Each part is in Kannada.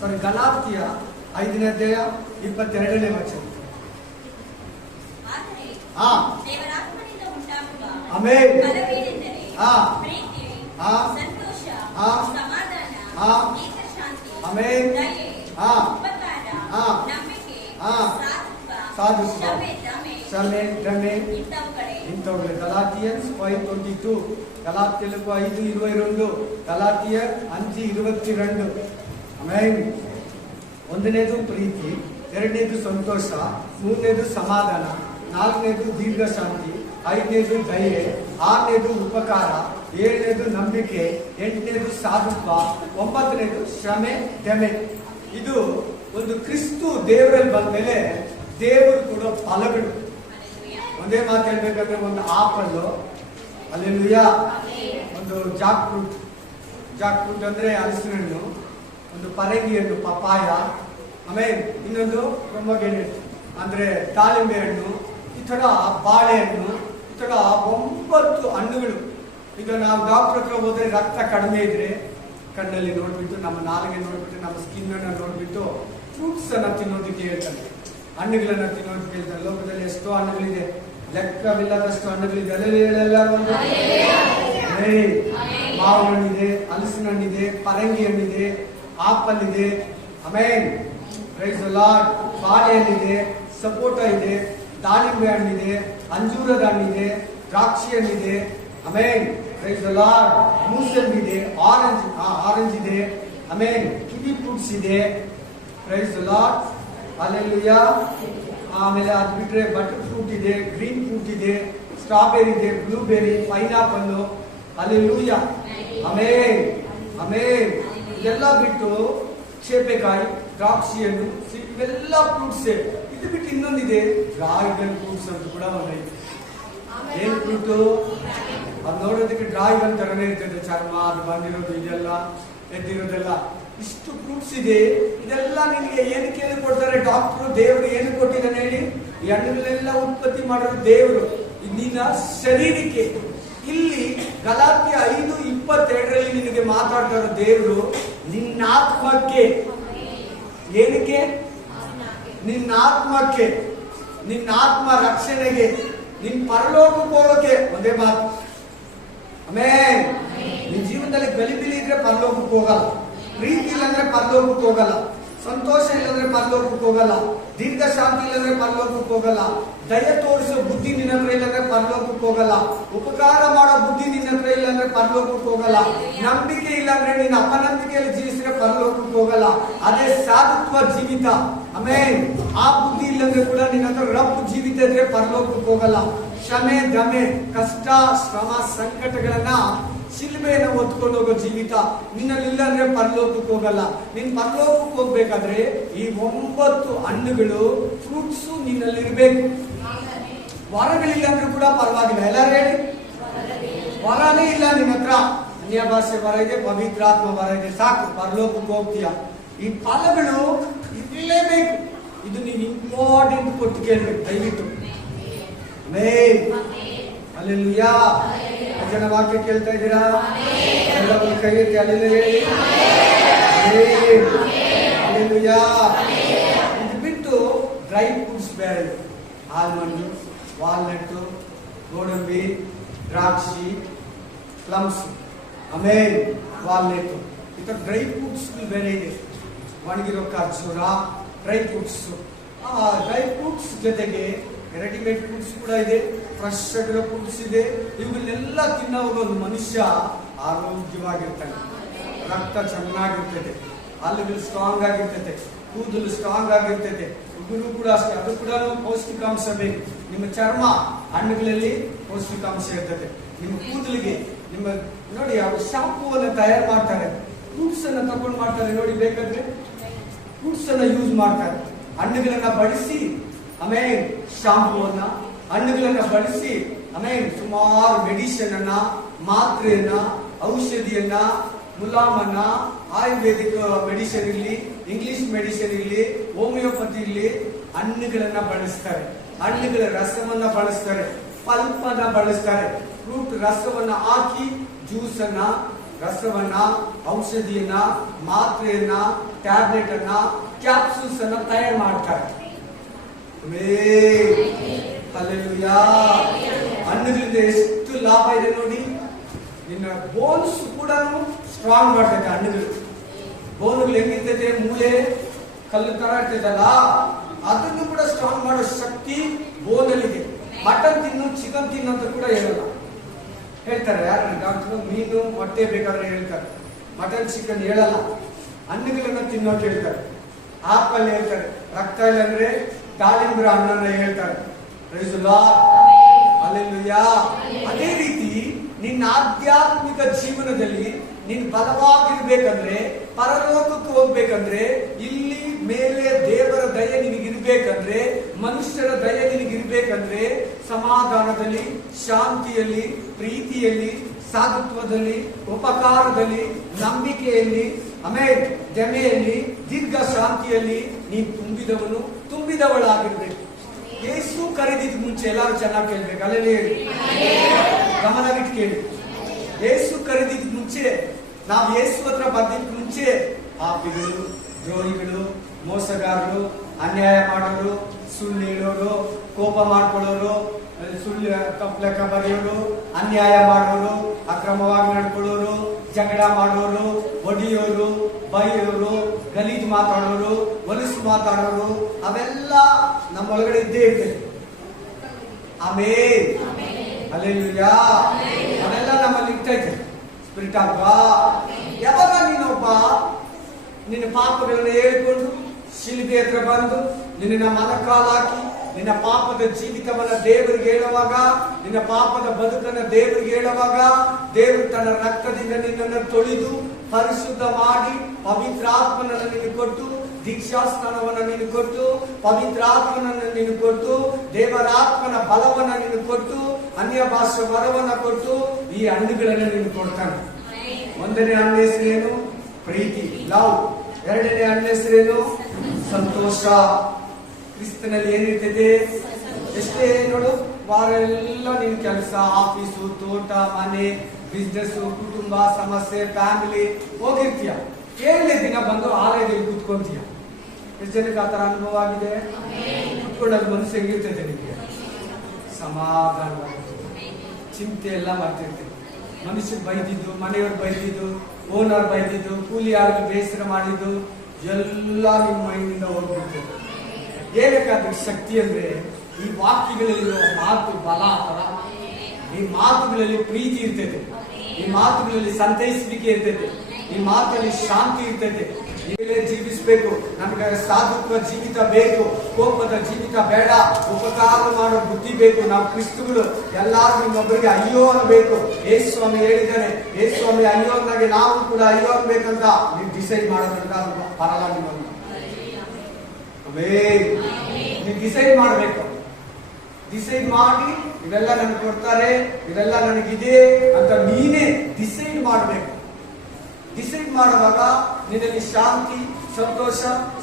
ಗಲಾತ್ಯ 5ನೇ ಅಧ್ಯಾಯ 22ನೇ ವಚನ. ಆಮೆನ್. ಸಂತೋಷ, ಸಮಾಧಾನ, ಆಮೆನ್, ನಂಬಿಕೆ, ಸಾಧುತ್ವ, ಕ್ಷಮೆ, ಇಂಥವುಗಳೇ. ಗಲಾತಿಯನ್ಸ್ 5:22, ಗಲಾತ್ಯలకు 5:22, ಗಲಾತಿಯರ್ 5:22. ಆಮೆನ್. ಒಂದನೇದು ಪ್ರೀತಿ, ಎರಡನೇದು ಸಂತೋಷ, ಮೂರನೇದು ಸಮಾಧಾನ, ನಾಲ್ಕನೇದು ದೀರ್ಘ ಶಾಂತಿ, ಐದನೇದು ದಯೆ, ಆರನೇದು ಉಪಕಾರ, ಏಳನೇದು ನಂಬಿಕೆ, ಎಂಟನೇದು ಸಾಧುತ್ವ, ಒಂಬತ್ತನೇದು ಶ್ರಮೆ, ದಮೆ. ಇದು ಒಂದು ಕ್ರಿಸ್ತು ದೇವರಲ್ಲಿ ಬಂದ ಮೇಲೆ ದೇವರು ಕೊಡೋ ಫಲಗಳು. ಒಂದೇ ಮಾತು ಹೇಳ್ಬೇಕಂದ್ರೆ, ಒಂದು ಆಪಲ್, ಅಲ್ಲೆಲ್ಲೂಯಾ, ಒಂದು ಜಾಕ್ ಫ್ರೂಟ್ ಅಂದ್ರೆ ಹಲಸಿನ ಹಣ್ಣು, ಒಂದು ಪರಂಗಿ ಹಣ್ಣು ಪಪಾಯ, ಆಮೇಲೆ ಇನ್ನೊಂದು ಪೊಮೊಗ್ರೆನೇಟ್ ಅಂದ್ರೆ ದಾಳಿಂಬೆ ಹಣ್ಣು, ಈ ತರ ಬಾಳೆಹಣ್ಣು, ಈ ತರ 9 ಹಣ್ಣುಗಳು. ಈಗ ನಾವು ಡಾಕ್ಟರ್ ಹತ್ರ ಹೋದ್ರೆ ರಕ್ತ ಕಡಿಮೆ ಇದ್ರೆ ಕಣ್ಣಲ್ಲಿ ನೋಡ್ಬಿಟ್ಟು, ನಮ್ಮ ನಾಲಿಗೆ ನೋಡ್ಬಿಟ್ಟು, ನಮ್ಮ ಸ್ಕಿನ್ ಅನ್ನ ನೋಡ್ಬಿಟ್ಟು ಫ್ರೂಟ್ಸ್ ಅನ್ನ ತಿನ್ನೋದಕ್ಕೆ ಹೇಳ್ತಾರೆ, ಹಣ್ಣುಗಳನ್ನ ತಿನ್ನೋದಕ್ಕೆ ಹೇಳ್ತಾರೆ. ಲೋಕದಲ್ಲಿ ಎಷ್ಟೋ ಹಣ್ಣುಗಳಿದೆ, ಲೆಕ್ಕವಿಲ್ಲದಷ್ಟು ಹಣ್ಣುಗಳಿದೆ. ಎಲ್ಲರೂ ಒಂದು ಮಾವು ಹಣ್ಣಿದೆ, ಹಲಸಿನ ಹಣ್ಣಿದೆ, ಪರಂಗಿ ಹಣ್ಣಿದೆ, ಆಪಲ್ ಇದೆ, ಆಮೇನ್, ಪ್ರೈಸ್ ದಿ ಲಾರ್ಡ್, ಬಾಳೆಹಣ್ಣಿದೆ, ಸಪೋಟ ಇದೆ, ದಾಳಿಂಬೆ ಹಣ್ಣಿದೆ, ಅಂಜೂರದ ಹಣ್ಣಿದೆ, ದ್ರಾಕ್ಷಿ ಹಣ್ಣಿದೆ, ಆಮೇನ್, ಪ್ರೈಸ್ ದಿ ಲಾರ್ಡ್, ಮೂಸಂಬಿ ಇದೆ, ಆರೆಂಜ್ ಇದೆ, ಆಮೇನ್, ಕಿವಿ ಫ್ರೂಟ್ಸ್ ಇದೆ, ಪ್ರೈಸ್ ದಿ ಲಾರ್ಡ್, ಹಲ್ಲೆಲೂಯಾ. ಆಮೇಲೆ ಅದು ಬಿಟ್ರೆ ಬಟರ್ ಫ್ರೂಟ್ ಇದೆ, ಗ್ರೀನ್ ಫ್ರೂಟ್ ಇದೆ, ಸ್ಟ್ರಾಬೆರಿ ಇದೆ, ಬ್ಲೂಬೆರಿ, ಪೈನಾಪಲ್, ಹಲ್ಲೆಲೂಯಾ, ಆಮೇನ್, ಆಮೇನ್. ಇದೆಲ್ಲ ಬಿಟ್ಟು ಸೇಬೆಕಾಯಿ, ದ್ರಾಕ್ಷಿ ಹಣ್ಣು, ಇವೆಲ್ಲ ಫ್ರೂಟ್ಸ್. ಇದು ಬಿಟ್ಟು ಇನ್ನೊಂದಿದೆ, ಡ್ರಾಗನ್ ಫ್ರೂಟ್ಸ್ ಅಂತ ಕೂಡ ಒಂದೈತೆ. ಏನ್ ಫ್ರೂಟು? ಅದು ನೋಡೋದಕ್ಕೆ ಡ್ರಾಗನ್ ತರನೇ ಇರ್ತದೆ, ಚರ್ಮ ಅದು ಬಂದಿರೋದು, ಇದೆಲ್ಲ ಎದ್ದಿರೋದೆಲ್ಲ. ಇಷ್ಟು ಫ್ರೂಟ್ಸ್ ಇದೆ. ಇದೆಲ್ಲ ನಿನಗೆ ಏನಕ್ಕೆ ಕೊಡ್ತಾರೆ ಡಾಕ್ಟ್ರು? ದೇವರು ಏನು ಕೊಟ್ಟಿದ್ದಾನೆ ಹೇಳಿ? ಈ ಹಣ್ಣುಗಳೆಲ್ಲ ಉತ್ಪತ್ತಿ ಮಾಡೋದು ದೇವರು, ನಿನ್ನ ಶರೀರಕ್ಕೆ. ಇಲ್ಲಿ ಗಲಾತ್ಯ 5:22 ನಿನಗೆ ಮಾತಾಡ್ತಾರೋ ದೇವರು ನಿನ್ನ ಆತ್ಮಕ್ಕೆ. ಏನಕ್ಕೆ? ನಿನ್ನ ಆತ್ಮಕ್ಕೆ, ನಿನ್ನ ಆತ್ಮ ರಕ್ಷಣೆಗೆ, ನಿನ್ನ ಪರಲೋಕಕ್ಕೆ ಹೋಗೋಕೆ. ಒಂದೇ ಮಾತು, ಆಮೆನ್. ನಿನ್ನ ಜೀವನದಲ್ಲಿ ಗಲಿಬಿಲಿ ಇದ್ರೆ ಪರಲೋಕಕ್ಕೆ ಹೋಗಲ್ಲ, ಪ್ರೀತಿ ಇಲ್ಲಂದ್ರೆ ಪರಲೋಕಕ್ಕೆ ಹೋಗಲ್ಲ, ಸಂತೋಷ ಇಲ್ಲಂದ್ರೆ ಪರಲೋಕಕ್ಕೆ ಹೋಗಲ್ಲ, ದೀರ್ಘ ಶಾಂತಿ ಇಲ್ಲಂದ್ರೆ ಪರಲೋಕಕ್ಕೆ ಹೋಗಲ್ಲ, ದಯ ತೋರಿಸೋ ಬುದ್ಧಿ ನಿನ್ನ ಹತ್ರ ಇಲ್ಲಂದ್ರೆ ಪರಲೋಕಕ್ಕೆ ಹೋಗಲ್ಲ, ಉಪಕಾರ ಮಾಡೋ ಬುದ್ಧಿ ನಿನ್ನ ಹತ್ರ ಇಲ್ಲಂದ್ರೆ ಪರಲೋಕಕ್ಕೆ ಹೋಗಲ್ಲ, ನಂಬಿಕೆ ಇಲ್ಲಾಂದ್ರೆ ನೀನು ಅಪನಂಬಿಕೆಯಲ್ಲಿ ಜೀವಿಸಿದ್ರೆ ಪರಲೋಕಕ್ಕೆ ಹೋಗಲ್ಲ. ಅದೇ ಸಾಧುತ್ವ ಜೀವಿತ, ಆಮೇಲೆ ಆ ಬುದ್ಧಿ ಇಲ್ಲಂದ್ರೆ ಕೂಡ ನಿನ್ನ ಹತ್ರ ರಪ್ಪು ಜೀವಿತ ಇದ್ರೆ ಪರಲೋಕಕ್ಕೆ ಹೋಗಲ್ಲ. ಶ್ರಮೆ, ದಮೆ, ಕಷ್ಟ, ಶ್ರಮ, ಸಂಕಟಗಳನ್ನ ಶಿಲ್ಬೆಯನ್ನು ಹೊತ್ಕೊಂಡು ಹೋಗೋ ಜೀವಿತ ನಿನ್ನಲ್ಲಿ ಇಲ್ಲ ಅಂದ್ರೆ ಪರಲೋಕಕ್ಕೆ ಹೋಗಲ್ಲ. ನೀನ್ ಪರಲೋಕಕ್ಕೆ ಹೋಗ್ಬೇಕಾದ್ರೆ ಈ 9 ಹಣ್ಣುಗಳು, ಫ್ರೂಟ್ಸ್ ನಿನ್ನಲ್ಲಿ ಇರ್ಬೇಕು. ವರಗಳಿಲ್ಲ ಅಂದ್ರೆ ಕೂಡ ಪರವಾಗಿಲ್ಲ. ಎಲ್ಲರೂ ಹೇಳಿ, ವರನೇ ಇಲ್ಲ ನಿನ್ನ ಹತ್ರ, ಅನ್ಯ ಭಾಷೆ ವರ ಇದೆ, ಪವಿತ್ರಾತ್ಮ ವರ ಇದೆ, ಸಾಕು, ಪರಲೋಕಕ್ಕೆ ಹೋಗ್ತೀಯ. ಈ ಫಲಗಳು ಇರಲೇಬೇಕು. ಇದು ನೀನು ಇಂಪಾರ್ಟೆಂಟ್ ಕೊಟ್ಟು ಕೇಳ್ಬೇಕು, ದಯವಿಟ್ಟು. ಹಲ್ಲೆಲೂಯಾ. ಜನ ವಾಕ್ಯ ಕೇಳ್ತಾ ಇದ್ದೀರಾ? ಎಲ್ಲರೂ ಕೈ ಎತ್ತಿ ಹಲ್ಲೆಲೂಯಾ ಹೇಳಿ. ಹಲ್ಲೆಲೂಯಾ. ಇದು ಬಿಟ್ಟು ಡ್ರೈ ಫ್ರೂಟ್ಸ್ ಬೇರೆ, ಆಲ್ಮಂಡ್, ವಾಲ್ನಟ್, ಗೋಡಂಬಿ, ದ್ರಾಕ್ಷಿ, ಪ್ಲಮ್ಸ್, ಆಮೇಲೆ ವಾಲ್ನಟ್, ಈ ತರ ಡ್ರೈ ಫ್ರೂಟ್ಸ್ ಬೇರೆ ಇದೆ. ಒಣಗಿರೋ ಖರ್ಜೂರ, ಡ್ರೈ ಫ್ರೂಟ್ಸ್. ಡ್ರೈ ಫ್ರೂಟ್ಸ್ ಜೊತೆಗೆ ರೆಡಿಮೇಡ್ ಫ್ರೂಟ್ಸ್ ಕೂಡ ಇದೆ, ಫ್ರೆಶ್ ಆಗಿರೋ ಫ್ರೂಟ್ಸ್ ಇದೆ. ಇವುಗಳನ್ನೆಲ್ಲ ತಿನ್ನೋವಾಗ ಒಂದು ಮನುಷ್ಯ ಆರೋಗ್ಯವಾಗಿರ್ತಾನೆ, ರಕ್ತ ಚೆನ್ನಾಗಿರ್ತದೆ, ಹಲ್ಲುಗಳು ಸ್ಟ್ರಾಂಗ್ ಆಗಿರ್ತದೆ, ಕೂದಲು ಸ್ಟ್ರಾಂಗ್ ಆಗಿರ್ತದೆ. ಹುಡುಗರು ಕೂಡ ಅಷ್ಟೇ, ಅದು ಕೂಡ ಪೌಷ್ಟಿಕಾಂಶ ಬೇಕು. ನಿಮ್ಮ ಚರ್ಮ, ಹಣ್ಣುಗಳಲ್ಲಿ ಪೌಷ್ಟಿಕಾಂಶ ಇರ್ತದೆ. ನಿಮ್ಮ ಕೂದಲಿಗೆ, ನಿಮ್ಮ ನೋಡಿ, ಅವರು ಶಾಂಪೂವನ್ನು ತಯಾರು ಮಾಡ್ತಾರೆ, ಫ್ರೂಟ್ಸ್ ಅನ್ನ ತಗೊಂಡು ಮಾಡ್ತಾರೆ ನೋಡಿ. ಬೇಕಾದ್ರೆ ಫ್ರೂಟ್ಸ್ ಅನ್ನ ಯೂಸ್ ಮಾಡ್ತಾರೆ. ಹಣ್ಣುಗಳನ್ನ ಬಳಸಿ, ಆಮೇಲೆ ಶಾಂಪೂವನ್ನ, ಹಣ್ಣುಗಳನ್ನ ಬಳಸಿ, ಆಮೇಲೆ ಸುಮಾರು ಮೆಡಿಸಿನ್ ಅನ್ನ, ಮಾತ್ರೆಯನ್ನ, ಔಷಧಿಯನ್ನ, ಮುಲಾಮನ್ನ, ಆಯುರ್ವೇದಿಕ್ ಮೆಡಿಸಿನ್ ಇರಲಿ, ಇಂಗ್ಲಿಷ್ ಮೆಡಿಸಿನ್ ಇರಲಿ, ಹೋಮಿಯೋಪತಿ ಇರಲಿ, ಹಣ್ಣುಗಳನ್ನ ಬಳಸ್ತಾರೆ. ಹಣ್ಣುಗಳ ರಸವನ್ನ ಬಳಸ್ತಾರೆ, ಪಲ್ಪ್ ಅನ್ನ ಬಳಸ್ತಾರೆ. ಫ್ರೂಟ್ ರಸವನ್ನ ಹಾಕಿ ಜ್ಯೂಸ್ ಅನ್ನ ರಸವನ್ನ, ಔಷಧಿಯನ್ನ, ಮಾತ್ರೆಯನ್ನ, ಟ್ಯಾಬ್ಲೆಟ್ ಅನ್ನ, ಕ್ಯಾಪ್ಸೂಲ್ಸ್ ಅನ್ನ ತಯಾರು ಮಾಡ್ತಾರೆ. ಹಲ್ಲೆಲೂಯಾ. ಹಣ್ಣುಗಳಿಂದ ಎಷ್ಟು ಲಾಭ ಇದೆ ನೋಡಿ. ನಿನ್ನ ಬೋನ್ಸ್ ಕೂಡ ಸ್ಟ್ರಾಂಗ್ ಮಾಡ್ತೈತೆ ಹಣ್ಣುಗಳು. ಬೋನ್ಗಳು ಹೆಂಗಿರ್ತೈತೆ, ಮೂಳೆ ಕಲ್ಲು ತರ ಇರ್ತೈತಲ್ಲ, ಅದನ್ನು ಕೂಡ ಸ್ಟ್ರಾಂಗ್ ಮಾಡೋ ಶಕ್ತಿ ಬೋನಲ್ಲಿದೆ. ಮಟನ್ ತಿನ್ನು, ಚಿಕನ್ ತಿನ್ನು ಅಂತ ಕೂಡ ಹೇಳಲ್ಲ, ಹೇಳ್ತಾರೆ ಯಾರು ಡಾಕ್ಟರ್. ಮೀನು ಮೊಟ್ಟೆ ಬೇಕಾದ್ರೆ ಹೇಳ್ತಾರೆ, ಮಟನ್ ಚಿಕನ್ ಹೇಳಲ್ಲ. ಹಣ್ಣುಗಳನ್ನ ತಿನ್ನೋಕೆ ಹೇಳ್ತಾರೆ. ಆಪಲ್ ಹೇಳ್ತಾರೆ, ರಕ್ತ ಇಲ್ಲ ಅಂದ್ರೆ ದಾಳಿಂಬ್ರ ಹಣ್ಣನ್ನ ಹೇಳ್ತಾರೆ. Praise the Lord. ಹಲ್ಲೆಲೂಯಾ. ಅದೇ ರೀತಿ ನಿನ್ನ ಆಧ್ಯಾತ್ಮಿಕ ಜೀವನದಲ್ಲಿ ನೀನು ಬಲವಾಗಿರ್ಬೇಕಂದ್ರೆ, ಪರಲೋಕಕ್ಕೆ ಹೋಗ್ಬೇಕಂದ್ರೆ, ಇಲ್ಲಿ ಮೇಲೆ ದೇವರ ದಯೆ ನಿನಗಿರ್ಬೇಕಂದ್ರೆ, ಮನುಷ್ಯರ ದಯೆ ನಿನಗಿರ್ಬೇಕಂದ್ರೆ, ಸಮಾಧಾನದಲ್ಲಿ, ಶಾಂತಿಯಲ್ಲಿ, ಪ್ರೀತಿಯಲ್ಲಿ, ಸಾಧುತ್ವದಲ್ಲಿ, ಉಪಕಾರದಲ್ಲಿ, ನಂಬಿಕೆಯಲ್ಲಿ, ಆಮೇಲೆ ದಮೆಯಲ್ಲಿ, ದೀರ್ಘ ಶಾಂತಿಯಲ್ಲಿ ನೀನು ತುಂಬಿದವಳಾಗಿರ್ಬೇಕು. ಯೇಸು ಕರೆದಿದ್ ಮುಂಚೆ ಎಲ್ಲರೂ ಚೆನ್ನಾಗಿ ಕೇಳ್ಬೇಕು. ಅಲ್ಲೇ ಗಮನವಿಟ್ಟು ಕೇಳಿ. ಯೇಸು ಕರೆದಿದ್ ಮುಂಚೆ, ನಾವು ಯೇಸು ಹತ್ರ ಬಂದಿದ್ ಮುಂಚೆ ಪಾಪಿಗಳು, ದ್ರೋಹಿಗಳು, ಮೋಸಗಾರರು, ಅನ್ಯಾಯ ಮಾಡೋರು, ಸುಳ್ಳು ಹೇಳೋರು, ಕೋಪ ಮಾಡ್ಕೊಳ್ಳೋರು, ಸುಳ್ಳು ಲೆಕ್ಕ ಬರೆಯೋರು, ಅನ್ಯಾಯ ಮಾಡೋರು, ಅಕ್ರಮವಾಗಿ ನಡ್ಕೊಳ್ಳೋರು, ಜಗಳ ಮಾಡೋರು, ಹೊಡಿಯೋರು, ಬೈಯೋರು, ಗಲೀಜು ಮಾತಾಡೋರು, ಹೊಲಸು ಮಾತಾಡೋರು, ಅವೆಲ್ಲ ನಮ್ಮೊಳಗಡೆ ಇದ್ದೇ ಇರ್ತದೆ. ಆಮೇಲೆ ಹಲ್ಲೆಲೂಯಾ. ಅವೆಲ್ಲ ನಮ್ಮಲ್ಲಿ ಇರ್ತೈತೆ. Spirit of god. ಯಾವಾಗ ನೀನೊಬ್ಬ ನಿನ್ನ ಪಾಪಗಳನ್ನ ಹೇಳ್ಕೊಂಡು ಶಿಲ್ಬೆ ಹತ್ರ ಬಂದು ನಿನ್ನ ಮನಕಾಲಾಕಿ ನಿನ್ನ ಪಾಪದ ಜೀವಿತವನ್ನ ದೇವರಿಗೆ ಹೇಳುವಾಗ, ನಿನ್ನ ಪಾಪದ ಬದುಕನ್ನ ದೇವರಿಗೆ ಹೇಳುವಾಗ, ದೇವರು ತನ್ನ ರಕ್ತದಿಂದ ನಿನ್ನನ್ನು ತೊಳೆದು ಪರಿಶುದ್ಧ ಮಾಡಿ ಪವಿತ್ರಾತ್ಮನನ್ನು ನೀನು ಕೊಟ್ಟು, ದೀಕ್ಷಾಸ್ನಾನವನ್ನು ನೀನು ಕೊಟ್ಟು, ಪವಿತ್ರಾತ್ಮನನ್ನು ನೀನು ಕೊಟ್ಟು, ದೇವರಾತ್ಮನ ಬಲವನ್ನ ನೀನು ಕೊಟ್ಟು, ಅನ್ಯ ಭಾಷೆ ವರವನ್ನ ಕೊಟ್ಟು, ಈ ಹಣ್ಣುಗಳನ್ನು ನೀನು ಕೊಡ್ತಾನೆ. ಒಂದನೇ ಹಣ್ಣು ಹೆಸರೇನು? ಪ್ರೀತಿ, ಲವ್. ಎರಡನೇ ಹಣ್ಣು ಹೆಸರೇನು? ಸಂತೋಷ. ಕ್ರಿಸ್ತನಲ್ಲಿ ಏನಿರ್ತದೆ? ಎಷ್ಟೇ ನೋಡು, ವಾರ ಎಲ್ಲ ನಿನ್ ಕೆಲಸ, ಆಫೀಸು, ತೋಟ, ಮನೆ, ಬಿಸ್ನೆಸ್, ಕುಟುಂಬ, ಸಮಸ್ಯೆ, ಫ್ಯಾಮಿಲಿ ಹೋಗಿರ್ತೀಯ. 7ನೇ ದಿನ ಬಂದು ಆಲಯದಲ್ಲಿ ಕೂತ್ಕೊಂತೀಯ. ಎಷ್ಟು ಜನಕ್ಕೆ ಆತರ ಅನುಭವ ಆಗಿದೆ? ಕೂತ್ಕೊಂಡಾಗ ಮನಸ್ಸು ಹೆಂಗಿರ್ತೈತೆ ನಿಮಗೆ? ಸಮಾಧಾನವಾಗಿರ್ತದೆ. ಚಿಂತೆ ಎಲ್ಲ ಮಾಡ್ತಿರ್ತದೆ. ಮನುಷ್ಯರು ಬೈದಿದ್ದು, ಮನೆಯವ್ರು ಬೈದಿದ್ದು, ಓನರ್ ಬೈದಿದ್ದು, ಕೂಲಿ ಆಗಿ ಬೇಸರ ಮಾಡಿದ್ದು ಎಲ್ಲ ನಿಮ್ಮ ಮೈನಿಂದ ಹೋಗ್ಬಿಡ್ತದೆ. ಏನಕ್ಕಾದ್ರೆ ಶಕ್ತಿ ಅಂದ್ರೆ ಈ ವಾಕ್ಯಗಳಲ್ಲಿರುವ ಮಾತು ಬಲ ತರ. ಈ ಮಾತುಗಳಲ್ಲಿ ಪ್ರೀತಿ ಇರ್ತದೆ, ಈ ಮಾತುಗಳಲ್ಲಿ ಸಂತೈಸುವಿಕೆ ಇರ್ತದೆ, ಈ ಮಾತಲ್ಲಿ ಶಾಂತಿ ಇರ್ತದೆ. ಈಗಲೇ ಜೀವಿಸಬೇಕು. ನಮ್ಗೆ ಸಾಧುತ್ವ ಜೀವಿತ ಬೇಕು, ಕೋಪದ ಜೀವಿತ ಬೇಡ. ಉಪಕಾರ ಮಾಡೋ ಬುದ್ಧಿ ಬೇಕು. ನಾವು ಕ್ರಿಸ್ತುಗಳು ಎಲ್ಲಾರು ಇನ್ನೊಬ್ಬರಿಗೆ ಅಯ್ಯೋ ಅನ್ಬೇಕು. ಯೇಸು ಸ್ವಾಮಿ ಹೇಳಿದ್ದಾನೆ, ಯೇಸು ಸ್ವಾಮಿ ಅಯ್ಯೋ ಅಂದಾಗೆ ನಾವು ಕೂಡ ಅಯ್ಯೋ ಅನ್ಬೇಕಂತ ನೀವು ಡಿಸೈಡ್ ಮಾಡೋದ್ರಿಂದ ಬರಲ್ಲ. ನೀವು ಡಿಸೈಡ್ ಮಾಡಬೇಕು. ಡಿಸೈಡ್ ಮಾಡಿ ಇವೆಲ್ಲ ನನಗೆ ಕೊಡ್ತಾರೆ, ಇವೆಲ್ಲ ನನಗಿದೆ ಅಂತ ನೀನೇ ಡಿಸೈಡ್ ಮಾಡಬೇಕು. ಡಿಸೈಡ್ ಮಾಡುವಾಗ ನಿನ್ನಲ್ಲಿ ಶಾಂತಿ, ಸಂತೋಷ,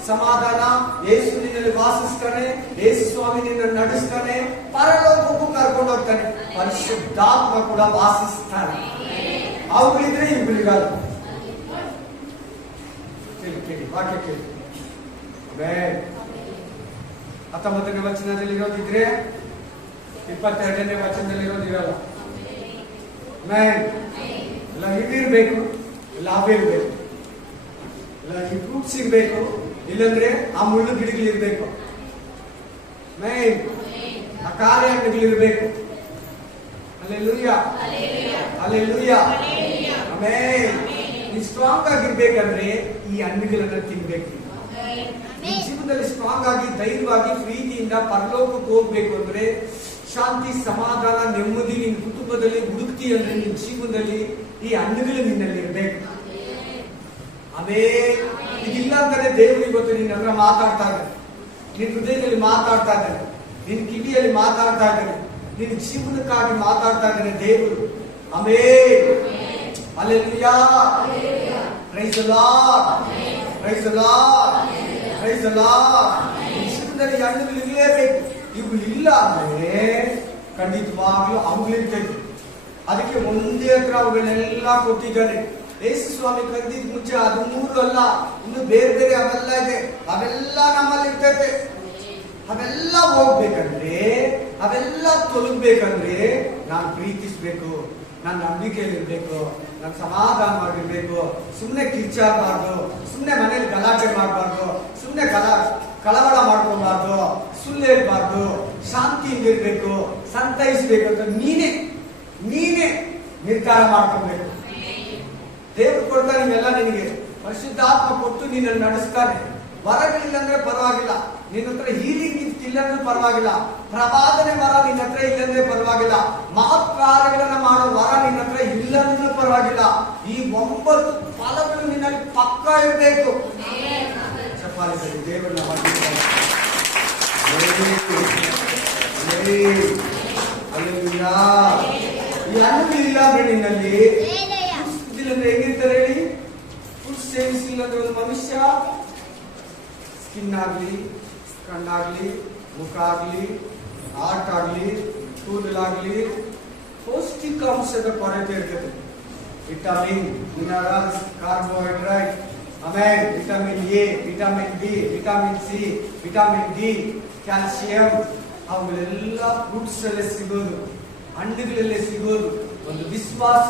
ಸಮಾಧಾನ, ಯೇಸು ನಿನ್ನಲ್ಲಿ ವಾಸಿಸ್ತಾನೆ, ಯೇಸು ಸ್ವಾಮಿ ನಿನ್ನ ನಡೆಸ್ತಾನೆ, ಪರಲೋಕಕ್ಕೂ ಕರ್ಕೊಂಡು ಹೋಗ್ತಾನೆ, ಪರಿಶುದ್ಧಾತ್ಮ ಕೂಡ ವಾಸಿಸ್ತಾನೆ. ಅವುಗಳಿದ್ರೆ ಇವುಗಳಿಗಲ್ಲ. ಕೇಳಿ ವಾಕ್ಯ ಕೇಳಿ. 19ನೇ ವಚನದಲ್ಲಿ ಇರೋದಿದ್ರೆ 22ನೇ ವಚನದಲ್ಲಿ ಇರೋದಿರಲ್ಲ. ಎಲ್ಲ ಇದಿರ್ಬೇಕು, ಇಲ್ಲ ಅವಿರ್ಬೇಕು, ಇಲ್ಲ ಈ ಫ್ರೂಟ್ಸ್ ಇರ್ಬೇಕು, ಇಲ್ಲಂದ್ರೆ ಆ ಮುಳ್ಳು ಗಿಡಗಳಿರ್ಬೇಕು, ಆ ಕಾರ್ಯ ಹಣ್ಣುಗಳಿರ್ಬೇಕು. Hallelujah, hallelujah, amen. ನೀವು ಸ್ಟ್ರಾಂಗ್ ಆಗಿರ್ಬೇಕಂದ್ರೆ ಈ ಹಣ್ಣುಗಳನ್ನ ತಿನ್ಬೇಕು. ಈ ಜೀವನದಲ್ಲಿ ಸ್ಟ್ರಾಂಗ್ ಆಗಿ, ಧೈರ್ಯವಾಗಿ, ಪ್ರೀತಿಯಿಂದ ಪರಲೋಕಕ್ಕೆ ಹೋಗ್ಬೇಕು ಅಂದ್ರೆ ಶಾಂತಿ, ಸಮಾಧಾನ, ನೆಮ್ಮದಿ ನಿನ್ನ ಕುಟುಂಬದಲ್ಲಿ ಹುಡುಕ್ತಿ ಅಂದ್ರೆ ನಿನ್ನ ಜೀವನದಲ್ಲಿ ಈ ಹಣ್ಣುಗಳು ನಿನ್ನಲ್ಲಿ ಇರ್ಬೇಕು. ಇದಿಲ್ಲ ಅಂತಾನೆ ದೇವರು ಇವತ್ತು ನಿನ್ನ ಹತ್ರ ಮಾತಾಡ್ತಾ ಇದ್ದಾನೆ. ನಿನ್ನ ಹೃದಯದಲ್ಲಿ ಮಾತಾಡ್ತಾ ಇದ್ದಾನೆ, ನಿನ್ನ ಕಿವಿಯಲ್ಲಿ ಮಾತಾಡ್ತಾ ಇದ್ದಾನೆ, ನಿನ್ನ ಜೀವನಕ್ಕಾಗಿ ಮಾತಾಡ್ತಾ ಇದ್ದಾನೆ ದೇವರು. Hallelujah, praise the Lord, praise the Lord, praise the Lord. ಜೀವನದಲ್ಲಿ ಹಣ್ಣುಗಳು ಇರಲೇಬೇಕು. ಇವುಗಳು ಇಲ್ಲ ಅಂದ್ರೆ ಖಂಡಿತವಾಗ್ಲೂ ಅವುಗಳಿರ್ತದೆ. ಅದಕ್ಕೆ ಒಂದೇ ಹತ್ರ ಅವುಗಳನ್ನೆಲ್ಲ ಕೊಟ್ಟಿದ್ದಾನೆ. ಯೇಸು ಸ್ವಾಮಿ ಕರೆದಿದ್ ಮುಂಚೆ ಅದು 3 ಅಲ್ಲ, ಇನ್ನು ಬೇರೆ ಬೇರೆ ಅವೆಲ್ಲ ಇದೆ. ಅವೆಲ್ಲ ನಮ್ಮಲ್ಲಿ ಇರ್ತೈತೆ. ಅವೆಲ್ಲ ಹೋಗ್ಬೇಕಂದ್ರೆ, ಅವೆಲ್ಲ ತೊಲಗ್ಬೇಕಂದ್ರೆ ನಾನು ಪ್ರೀತಿಸ್ಬೇಕು, ನಾನು ನಂಬಿಕೆಯಲ್ಲಿರ್ಬೇಕು, ನಾನು ಸಮಾಧಾನವಾಗಿರ್ಬೇಕು, ಸುಮ್ಮನೆ ಕಿರ್ಚಾಗಬಾರ್ದು, ಸುಮ್ಮನೆ ಮನೇಲಿ ಗಲಾಟೆ ಮಾಡಬಾರ್ದು, ಸುಮ್ಮನೆ ಕಳವಳ ಮಾಡ್ಕೊಬಾರ್ದು, ಸುಳ್ಳು ಹೇಳ್ಬಾರ್ದು, ಶಾಂತಿಯಿಂದ ಇರ್ಬೇಕು, ಸಂತೈಸ್ಬೇಕು ಅಂತ ನೀನೇ ನಿರ್ಧಾರ ಮಾಡ್ಕೊಬೇಕು. ದೇವರು ಕೊಡ್ತಾನೆ ಇವೆಲ್ಲ ನಿನಗೆ. ಪರಿಶುದ್ಧಾತ್ಮ ಕೊಟ್ಟು ನಿನ್ನನ್ನು ನಡೆಸ್ತಾನೆ. ವರಗಳಿಲ್ಲಂದ್ರೆ ಪರವಾಗಿಲ್ಲ, ನಿನ್ನ ಹತ್ರ ಹೀಲಿಂಗ್ ಇಲ್ಲಂದ್ರೆ ಪರವಾಗಿಲ್ಲ, ಪ್ರವಾದನೆ ವರ ನಿನ್ನ ಹತ್ರ ಇಲ್ಲಂದ್ರೆ ಪರವಾಗಿಲ್ಲ, ಮಹತ್ಕಾರ್ಯಗಳನ್ನ ಮಾಡೋ ವರ ನಿನ್ನ ಹತ್ರ ಇಲ್ಲಂದ್ರೆ ಪರವಾಗಿಲ್ಲ. ಈ 9 ಫಲಗಳು ನಿನ್ನಲ್ಲಿ ಪಕ್ಕ ಇರಬೇಕು. ಚಪ್ಪಾಳೆ ದೇವರನ್ನ ಮಾಡಿದ್ದಾರೆ. ಈ ಹಣ್ಣು ಇಲ್ಲ ಅಂದ್ರೆ ನಿನ್ನಲ್ಲಿ ಇಲ್ಲಂದ್ರೆ ಹೆಂಗಿರ್ತಾರೆ ಹೇಳಿ? ಫುಡ್ ಸೇವಿಸ್ ಇಲ್ಲಂದ್ರೆ ಒಂದು ಮನುಷ್ಯ ಸ್ಕಿನ್ ಆಗ್ಲಿ, ಕಣ್ಣಾಗ್ಲಿ, ಮುಖ ಆಗ್ಲಿ, ಹಾರ್ಟ್ ಆಗ್ಲಿ, ಕೂದಲಾಗ್ಲಿ ಪೌಷ್ಟಿಕಾಂಶದ ಕೊರತೆ ಇರ್ತದೆ. ವಿಟಮಿನ್, ಮಿನರಲ್ಸ್, ಕಾರ್ಬೋಹೈಡ್ರೇಟ್, ಆಮೇಲೆ vitamin A, vitamin B, vitamin C, vitamin D, calcium ಅವುಗಳೆಲ್ಲ ಫ್ರೂಟ್ಸ್ ಅಲ್ಲೇ ಸಿಗೋದು, ಹಣ್ಣುಗಳಲ್ಲೇ ಸಿಗೋದು. ಒಂದು ವಿಶ್ವಾಸ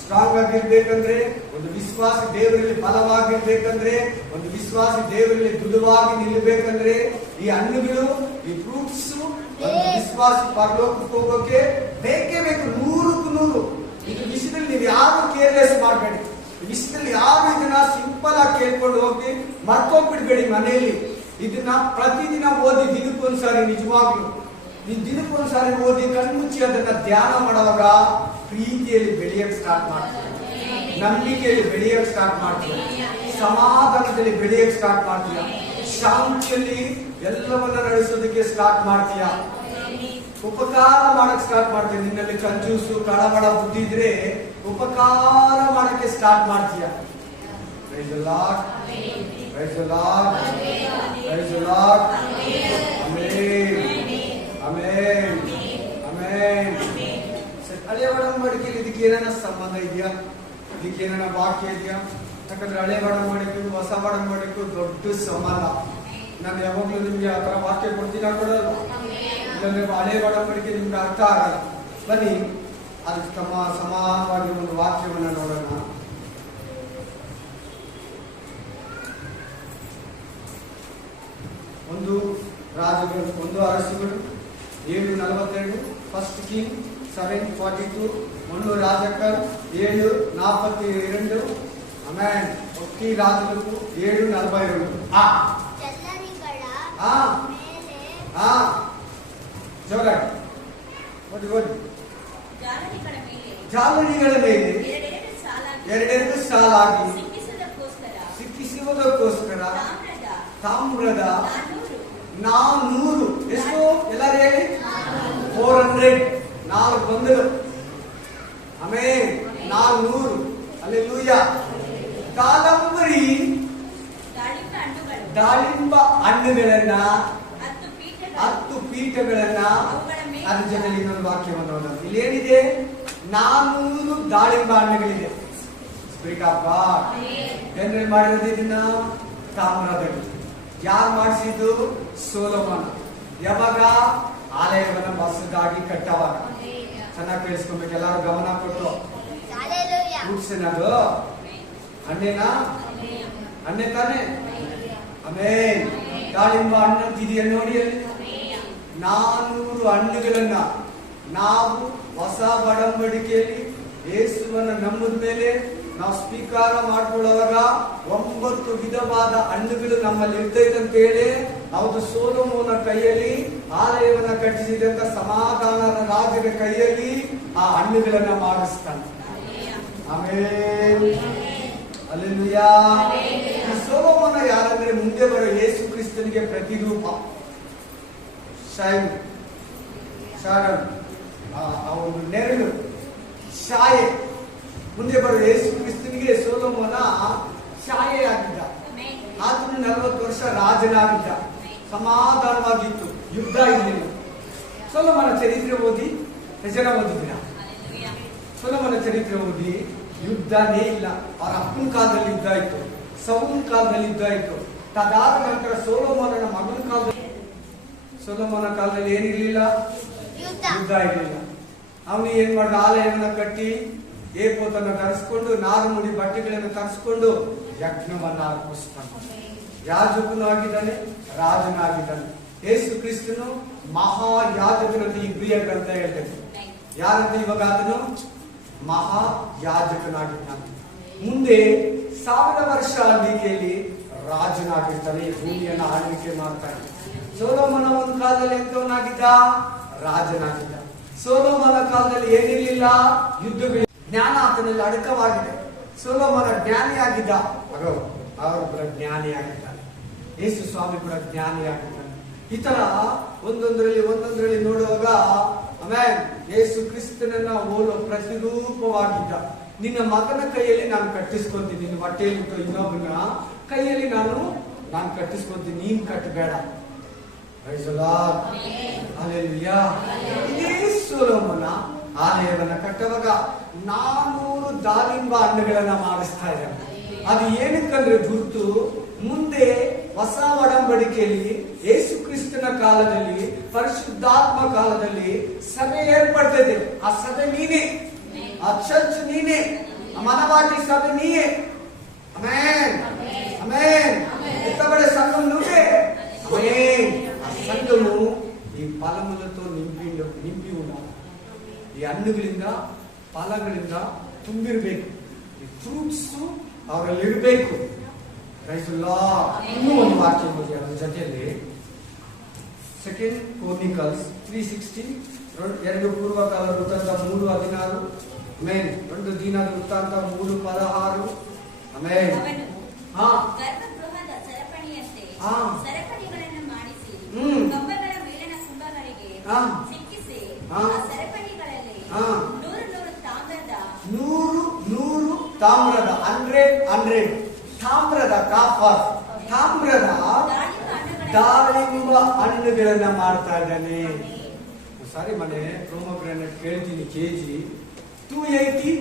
ಸ್ಟ್ರಾಂಗ್ ಆಗಿರ್ಬೇಕಂದ್ರೆ, ಒಂದು ವಿಶ್ವಾಸ ದೇವರಲ್ಲಿ ಬಲವಾಗಿರ್ಬೇಕಂದ್ರೆ, ಒಂದು ವಿಶ್ವಾಸ ದೇವರಲ್ಲಿ ದೃಢವಾಗಿ ನಿಲ್ಲಬೇಕಂದ್ರೆ ಈ ಹಣ್ಣುಗಳು, ಈ ಫ್ರೂಟ್ಸ್ ಒಂದು ವಿಶ್ವಾಸ ಪರಲೋಕಕ್ಕೆ ಹೋಗೋಕೆ ಬೇಕೇ ಬೇಕು. 100ಕ್ಕೆ 100. ಇದು ವಿಷಯದಲ್ಲಿ ನೀವು ಯಾರು ಕೇರ್ಲೆಸ್ ಮಾಡಬೇಡಿ. ಈ ವಿಷಯದಲ್ಲಿ ಯಾರು ಇದನ್ನ ಸಿಂಪಲ್ ಆಗಿ ಕೇಳ್ಕೊಂಡು ಹೋಗಿ ಮರ್ತೋಗ್ಬಿಡ್ಬೇಡಿ. ಮನೆಯಲ್ಲಿ ಇದನ್ನ ಪ್ರತಿದಿನ ಓದಿ, ದಿನಕ್ಕೊಂದ್ಸಾರಿ, ನಿಜವಾಗ್ಲು ನೀವು ದಿನಕ್ಕೊಂದ್ಸಾರಿ ಓದಿ ಕಣ್ಮುಚ್ಚಿ ಅದನ್ನ ಧ್ಯಾನ ಮಾಡುವಾಗ ಪ್ರೀತಿಯಲ್ಲಿ ಬೆಳೆಯಕ್ಕೆ ಸ್ಟಾರ್ಟ್ ಮಾಡ್ತೀವಿ, ನಂಬಿಕೆಯಲ್ಲಿ ಬೆಳೆಯಕ್ಕೆ ಸ್ಟಾರ್ಟ್ ಮಾಡ್ತೀವಿ, ಸಮಾಧಾನದಲ್ಲಿ ಬೆಳೆಯಕ್ಕೆ ಸ್ಟಾರ್ಟ್ ಮಾಡ್ತೀಯ, ಶಾಂತಿಯಲ್ಲಿ ಎಲ್ಲವನ್ನ ನಡೆಸೋದಕ್ಕೆ ಸ್ಟಾರ್ಟ್ ಮಾಡ್ತೀಯ, ಉಪಕಾರ ಮಾಡಕ್ ಸ್ಟಾರ್ಟ್ ಮಾಡ್ತೀಯ. ನಿನ್ನಲ್ಲಿ ಕಂಜೂಸು ಕಳವಳ ಬುದ್ಧಿ ಇದ್ರೆ ಉಪಕಾರ ಮಾಡಕ್ಕೆ ಸ್ಟಾರ್ಟ್ ಮಾಡ್ತೀಯ. Praise the Lord, praise the Lord, praise the Lord. Amen, amen, amen. ಹಳೆ ಒಡಂಬಡಿಕೆಯಲ್ಲಿ ಇದಕ್ಕೆ ಏನಾನ ಸಂಬಂಧ ಇದೆಯಾ? ಇದಕ್ಕೆ ಏನಾನ ವಾಕ್ಯ ಇದೆಯಾ? ಯಾಕಂದ್ರೆ ಹಳೆ ಒಡಂಬಡಿಕೆಗೂ ಹೊಸ ಒಡಂಬಡಿಕೆಗೂ ದೊಡ್ಡ ಸಂಬಂಧ. ನಾನು ಯಾವಾಗ್ಲೂ ನಿಮ್ಗೆ ಆ ತರ ವಾಕ್ಯ ಕೊಡ್ತೀನ ಕೊಡಲ್ಲ, ಇಲ್ಲಾಂದ್ರೆ ಹಳೆ ಒಡಂಬಡಿಕೆ ನಿಮ್ಗೆ ಅರ್ಥ ಆಗಲ್ಲ. ಬನ್ನಿ ಅದಕ್ಕೆ ಸಮಾನವಾಗಿ ಒಂದು ವಾಕ್ಯವನ್ನ ನೋಡೋಣ. ಒಂದು ರಾಜಗಳು, ಒಂದು ಅರಸುಗಳು 7:42, ಫಸ್ಟ್ ಕಿಂಗ್ 7:42, 1 ರಾಜಕರ್ 7:42, ಆಮೇಲೆ ಒಕ್ಕಿ ರಾಜಗಳು 7:42. ಜೋರಾಗಿ ಓದಿ ಓದಿ. ಜಾಲರಿಗಳ ಮೇಲೆ ಎರಡೆರಡು ಸಾಲಾಗಿ ಸಿಕ್ಕಿಸುವುದಕ್ಕೋಸ್ಕರ ತಾಮ್ರದ 400. ಎಷ್ಟು? ಎಲ್ಲರೂ ಹೇಳಿ 400. 4 ಬಂದಳು. ಆಮೇಲೆ 400. ಹಲ್ಲೆಲೂಯಾ. ಕಾದಂಬರಿ ದಾಳಿಂಬ ಹಣ್ಣುಗಳನ್ನ 10 ಪೀಠಗಳನ್ನ ಅದ್ರ ಜೊತೆಲಿ ಇನ್ನೊಂದು ವಾಕ್ಯವನ್ನು ನೋಡೋಣ. ಇಲ್ಲಿ ಏನಿದೆ? 400 ದಾಳಿಂಬ ಹಣ್ಣುಗಳಿದೆ. ಸ್ಪಿರಿಟ್ ಆಫ್ ಗಾಡ್ ಏನ್ರಿ ಮಾಡಿರೋದು ಇದನ್ನ? ತಾಮ್ರದಲ್ಲಿ. ಯಾರು ಮಾಡಿಸಿದ್ದು? ಸೊಲೊಮೋನ. ಯಾವಾಗ? ಆಲಯವನ್ನ ಹೊಸದಾಗಿ ಕಟ್ಟವಾಗ. ಚೆನ್ನಾಗಿ ಕೇಳಿಸ್ಕೊಬೇಕು, ಎಲ್ಲರೂ ಗಮನ ಕೊಟ್ಟು. ಫ್ರೂಟ್ಸ್ ಏನದು? ಹಣ್ಣೇನಾ? ಹಣ್ಣೆ ತಾನೆ? ಆಮೇಲೆ ದಾಳಿಂಬ ಹಣ್ಣಂತಿದೆಯಾ ನೋಡಿ ಅಲ್ಲಿ. 400 ಹಣ್ಣುಗಳನ್ನ ನಾವು ಹೊಸ ಒಡಂಬಡಿಕೆಯಲ್ಲಿ ಯೇಸುವನ್ನ ನಂಬಿದ ಮೇಲೆ ನಾವು ಸ್ವೀಕಾರ ಮಾಡ್ಕೊಳ್ಳುವಾಗ 9 ವಿಧವಾದ ಹಣ್ಣುಗಳು ನಮ್ಮಲ್ಲಿ ಇರ್ತೈತೆ ಅಂತ ಹೇಳಿ ಹೌದು. ಸೊಲೊಮೋನ ಕೈಯಲ್ಲಿ ಆಲಯವನ್ನ ಕಟ್ಟಿಸಿದಂತ ಸಮಾಧಾನದ ರಾಜನ ಕೈಯಲ್ಲಿ ಆ ಹಣ್ಣುಗಳನ್ನ ಮಾಡಿಸ್ತಾನೆ. ಆಮೇಲೆ ಹಲ್ಲೆಲೂಯಾ. ಸೊಲೊಮೋನ ಯಾರಂದ್ರೆ ಮುಂದೆ ಬರೋ ಯೇಸು ಕ್ರಿಸ್ತನಿಗೆ ಪ್ರತಿರೂಪ. ಅವನು ನೆರಳು, ಛಾಯೆ. ಮುಂದೆ ಬರೋ ಯೇಸು ಕ್ರಿಸ್ತನಿಗೆ ಸೊಲೊಮೋನ ಛಾಯೆ ಆಗಿದ್ದ. ಆತನು 40 ವರ್ಷ ರಾಜನಾಗಿದ್ದ. ಸಮಾಧಾನವಾಗಿತ್ತು, ಯುದ್ಧ ಇರಲಿಲ್ಲ. ಸೊಲೊಮೋನ ಚರಿತ್ರೆ ಓದಿ, ಹೆಸರ ಓದಿದ್ದೀರಾ? ಸೊಲೊಮೋನ ಚರಿತ್ರೆ ಓದಿ ಯುದ್ಧನೇ ಇಲ್ಲ. ಅವರ ಅಪ್ಪನ ಕಾಲದಲ್ಲಿ ಯುದ್ಧ ಆಯ್ತು, ಸೌಲನ ಕಾಲದಲ್ಲಿ ಯುದ್ಧ ಆಯ್ತು. ತದಾದ ನಂತರ ಸೊಲೊಮೋನನ ಮಗನ ಕಾಲದಲ್ಲಿ, ಸೊಲೊಮೋನ ಕಾಲದಲ್ಲಿ ಏನಿರ್ಲಿಲ್ಲ, ಯುದ್ಧ ಇರಲಿಲ್ಲ. ಅವನು ಏನ್ ಮಾಡಿದ, ಆಲಯವನ್ನ ಕಟ್ಟಿ ಏಪೋತನ್ನ ಧರಿಸ್ಕೊಂಡು ನಾರು ಮುಡಿ ಬಟ್ಟೆಗಳನ್ನು ತರಿಸ್ಕೊಂಡು ಯಜ್ಞವನ್ನ ಅರ್ಪಿಸ್ತಾನೆ. ಯಾಜಕನು ಆಗಿದ್ದಾನೆ, ರಾಜನಾಗಿದ್ದಾನೆ. ಯೇಸು ಕ್ರಿಸ್ತನು ಮಹಾಯಾಜಕನಂತ ಇಬ್ರಿಯ ಗ್ರಂಥ ಹೇಳ್ತೇನೆ. ಯಾರಂತ ಇವಾಗ ಆತನು ಮಹಾಯಾಜಕನಾಗಿದ್ದಾನೆ. ಮುಂದೆ 1000 ವರ್ಷ ಆಳ್ವಿಕೆಯಲ್ಲಿ ರಾಜನಾಗಿರ್ತಾನೆ, ಭೂಮಿಯನ್ನು ಆಳ್ವಿಕೆ ಮಾಡ್ತಾನೆ. ಸೊಲೊಮೋನ ಒಂದು ಕಾಲದಲ್ಲಿ ಎಂತವನಾಗಿದ್ದ, ರಾಜನಾಗಿದ್ದ. ಸೊಲೊಮೋನ ಕಾಲದಲ್ಲಿ ಏನಿರಲಿಲ್ಲ, ಯುದ್ಧಗಳು. ಜ್ಞಾನ ಆತನಲ್ಲಿ ಅಡಕವಾಗಿದೆ. ಸೊಲೊಮೋನ ಜ್ಞಾನಿಯಾಗಿದ್ದ, ಅವರು ಕೂಡ ಜ್ಞಾನಿಯಾಗಿದ್ದಾನೆ. ಯೇಸು ಸ್ವಾಮಿ ಕೂಡ ಜ್ಞಾನಿಯಾಗಿದ್ದಾನೆ. ಈ ತರ ಒಂದೊಂದರಲ್ಲಿ ನೋಡುವಾಗ ಆಮೇಲೆ ಯೇಸು ಕ್ರಿಸ್ತನನ್ನ ಹೋಲೋ ಪ್ರತಿರೂಪವಾಗಿದ್ದ. ನಿನ್ನ ಮಗನ ಕೈಯಲ್ಲಿ ನಾನು ಕಟ್ಟಿಸ್ಕೊಂತೀನಿ, ನಿನ್ನ ಹೊಟ್ಟೆಯಲ್ಲಿ ಇನ್ನೊಬ್ಬನ ಕೈಯಲ್ಲಿ ನಾನು ಕಟ್ಟಿಸ್ಕೊಂತೀನಿ, ನೀನ್ ಕಟ್ಟಬೇಡ. ಇದೇ ಸೊಲೊಮೋನ ಆಲಯವನ್ನ ಕಟ್ಟುವಾಗ 400 ದಾಳಿಂಬ ಹಣ್ಣುಗಳನ್ನ ಮಾಡಿಸ್ತಾ ಇದ್ದಾರೆ. ಅದು ಏನಕ್ಕಂದ್ರೆ ಗುರ್ತು, ಮುಂದೆ ಹೊಸ ಒಡಂಬಡಿಕೆಯಲ್ಲಿ ಯೇಸು ಕ್ರಿಸ್ತನ ಕಾಲದಲ್ಲಿ, ಪರಿಶುದ್ಧಾತ್ಮ ಕಾಲದಲ್ಲಿ ಸಭೆ ಏರ್ಪಡ್ತದೆ. ಆ ಸಭೆ ನೀನೇ, ಆ ಚರ್ಚ್ ನೀನೇ, ಆ ಮನವಾಟಿ ಸಭೆ ನೀಯೇ. Amen, amen. ఎత్తబడే సంఘం నువ్వే. ఆమేన్. ఆ సంఘము ఈ ఫలములతో నింపి ఉండాలి. ಈ ಹಣ್ಣುಗಳಿಂದ ಫಲಗಳಿಂದ ತುಂಬಿರಬೇಕು. ಈ ಫ್ರೂಟ್ಸ್ ಅವರಲ್ಲಿ ಇರಬೇಕು. ಇನ್ನೂ ಒಂದು ವಾಕ್ಯ ಓದಿ ಅದರ ಜೊತೆಯಲ್ಲಿ 2 Chronicles 3:16, 2 ಪೂರ್ವಕಾಲ ವೃತ್ತಾಂತ 3:16, ಆಮೆನ್. 2 ದಿನ ವೃತ್ತಾಂತ 3:16, ಆಮೆನ್. ಗರ್ಭಗೃಹದ ಸರಪಣಿಯಂತೆ ಸರಪಣಿಗಳನ್ನು ಮಾಡಿಸಿ ಕಂಬಗಳ ಮೇಲಿನ ಕುಂಭಗಳಿಗೆ ಸಿಕ್ಕಿಸಿ ಆ ಸರಪಣಿಗಳಲ್ಲಿ 100 ತಾಮ್ರದ 100 ತಾಮ್ರದ ಕಾಫರ್, ತಾಮ್ರದ ದಾಳಿಂಬ ಹಣ್ಣುಗಳನ್ನ ಮಾಡ್ತಾ ಇದ್ದಾನೆ. ಸಾರಿ ಮನೆ ಪ್ರೋಮೋಗ್ರಾನೇಟ್ ಕೇಳ್ತೀನಿ, ಕೆಜಿ 280,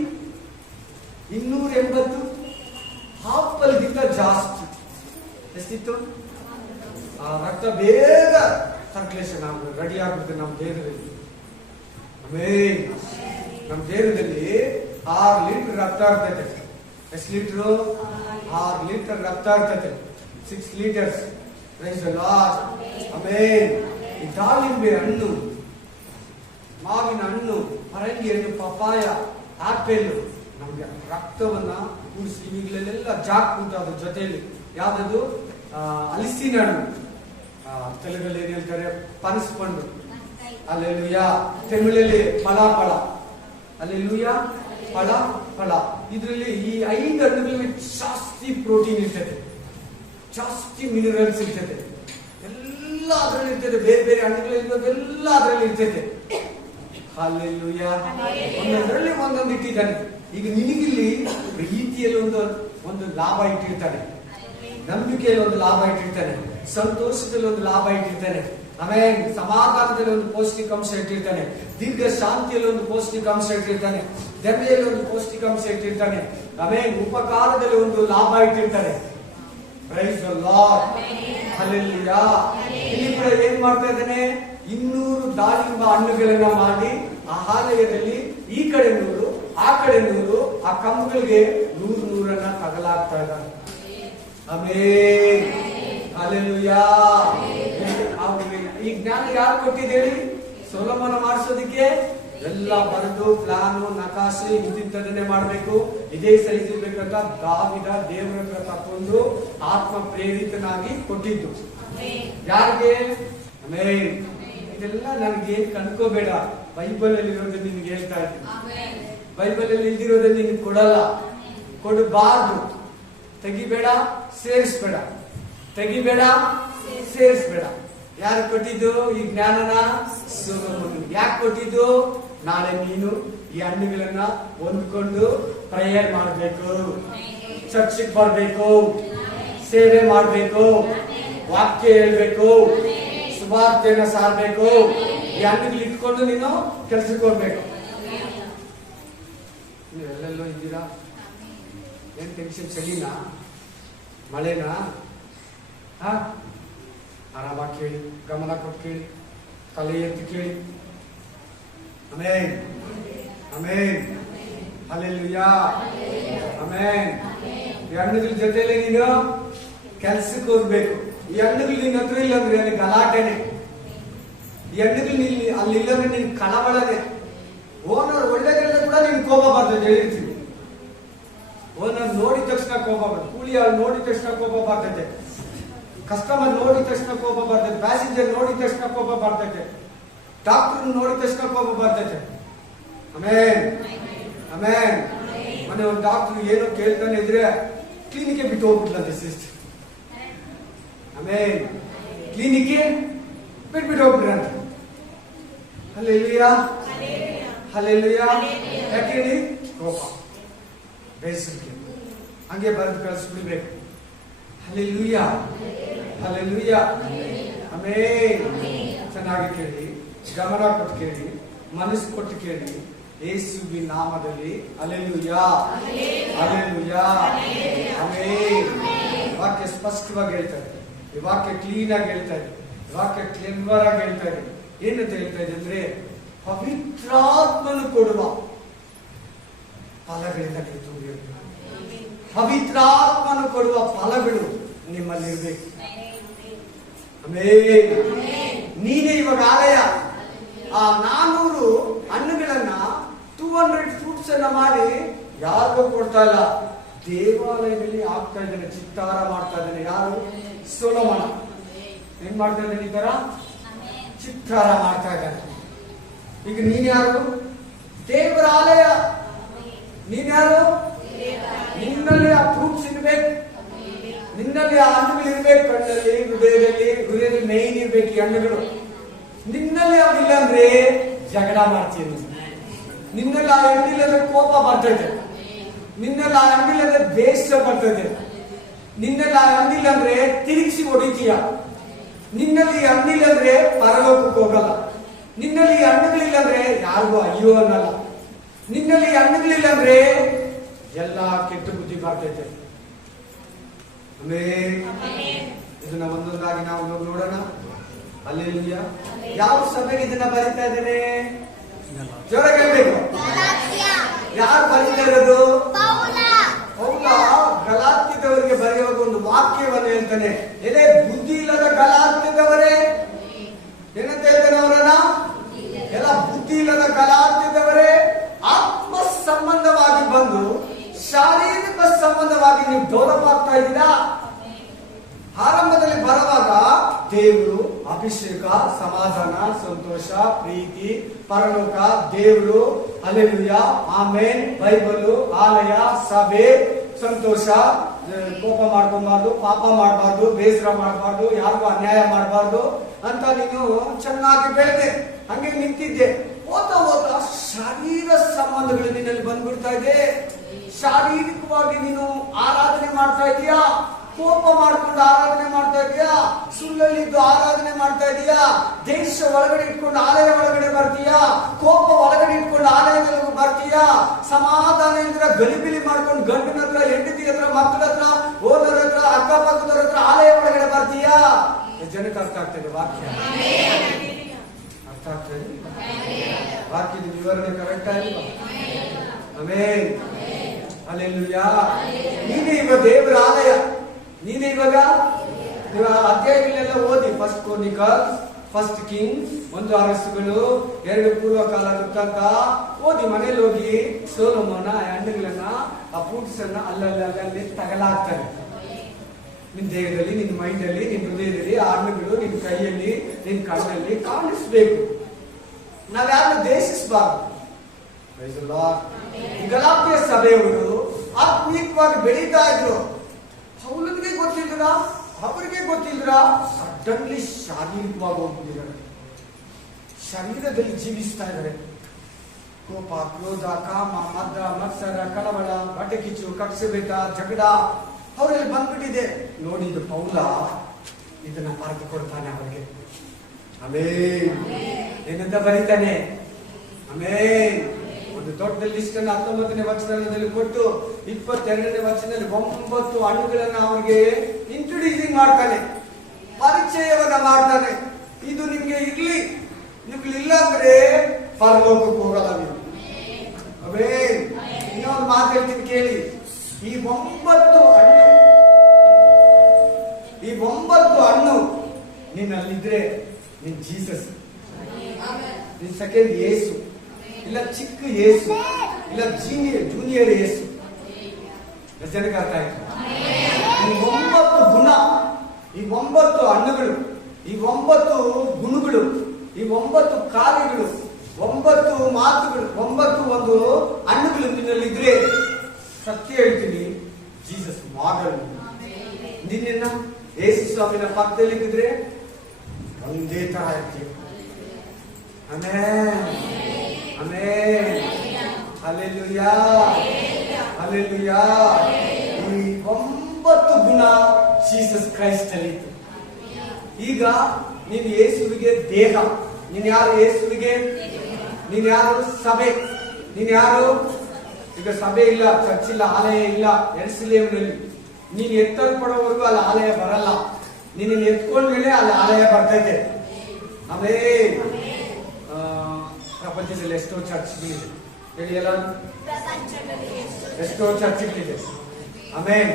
280. ಆಪಲ್ಗಿಂತ ಜಾಸ್ತಿ. ಎಷ್ಟಿತ್ತು? ರಕ್ತ ಬೇಗ ಸರ್ಕ್ಯುಲೇಷನ್ ಆಗ್ಬೇಕು, ರೆಡಿ ಆಗ್ಬಿಡುತ್ತೆ ನಮ್ಮ ದೇಹದಲ್ಲಿ. ಆಮೇಲೆ ನಮ್ಮ ದೇಹದಲ್ಲಿ 6 ಲೀಟರ್ ರಕ್ತ ಇರ್ತೈತೆ. ಎಷ್ಟು ಲೀಟರು? 6 ಲೀಟರ್ ರಕ್ತ ಇರ್ತೈತೆ. 6 litres. Praise the Lord. Amen. ಈ ದಾಳಿಂಬೆ ಹಣ್ಣು, ಮಾವಿನ ಹಣ್ಣು, ಪರಂಗಿ ಹಣ್ಣು, ಪಪಾಯ, ಆಪಲ್ ನಮ್ಗೆ ರಕ್ತವನ್ನ ಕೂಡಿಸಿ ಈಗಲೆಲ್ಲ ಜಾಕ್ ಉಂಟು. ಅದ್ರ ಜೊತೆಯಲ್ಲಿ ಯಾವ್ದದು? ಹಲಸಿನ ಹಣ್ಣು, ತೆಲುಗಲ್ಲಿ ಏನ್ ಹೇಳ್ತಾರೆ, ಪನಸ್ಪಂಡು. ಅಲ್ಲೆಲ್ಲೂಯ. ತಮಿಳಲ್ಲಿ ಫಲಾಫಳ. ಅಲ್ಲೆಲ್ಲೂಯ. ಫಲ. ಇದರಲ್ಲಿ ಈ 5 ಹಣ್ಣುಗಳಲ್ಲಿ ಜಾಸ್ತಿ ಪ್ರೋಟೀನ್ ಇರ್ತದೆ, ಜಾಸ್ತಿ ಮಿನರಲ್ಸ್ ಇರ್ತದೆ. ಎಲ್ಲ ಅದರಲ್ಲಿ ಇರ್ತದೆ. ಬೇರೆ ಬೇರೆ ಹಣ್ಣುಗಳಿರೋದೆಲ್ಲ ಅದರಲ್ಲಿ ಇರ್ತದೆ. ಅಲ್ಲೆಲ್ಲೂಯ. ಒಂದೊಂದರಲ್ಲಿ ಒಂದೊಂದು ಇಟ್ಟಿದ್ದಾನೆ. ಈಗ ನಿನಗಿಲ್ಲಿ ಪ್ರೀತಿಯಲ್ಲಿ ಒಂದು ಲಾಭ ಇಟ್ಟಿರ್ತಾನೆ, ನಂಬಿಕೆಯಲ್ಲಿ ಒಂದು ಲಾಭ ಇಟ್ಟಿರ್ತಾನೆ, ಸಂತೋಷದಲ್ಲಿ ಒಂದು ಲಾಭ ಇಟ್ಟಿರ್ತಾನೆ, ಆಮೇಲೆ ಸಮಾಧಾನದಲ್ಲಿ ಒಂದು ಪೌಷ್ಟಿಕಾಂಶ ಇಟ್ಟಿರ್ತಾನೆ, ದೀರ್ಘ ಶಾಂತಿಯಲ್ಲಿ ಒಂದು ಪೌಷ್ಟಿಕಾಂಶ ಇಟ್ಟಿರ್ತಾನೆ, ದೆಮೆಯಲ್ಲಿ ಒಂದು ಪೌಷ್ಟಿಕಾಂಶ ಇಟ್ಟಿರ್ತಾನೆ, ಆಮೇಲೆ ಉಪಕಾರದಲ್ಲಿ ಒಂದು ಲಾಭ ಇಟ್ಟಿರ್ತಾನೆ. Praise the Lord. ಹಲ್ಲೆಲೂಯಾ. ಇಲ್ಲಿ ಕೂಡ ಏನ್ ಮಾಡ್ತಾ ಇದ್ದಾನೆ? 200 ದಾಳಿಂಬ ಹಣ್ಣುಗಳನ್ನ ಮಾಡಿ ಆ ಆಲಯದಲ್ಲಿ ಈ ಕಡೆ 100, ಆ ಕಡೆ 100, ಆ ಕಂಬಗಳಿಗೆ 100 ತಗಲಾಗ್ತಾ ಇದ್ದಾರೆ. ಆಮೆನ್. ಹಲ್ಲೆಲೂಯಾ. ಈ ಜ್ಞಾನ ಯಾರು ಕೊಟ್ಟಿದ್ದೇಳಿ? ಸೊಲೊಮೋನ ಮಾಡಿಸೋದಿಕ್ಕೆ ಎಲ್ಲ ಬರೆದು ಪ್ಲಾನು ನಕಾಶೆ ಇಂತಿಂತದನ್ನೇ ಮಾಡಬೇಕು, ಇದೇ ಸೈಜ್ ಇರ್ಬೇಕಂತ ದಾವಿದ ದೇವರ ಹತ್ರ ತಕೊಂಡು ಆತ್ಮ ಪ್ರೇರಿತನಾಗಿ ಕೊಟ್ಟಿದ್ದು. ಯಾರಿಗೆ? ಆಮೆನ್. ಇದೆಲ್ಲ ನನಗೆ ಕಣ್ಕೋಬೇಡ, ಬೈಬಲ್ ಅಲ್ಲಿ ಇರೋದನ್ನ ನಿನ್ಗೆ ಹೇಳ್ತಾ ಇದ್ದೀನಿ. ಬೈಬಲ್ ಅಲ್ಲಿ ಇಲ್ದಿರೋದನ್ನ ನಿನ್ಗೆ ಕೊಡಲ್ಲ, ಕೊಡಬಾರ್ದು. ತೆಗಿಬೇಡ, ಸೇರಿಸ್ಬೇಡ. ತೆಗಿಬೇಡ, ಸೇರಿಸ್ಬೇಡ. ಯಾರು ಕೊಟ್ಟಿದ್ದು ಈ ಜ್ಞಾನನ? ಸೊಲೊಮೋನ. ಯಾಕೆ ಕೊಟ್ಟಿದ್ದು? ನಾಳೆ ನೀನು ಈ ಹಣ್ಣುಗಳನ್ನ ಹೊಂದ್ಕೊಂಡು ಪ್ರೇಯರ್ ಮಾಡಬೇಕು, ಚರ್ಚಿಗೆ ಬರಬೇಕು, ಸೇವೆ ಮಾಡಬೇಕು, ವಾಕ್ಯ ಹೇಳ್ಬೇಕು, ಸುವಾರ್ತೆಯನ್ನ ಸಾರಬೇಕು. ಈ ಹಣ್ಣುಗಳು ಇಟ್ಕೊಂಡು ನೀನು ಕೆಲಸಕ್ಕೆ ಹೋಗ್ಬೇಕು. ನೀವು ಎಲ್ಲೆಲ್ಲೋ ಇದ್ದೀರಾ? ಏನ್ ಟೆನ್ಷನ್? ಚಳಿನಾ? ಮಳೆನಾ? ಆರಾಮಾಗಿ ಕೇಳಿ, ಗಮನ ಕೊಟ್ಟು ಕೇಳಿ, ತಲೆ ಎತ್ತಿ ಕೇಳಿ. Amen, amen, hallelujah, amen. ಈ ಹಣ್ಣುಗಳ ಜೊತೆಲೆ ನೀನು ಕೆಲ್ಸಕ್ಕೆ ಹೋಗ್ಬೇಕು. ಈ ಹಣ್ಣುಗಳು ನಿನ್ನ ಹತ್ರ ಇಲ್ಲ ಅಂದ್ರೆ ಅಲ್ಲಿ ಗಲಾಟೆನೆ. ಈ ಹಣ್ಣುಗಳು ಅಲ್ಲಿ ಇಲ್ಲಂದ್ರೆ ನೀನ್ ಕಳವಳನೆ. ಓನರ್ ಒಳ್ಳೆದ್ರಿಂದ ಕೂಡ ನೀನ್ ಕೋಪ ಬರ್ತದೆ, ಹೇಳಿರ್ತೀನಿ. ಓನರ್ ನೋಡಿದ ತಕ್ಷಣ ಕೋಪ ಬರ್ತದೆ, ಕೂಲಿ ಆಳು ನೋಡಿದ ತಕ್ಷಣ ಕೋಪ ಬರ್ತೈತೆ, ಕಸ್ಟಮರ್ ನೋಡಿದ ತಕ್ಷಣ ಕೋಪ ಬರ್ತೈತೆ, ಪ್ಯಾಸೆಂಜರ್ ನೋಡಿದ ತಕ್ಷಣ ಕೋಪ ಬರ್ತೈತೆ, ಡಾಕ್ಟರ್ ನೋಡಿದ ತಕ್ಷಣ ಕೋಪ ಬರ್ತೈತೆ. Amen, amen. ಮನೆ ಒಂದು ಡಾಕ್ಟರ್ ಏನೋ ಕೇಳ್ತಾನೆ ಇದ್ರೆ ಕ್ಲಿನಿಕ್ ಬಿಟ್ಟು ಹೋಗ್ಬಿಟ್ಲಂತೆ ಸಿಸ್ಟರ್. ಆಮೆನ್, ಕ್ಲಿನಿಕ್ ಬಿಟ್ಬಿಟ್ಟು ಹೋಗ್ಬಿಟ್ರಂತೆ. Hallelujah, hallelujah. ಯಾಕೆ ಹೇಳಿ? ಕೋಪ, ಬೇಸರಿಕೆ, ಹಂಗೆ ಬರೆದು ಕಳಿಸ್ಬಿಡ್ಬೇಕು. Hallelujah, hallelujah, amen. ಚೆನ್ನಾಗಿ ಕೇಳಿ, ಗಮನ ಕೊಟ್ಟು ಕೇಳಿ, ಮನಸ್ಸು ಕೊಟ್ಟು ಕೇಳಿ. ಯೇಸುವಿನ ನಾಮದಲ್ಲಿ ಹಲ್ಲೆಲೂಯಾ, ಹಲ್ಲೆಲೂಯಾ, ಆಮೆನ್. ವಾಕ್ಯ ಸ್ಪಷ್ಟವಾಗಿ ಹೇಳ್ತಾರೆ, ಈ ವಾಕ್ಯ ಕ್ಲೀನ್ ಆಗಿ ಹೇಳ್ತಾ ಇದೆ, ವಾಕ್ಯ ಕ್ಲೆವರ್ ಆಗಿ ಹೇಳ್ತಾ ಇದೆ. ಏನಂತ ಹೇಳ್ತಾ ಇದೆ ಅಂದ್ರೆ, ಪವಿತ್ರಾತ್ಮನು ಕೊಡುವ ಫಲಗಳಿಂದ ತುಂಬಿರಬೇಕು. ಪವಿತ್ರಾತ್ಮನು ಕೊಡುವ ಫಲಗಳು ನಿಮ್ಮಲ್ಲಿ ಇರಬೇಕು. ಆಮೆನ್. ನೀನೇ ಇವಾಗ ಆಲಯ. ಆ 400 ಹಣ್ಣುಗಳನ್ನ 200 ಫ್ರೂಟ್ಸ್ ಅನ್ನ ಮಾಡಿ ಯಾರಿಗೂ ಕೊಡ್ತಾ ಇಲ್ಲ, ದೇವಾಲಯದಲ್ಲಿ ಆಗ್ತಾ ಇದ್ದಾನೆ, ಚಿತ್ತಾರ ಮಾಡ್ತಾ ಇದ್ದಾನೆ. ಯಾರು? ಸೊಲೊಮೋನ. ಏನ್ ಮಾಡ್ತಾ ಇದ್ದಾನೆ? ಈ ತರ ಚಿತ್ತಾರ ಮಾಡ್ತಾ ಇದ್ದಾನೆ. ಈಗ ನೀನ್ ಯಾರು? ದೇವರ ಆಲಯ. ನೀನ್ ಯಾರು? ನಿನ್ನಲ್ಲಿ ಆ ಫ್ರೂಟ್ಸ್ ಇರ್ಬೇಕು, ನಿನ್ನಲ್ಲಿ ಆ ಹಣ್ಣುಗಳು ಇರ್ಬೇಕು. ಕಣ್ಣಲ್ಲಿ, ಹೃದಯದಲ್ಲಿ ಮೇಯ್ನ್ ಇರ್ಬೇಕು ಈ ಹಣ್ಣುಗಳು. ನಿನ್ನಲ್ಲಿ ಅದಿಲ್ಲ ಅಂದ್ರೆ ಜಗಳ ಮಾಡ್ತೀನಿ. ನಿನ್ನಲ್ಲಿ ಆ ಹಣ್ಣಿಲ್ಲ ಅಂದ್ರೆ ಕೋಪ ಬರ್ತೈತೆ, ನಿನ್ನಲ್ಲಿ ಆ ಹಣ್ಣಿಲ್ಲ ಅಂದ್ರೆ ಬೇಸರ ಬರ್ತೈತೆ, ನಿನ್ನಲ್ಲಿ ಆ ಹಣ್ಣಿಲ್ಲ ಅಂದ್ರೆ ತಿರುಗಿಸಿ ಹೊಡಿತೀಯ, ನಿನ್ನಲ್ಲಿ ಹಣ್ಣಿಲ್ಲ ಅಂದ್ರೆ ಪರಲೋಕಕ್ಕೆ ಹೋಗಲ್ಲ, ನಿನ್ನಲ್ಲಿ ಹಣ್ಣುಗಳಿಲ್ಲ ಅಂದ್ರೆ ಯಾರಿಗೂ ಅಯ್ಯೋ ಅನ್ನಲ್ಲ, ನಿನ್ನಲ್ಲಿ ಹಣ್ಣುಗಳಿಲ್ಲ ಅಂದ್ರೆ ಎಲ್ಲಾ ಕೆಟ್ಟ ಬುದ್ಧಿ ಬರ್ತೈತೆ. ಆಮೆನ್. ಇದನ್ನ ಒಂದೊಂದಾಗಿ ನಾವು ನೋಡೋಣ. ಹಲ್ಲೆಲೂಯಾ. ಯಾವ ಸಭೆಗೆ ಇದನ್ನ ಬರೀತಾ ಇದ್ದೇನೆ? ಜೋರಾಗಿ ಹೇಳ್ಬೇಕು. ಯಾರು ಬರೀತಾ ಇರೋದು? ಪೌಲ ಗಲಾತ್ಯದವರಿಗೆ ಬರೆಯುವಾಗ ಒಂದು ವಾಕ್ಯವನ್ನು ಹೇಳ್ತಾನೆ. ಎಲೆ ಬುದ್ಧಿ ಇಲ್ಲದ ಗಲಾತ್ಯದವರೇ, ಏನಂತ ಹೇಳ್ತಾನೆ ಅವರನ್ನ? ಎಲ್ಲ ಬುದ್ಧಿ ಇಲ್ಲದ ಗಲಾತ್ಯದವರೇ, ಆತ್ಮ ಸಂಬಂಧವಾಗಿ ಬಂದು ಶಾರೀರಿಕ ಸಂಬಂಧವಾಗಿ ನೀವು ಡೆವಲಪ್ ಆಗ್ತಾ ಇದ್ದೀರಾ. ಆರಂಭದಲ್ಲಿ ಬರುವಾಗ ದೇವರು, ಅಭಿಷೇಕ, ಸಮಾಧಾನ, ಸಂತೋಷ, ಪ್ರೀತಿ, ಪರಲೋಕ, ದೇವರು, ಹಲ್ಲೆಲೂಯಾ, ಆಮೆನ್, ಬೈಬಲು, ಆಲಯ, ಸಭೆ, ಸಂತೋಷ, ಕೋಪ ಮಾಡ್ಕೊಬಾರ್ದು, ಪಾಪ ಮಾಡಬಾರ್ದು, ಬೇಸರ ಮಾಡಬಾರ್ದು, ಯಾರಿಗೂ ಅನ್ಯಾಯ ಮಾಡಬಾರ್ದು ಅಂತ ನೀನು ಚೆನ್ನಾಗಿ ಬೆಳೆದೆ, ಹಂಗೆ ನಿಂತಿದ್ದೆ. ಓದ್ತಾ ಓದ್ತಾ ಶರೀರ ಸಂಬಂಧಗಳು ನಿನ್ನಲ್ಲಿ ಬಂದ್ಬಿಡ್ತಾ ಇದೆ. ಶಾರೀರಿಕವಾಗಿ ನೀನು ಆರಾಧನೆ ಮಾಡ್ತಾ ಇದೀಯಾ, ಕೋಪ ಮಾಡ್ಕೊಂಡು ಆರಾಧನೆ ಮಾಡ್ತಾ ಇದೀಯಾ, ಸುಳ್ಳಲ್ಲಿದ್ದು ಆರಾಧನೆ ಮಾಡ್ತಾ ಇದೀಯಾ, ದೇಶ ಒಳಗಡೆ ಇಟ್ಕೊಂಡು ಆಲಯ ಒಳಗಡೆ ಬರ್ತೀಯಾ, ಕೋಪ ಒಳಗಡೆ ಇಟ್ಕೊಂಡು ಆಲಯದಲ್ಲಿ ಬರ್ತೀಯಾ, ಸಮಾಧಾನ ಇದ್ರೆ ಗಲಿಬಿಲಿ ಮಾಡ್ಕೊಂಡು ಗಂಡನ ಹತ್ರ, ಹೆಂಡತಿ ಹತ್ರ, ಮಕ್ಕಳ ಹತ್ರ, ಓನರ್ ಹತ್ರ, ಅಕ್ಕಪಕ್ಕದವ್ರ ಹತ್ರ ಆಲಯ ಒಳಗಡೆ ಬರ್ತೀಯಾ. ಜನಕ್ಕೆ ಅರ್ಥ ಆಗ್ತದೆ ವಾಕ್ಯ? ಅರ್ಥ ಆಗ್ತದೆ? ವಾಕ್ಯದ ವಿವರಣೆ ಕರೆಕ್ಟ್ ಆಗಿಲ್ವಾ? Amen, hallelujah. ನೀನೇ ಇವಾಗ ದೇವರ ಆಲಯ. ನೀನೇ ಇವಾಗ ಅಧ್ಯಾಯಗಳೆಲ್ಲ ಓದಿ. ಫಸ್ಟ್ ಕ್ರೋನಿಕಲ್ಸ್, ಫಸ್ಟ್ ಕಿಂಗ್, 1 ಅರಸುಗಳು, 2 ಪೂರ್ವಕಾಲ ವೃತ್ತಾಂತ ಓದಿ. ಮನೇಲಿ ಹೋಗಿ ಸೊಲೊಮೋನ ಹಣ್ಣುಗಳನ್ನ, ಆ ಫ್ರೂಟ್ಸ್ ಅನ್ನ ಅಲ್ಲಲ್ಲಿ ತಗಲಾಗ್ತಾರೆ. ನಿನ್ ದೇಹದಲ್ಲಿ, ನಿನ್ ಮೈಂಡ್ ಅಲ್ಲಿ, ನಿನ್ ಹೃದಯದಲ್ಲಿ ಆ ಹಣ್ಣುಗಳು ನಿನ್ ಕೈಯಲ್ಲಿ, ನಿನ್ ಕಣ್ಣಲ್ಲಿ ಕಾಣಿಸ್ಬೇಕು. ನಾವ್ಯಾರು ದೇಶಿಸಬಾರ್ದು. ಗಲಾತ್ಯ ಸಭೆಯವರು ಆತ್ಮೀಯವಾಗಿ ಬೆಳೀತಾ ಇದ್ರು. ಪೌಲನಿಗೆ ಗೊತ್ತಿದ್ರ, ಅವರಿಗೆ ಗೊತ್ತಿದ್ರ, ಸಡನ್ಲಿ ಶಾರೀರಿಕವಾಗಿ ಹೋಗ್ಬಿಟ್ಟಿದ್ದಾರೆ. ಶರೀರದಲ್ಲಿ ಜೀವಿಸ್ತಾ ಇದ್ದಾರೆ. ಕೋಪ, ಕ್ರೋಧ, ಕಾಮ, ಮದ, ಮತ್ಸರ, ಕಳವಳ, ಬಟ್ಟೆ ಕಿಚ್ಚು, ಕಕ್ಷಬೇತ, ಜಗಳ ಅವರಲ್ಲಿ ಬಂದ್ಬಿಟ್ಟಿದೆ. ನೋಡಿದ್ದು ಪೌಲ ಇದನ್ನ ಬರೆದು ಕೊಡ್ತಾನೆ ಅವರಿಗೆ. ಆಮೆನ್. ಏನಂತ ಬರೀತಾನೆ? ಆಮೆನ್. ಒಂದು ದೊಡ್ಡ ಲಿಸ್ಟ್ ಅನ್ನು 19ನೇ ವಚನದಲ್ಲಿ ಕೊಟ್ಟು 22ನೇ ವಚನದಲ್ಲಿ 9 ಹಣ್ಣುಗಳನ್ನ ಅವರಿಗೆ ಇಂಟ್ರೊಡ್ಯೂಸಿಂಗ್ ಮಾಡ್ತಾನೆ, ಪರಿಚಯವನ್ನ ಮಾಡ್ತಾನೆ. ಇದು ನಿಮ್ಗೆ ಇರ್ಲಿ, ಇರ್ಲಿಲ್ಲ ಅಂದ್ರೆ ಪರಲೋಕಕ್ಕೆ ಹೋಗಲ್ಲ ನೀವು. ಇನ್ನೊಂದು ಮಾತು ಹೇಳ್ತೀನಿ ಕೇಳಿ. ಈ 9 ಹಣ್ಣು ನಿನ್ನಲ್ಲಿದ್ರೆ ನಿನ್ ಜೀಸಸ್, ನಿನ್ ಸೆಕೆಂಡ್ ಯೇಸು, ಇಲ್ಲ ಚಿಕ್ಕ ಯೇಸು, ಇಲ್ಲ ಜೂನಿಯರ್ ಯೇಸು. ಜನಕ್ಕೆ ಅರ್ಥ ಆಯ್ತು? ಈ 9 ಗುಣ, ಈ 9 ಹಣ್ಣುಗಳು, ಈ 9 ಗುಣಗಳು, ಈ 9 ಕಾರ್ಯಗಳು, 9 ಮಾತುಗಳು, 9 ಒಂದು ಹಣ್ಣುಗಳು ನಿನ್ನಲ್ಲಿದ್ರೆ ಸತ್ಯ ಹೇಳ್ತೀನಿ, ಜೀಸಸ್ ಮಾಡೆಲ್. ನಿನ್ನ ಯೇಸು ಸ್ವಾಮಿನ ಪಕ್ಕದಲ್ಲಿದ್ದರೆ ಒಂದೇ ತರ ಇರ್ತೀವಿ. Amen, amen, hallelujah, hallelujah. ಈ 9 ಗುಣ ಜೀಸಸ್ ಕ್ರೈಸ್ಟ್ ಅಲ್ಲಿ ಇತ್ತು. ಈಗ ನೀನು ಯೇಸುವಿಗೆ ದೇಹ, ನೀನ್ ಯಾರು ಯೇಸುವಿಗೆ? ನೀನ್ ಯಾರು? ಸಭೆ. ನೀನ್ ಯಾರು? ಈಗ ಸಭೆ ಇಲ್ಲ, ಚರ್ಚ್ ಇಲ್ಲ, ಆಲಯ ಇಲ್ಲ ಯೆರೂಸಲೇಮಿನಲ್ಲಿ. ನೀನ್ ಎತ್ತಲ್ಪಡೋವರೆಗೂ ಅಲ್ಲಿ ಆಲಯ ಬರಲ್ಲ. ನಿನ್ನ ಎತ್ಕೊಂಡ್ಮೇಲೆ ಅಲ್ಲಿ ಆಲಯ ಬರ್ತೈತೆ. ಆಮೇಲೆ ಪ್ರಪಂಚದಲ್ಲಿ ಎಷ್ಟೋ ಚರ್ಚ್ಗಳಿದೆ ಹೇಳಿ, ಎಲ್ಲ ಎಷ್ಟೋ ಚರ್ಚ್ಗಳಿದೆ. ಆಮೇಲೆ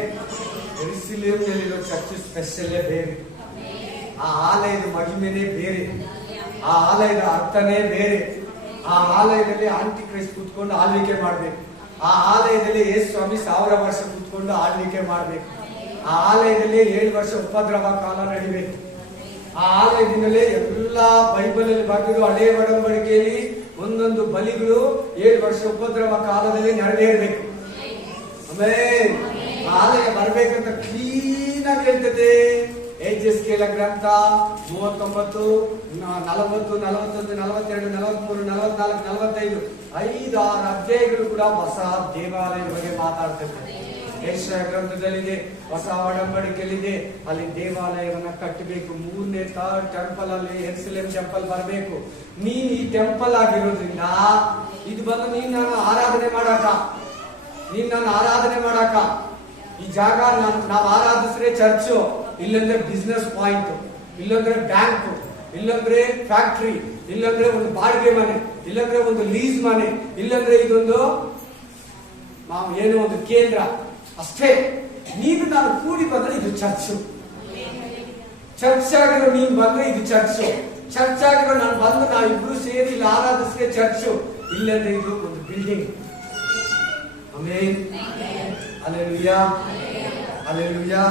ಯೆರೂಸಲೇಮಿನಲ್ಲಿರೋ ಚರ್ಚ್ ಸ್ಪೆಷಲ್ಲೇ ಬೇರೆ, ಆ ಆಲಯದ ಮಹಿಮೆನೇ ಬೇರೆ, ಆ ಆಲಯದ ಅರ್ಥನೇ ಬೇರೆ. ಆ ಆಲಯದಲ್ಲಿ ಆಂಟಿ ಕ್ರೈಸ್ಟ್ ಕೂತ್ಕೊಂಡು ಆಳ್ವಿಕೆ ಮಾಡ್ಬೇಕು. ಆ ಆಲಯದಲ್ಲಿ ಯೇಸು ಸ್ವಾಮಿ 1000 ವರ್ಷ ಕೂತ್ಕೊಂಡು ಆಳ್ವಿಕೆ ಮಾಡ್ಬೇಕು. ಆ ಆಲಯದಲ್ಲಿ 7 ವರ್ಷ ಉಪದ್ರವ ಕಾಲ ನಡಿಬೇಕು. ಆ ಆಲಯದಿಂದಲೇ ಎಲ್ಲಾ ಬೈಬಲ್ ಅಲ್ಲಿ ಬರೆದಿರೋ ಹಳೆ ಒಡಂಬಡಿಕೆಯಲ್ಲಿ ಒಂದೊಂದು ಬಲಿಗಳು 7 ವರ್ಷ ಉಪದ್ರವ ಕಾಲದಲ್ಲಿ ನೆರವೇರ್ಬೇಕು. ಆಮೇಲೆ ಆಲಯ ಬರ್ಬೇಕಂತ ಕ್ಲೀನ್ ಆಗಿ ಹೇಳ್ತದೆ ಎಜೆಸ್ಕೇಲ ಗ್ರಂಥ 39, 40, 41, 42, 43, 44, 45 5-6 ಅಧ್ಯಾಯಗಳು ಕೂಡ ಹೊಸ ದೇವಾಲಯದ ಬಗ್ಗೆ ಮಾತಾಡ್ತದೆ. ಯೆಶಾಯ ಗ್ರಂಥದಲ್ಲಿದೆ, ಹೊಸ ಒಡಂಬಡಿಕೆಯಲ್ಲಿದೆ. ಅಲ್ಲಿ ದೇವಾಲಯವನ್ನ ಕಟ್ಟಬೇಕು. 3ನೇ ಟೆಂಪಲ್ ಅಲ್ಲಿ ಯೆರೂಸಲೇಮ್ ಟೆಂಪಲ್ ಬರಬೇಕು. ನೀನ್ ಈ ಟೆಂಪಲ್ ಆಗಿರೋದ್ರಿಂದ ಇದು ಬಂದು ನೀನ್ ನಾನು ಆರಾಧನೆ ಮಾಡಾಕ, ನೀನ್ ನಾನು ಆರಾಧನೆ ಮಾಡಾಕ ಈ ಜಾಗ ನಾವು ಆರಾಧಿಸ್ರೆ ಚರ್ಚು, ಇಲ್ಲಂದ್ರೆ ಬಿಸ್ನೆಸ್ ಪಾಯಿಂಟ್, ಇಲ್ಲಂದ್ರೆ ಬ್ಯಾಂಕ್, ಇಲ್ಲಂದ್ರೆ ಫ್ಯಾಕ್ಟ್ರಿ, ಇಲ್ಲಂದ್ರೆ ಒಂದು ಬಾಡಿಗೆ ಮನೆ, ಇಲ್ಲಂದ್ರೆ ಒಂದು ಲೀಸ್ ಮನೆ, ಇಲ್ಲಂದ್ರೆ ಇದೊಂದು ಏನೋ ಒಂದು ಕೇಂದ್ರ ಅಷ್ಟೇ. ನೀನು ನಾನು ಕೂಡಿ ಬಂದ್ರೆ ಇದು ಚರ್ಚು. ಚರ್ಚ್ ಆಗಿರೋ ನೀನು ಬಂದ್ರೆ ಇದು ಚರ್ಚು. ಚರ್ಚ್ ಆಗಿರೋ ನಾನು ಬಂದು ನಾವಿಬ್ರು ಸೇರಿ ಇಲ್ಲಿ ಆರಾಧಿಸಿದ್ರೆ ಚರ್ಚು, ಇಲ್ಲಂದ್ರೆ ಇದು ಒಂದು ಬಿಲ್ಡಿಂಗ್. Amen, hallelujah, hallelujah.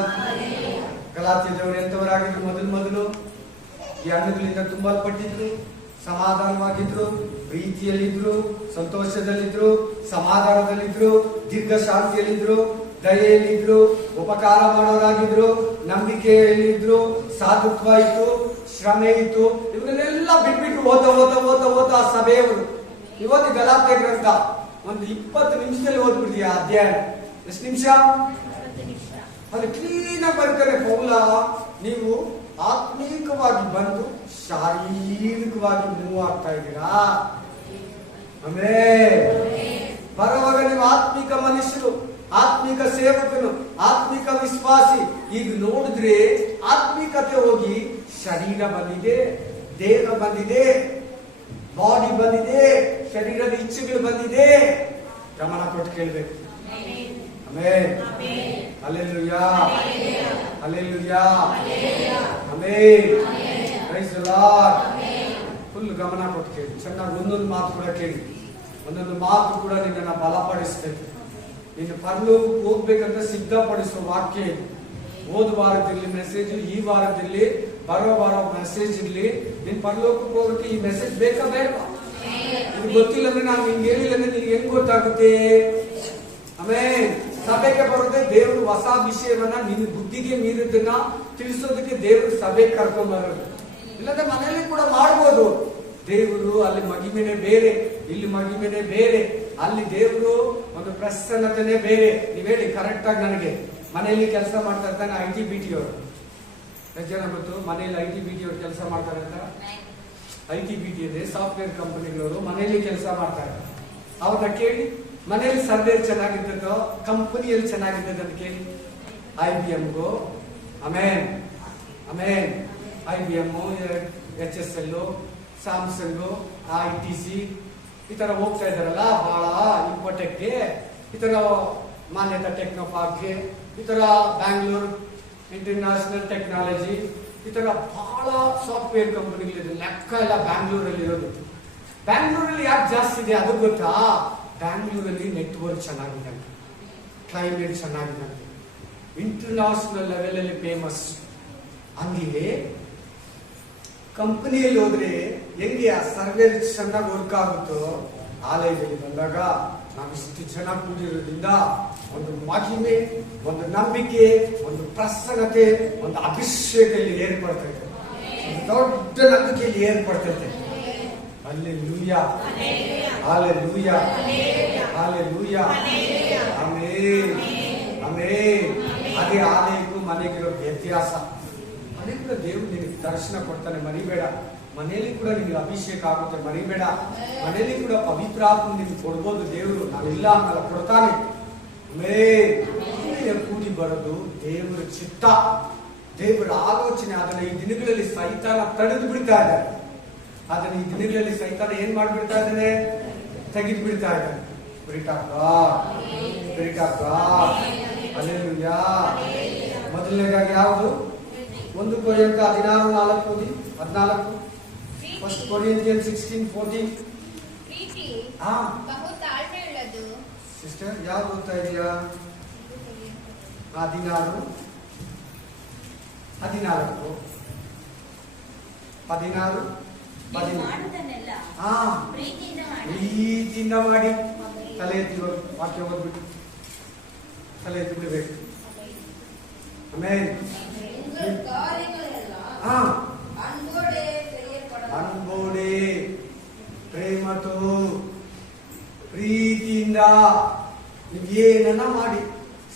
ಗಲಾತ್ಯದವರು ಎಂತವರಾಗಿದ್ರು? ಮೊದಲು ಈ ಹಣ್ಣುಗಳಿಂದ ತುಂಬಲ್ಪಟ್ಟಿದ್ರು, ಸಮಾಧಾನವಾಗಿದ್ರು, ಪ್ರೀತಿಯಲ್ಲಿದ್ರು, ಸಂತೋಷದಲ್ಲಿದ್ರು, ಸಮಾಧಾನದಲ್ಲಿದ್ರು, ದೀರ್ಘ ಶಾಂತಿಯಲ್ಲಿದ್ರು, ದಯೆಯಲ್ಲಿದ್ರು, ಉಪಕಾರ ಮಾಡೋರಾಗಿದ್ರು, ನಂಬಿಕೆಯಲ್ಲಿದ್ರು, ಸಾಧುತ್ವ ಇತ್ತು, ಶ್ರಮೆ ಇತ್ತು. ಇವನ್ನೆಲ್ಲ ಬಿಟ್ಬಿಟ್ಟು ಓದ ಆ ಸಭೆಯವರು ಇವತ್ತು ಗಲಾತ್ಯ ಗ್ರಂಥ ಒಂದು 20 ನಿಮಿಷದಲ್ಲಿ ಓದ್ಬಿಡ್ತೀಯ ಅಧ್ಯಾಯ. ಎಷ್ಟು ನಿಮಿಷ? ಅದು ಕ್ಲೀನ್ ಆಗಿ ಬರ್ತಾರೆ. ಪೌಲ, ನೀವು ಆತ್ಮೀಕವಾಗಿ ಬಂದು ಶಾರೀರಿಕವಾಗಿ ಮೂವ್ ಆಗ್ತಾ ಇದ್ದೀರಾ. ಆಮೇಲೆ ಬರುವಾಗ ನೀವು ಆತ್ಮಿಕ ಮನುಷ್ಯರು, ಆತ್ಮಿಕ ಸೇವಕನು, ಆತ್ಮಿಕ ವಿಶ್ವಾಸಿ. ಈಗ ನೋಡಿದ್ರೆ ಆತ್ಮಿಕತೆ ಹೋಗಿ ಶರೀರ ಬಂದಿದೆ, ದೇಹ ಬಂದಿದೆ, ಬಾಡಿ ಬಂದಿದೆ, ಶರೀರದ ಇಚ್ಛೆಗಳು ಬಂದಿದೆ. ಗಮನ ಕೊಟ್ಟು ಕೇಳ್ಬೇಕು. Amen, hallelujah, hallelujah, amen, praise the Lord. Full ಗಮನ ಕೊಟ್ಟು ಕೇಳಿ, ಚೆನ್ನಾಗಿ ಒಂದೊಂದು ಮಾತು ಕೂಡ ಕೇಳಿ. ಒಂದೊಂದು ಮಾತು ಕೂಡ ನಿನ್ನನ್ನು ಬಲಪಡಿಸಬೇಕು. ನೀನು ಪರಲೋಕಕ್ಕೆ ಹೋಗ್ಬೇಕಂತ ಸಿದ್ಧಪಡಿಸುವ ವಾಕ್ಯ ಇದು. ಹೋದ ವಾರದಲ್ಲಿ ಮೆಸೇಜ್, ಈ ವಾರದಲ್ಲಿ ಬರೋ ವಾರ ಮೆಸೇಜ್ ಇರ್ಲಿ. ನೀನ್ ಪರಲೋಕಕ್ಕೆ ಹೋಗಕ್ಕೆ ಈ ಮೆಸೇಜ್ ಬೇಕಾ ಬೇಡ? ಇದು ಗೊತ್ತಿಲ್ಲ ಅಂದ್ರೆ, ನಾನು ಹಿಂಗೆ ಹೇಳಿಲ್ಲ ಅಂದ್ರೆ ನಿನ್ಗೆ ಹೆಂಗ್ ಗೊತ್ತಾಗುತ್ತೆ? ಆಮೇಲೆ ಸಭೆಗೆ ಬರೋದೇ ದೇವರು ಹೊಸ ವಿಷಯವನ್ನ ನಿನ್ನ ಬುದ್ಧಿಗೆ ಮೀರಿದ್ದನ್ನ ತಿಳಿಸೋದಕ್ಕೆ ದೇವರು ಸಭೆಗೆ ಕರ್ಕೊಂಡ್ ಬರೋದು. ಇಲ್ಲಂದ್ರೆ ಮನೆಯಲ್ಲಿ ಕೂಡ ಮಾಡ್ಬೋದು. ದೇವರು ಅಲ್ಲಿ ಮಹಿಮೆನೆ ಬೇರೆ, ಇಲ್ಲಿ ಮಹಿಮೆನೆ ಬೇರೆ. ಅಲ್ಲಿ ದೇವರು ಒಂದು ಪ್ರಸನ್ನತೆನೇ ಬೇರೆ. ನೀವ್ ಹೇಳಿ ಕರೆಕ್ಟ್ ಆಗಿ. ನನಗೆ ಮನೆಯಲ್ಲಿ ಕೆಲಸ ಮಾಡ್ತಾ ಇರ್ತಾನೆ ITBT ಅವರು. ಎಷ್ಟು ಜನ ಗೊತ್ತು ಮನೆಯಲ್ಲಿ ITBT ಅವರು ಕೆಲಸ ಮಾಡ್ತಾರೆ ಅಂತ? ITBT ಇದೆ, ಸಾಫ್ಟ್ವೇರ್ ಕಂಪನಿಗಳವರು ಮನೆಯಲ್ಲಿ ಕೆಲಸ ಮಾಡ್ತಾರೆ. ಅವ್ರನ್ನ ಕೇಳಿ. ಮನೆಯಲ್ಲಿ ಸರ್ವೇರ್ ಚೆನ್ನಾಗಿದ್ದೋ ಕಂಪನಿಯಲ್ಲಿ ಚೆನ್ನಾಗಿದ್ದದ್ದು ಅಂತ ಕೇಳಿ. IBMಗೂ amen amen IBM, HSL, Samsung, ITC ಈ ತರ ಹೋಗ್ತಾ ಇದಾರಲ್ಲ ಬಹಳ ಇಂಪೋಟೆಕ್ಗೆ, ಈ ತರ ಮಾನ್ಯತಾ ಟೆಕ್ನೋಪಾರ್ಕ್ಗೆ, ಈ ತರ ಬ್ಯಾಂಗ್ಳೂರ್ ಇಂಟರ್ನ್ಯಾಷನಲ್ ಟೆಕ್ನಾಲಜಿ, ಈ ತರ ಬಹಳ ಸಾಫ್ಟ್ವೇರ್ ಕಂಪನಿಗಳಿದೆ. ಲೆಕ್ಕ ಎಲ್ಲ ಬ್ಯಾಂಗ್ಳೂರಲ್ಲಿ ಇರೋದು. ಬ್ಯಾಂಗ್ಳೂರಲ್ಲಿ ಯಾಕೆ ಜಾಸ್ತಿ ಇದೆ ಅದು ಗೊತ್ತಾ? ಬ್ಯಾಂಗ್ಳೂರಲ್ಲಿ ನೆಟ್ವರ್ಕ್ ಚೆನ್ನಾಗಿದೆ, ಕ್ಲೈಮೇಟ್ ಚೆನ್ನಾಗಿದೆ, ಇಂಟರ್ನ್ಯಾಷನಲ್ ಲೆವೆಲ್ ಅಲ್ಲಿ ಫೇಮಸ್. ಹಂಗೆ ಕಂಪನಿಯಲ್ಲಿ ಹೋದ್ರೆ ಹೆಂಗೆ ಆ ಸರ್ವೆ ಚೆನ್ನಾಗಿ ವರ್ಕ್ ಆಗುತ್ತೋ, ಆಲಯದಲ್ಲಿ ಬಂದಾಗ ನಾವು ಇಷ್ಟು ಜನ ಕೂಡಿರೋದ್ರಿಂದ ಒಂದು ಮಹಿಮೆ, ಒಂದು ನಂಬಿಕೆ, ಒಂದು ಪ್ರಸನ್ನತೆ, ಒಂದು ಅಭಿಷೇಕ ಇಲ್ಲಿ ಏರ್ಪಡ್ತೈತೆ. ದೊಡ್ಡ ನಂಬಿಕೆಯಲ್ಲಿ ಏರ್ಪಡ್ತೈತೆ. Hallelujah, hallelujah, hallelujah, amen, amen. ಅದೇ ಆಲಯಕ್ಕೂ ಮನೆಗಿರೋ ವ್ಯತ್ಯಾಸ. ಮನೆ ಕೂಡ ದೇವರು ನಿನಗೆ ದರ್ಶನ ಕೊಡ್ತಾನೆ, ಮರಿಬೇಡ. ಮನೆಯಲ್ಲಿ ಕೂಡ ನಿನಗೆ ಅಭಿಷೇಕ ಆಗುತ್ತೆ, ಮರಿಬೇಡ. ಮನೆಯಲ್ಲಿ ಕೂಡ ಪವಿತ್ರ ಆತ್ಮ ನಿನಗೆ ಕೊಡ್ಬೋದು ದೇವರು, ನಾವಿಲ್ಲ ಅನ್ನಲ್ಲ, ಕೊಡ್ತಾನೆ. ಕೂಡಿ ಬರೋದು ದೇವರ ಚಿತ್ತ, ದೇವರ ಆಲೋಚನೆ. ಅದನ್ನ ಈ ದಿನಗಳಲ್ಲಿ ಸೈತಾನ ತಡೆದು ಬಿಡ್ತಾ ಇದ್ದಾರೆ. ಅದನ್ನ ಈ ದಿನಗಳಲ್ಲಿ ಸೈತಾನ ಏನ್ ಮಾಡ್ಬಿಡ್ತಾ ಇದ್ದಾನೆ? ತೆಗೆದು ಬಿಡ್ತಾ ಇದ್ದಾನೆ. Spirit of God, Spirit of God, Hallelujah. ಮೊದಲನೇದಾಗಿ ಯಾವುದು? 1 ಕೊರಿಂಥ 16:14. First Corinthian 16:14. ಪ್ರೀತಿ ಬಹು ತಾಳ್ಮೆಯುಳ್ಳದು. ಸಿಸ್ಟರ್ ಯಾವ್ದು ಓದ್ತಾ ಇದೆಯಾ? 16 ಪ್ರೀತಿಯಿಂದ ಮಾಡಿ. ತಲೆ ಎತ್ತಿ ವಾಕ್ಯ ಓದ್ಬಿಟ್ಟು ತಲೆ ಎತ್ತಿ ಬಿಡಬೇಕು. ಆಮೇಲೆ ಅನ್ಬೋಡೆ ಪ್ರೇಮతో ಪ್ರೀತಿಯಿಂದ ಏನನ್ನ ಮಾಡಿ,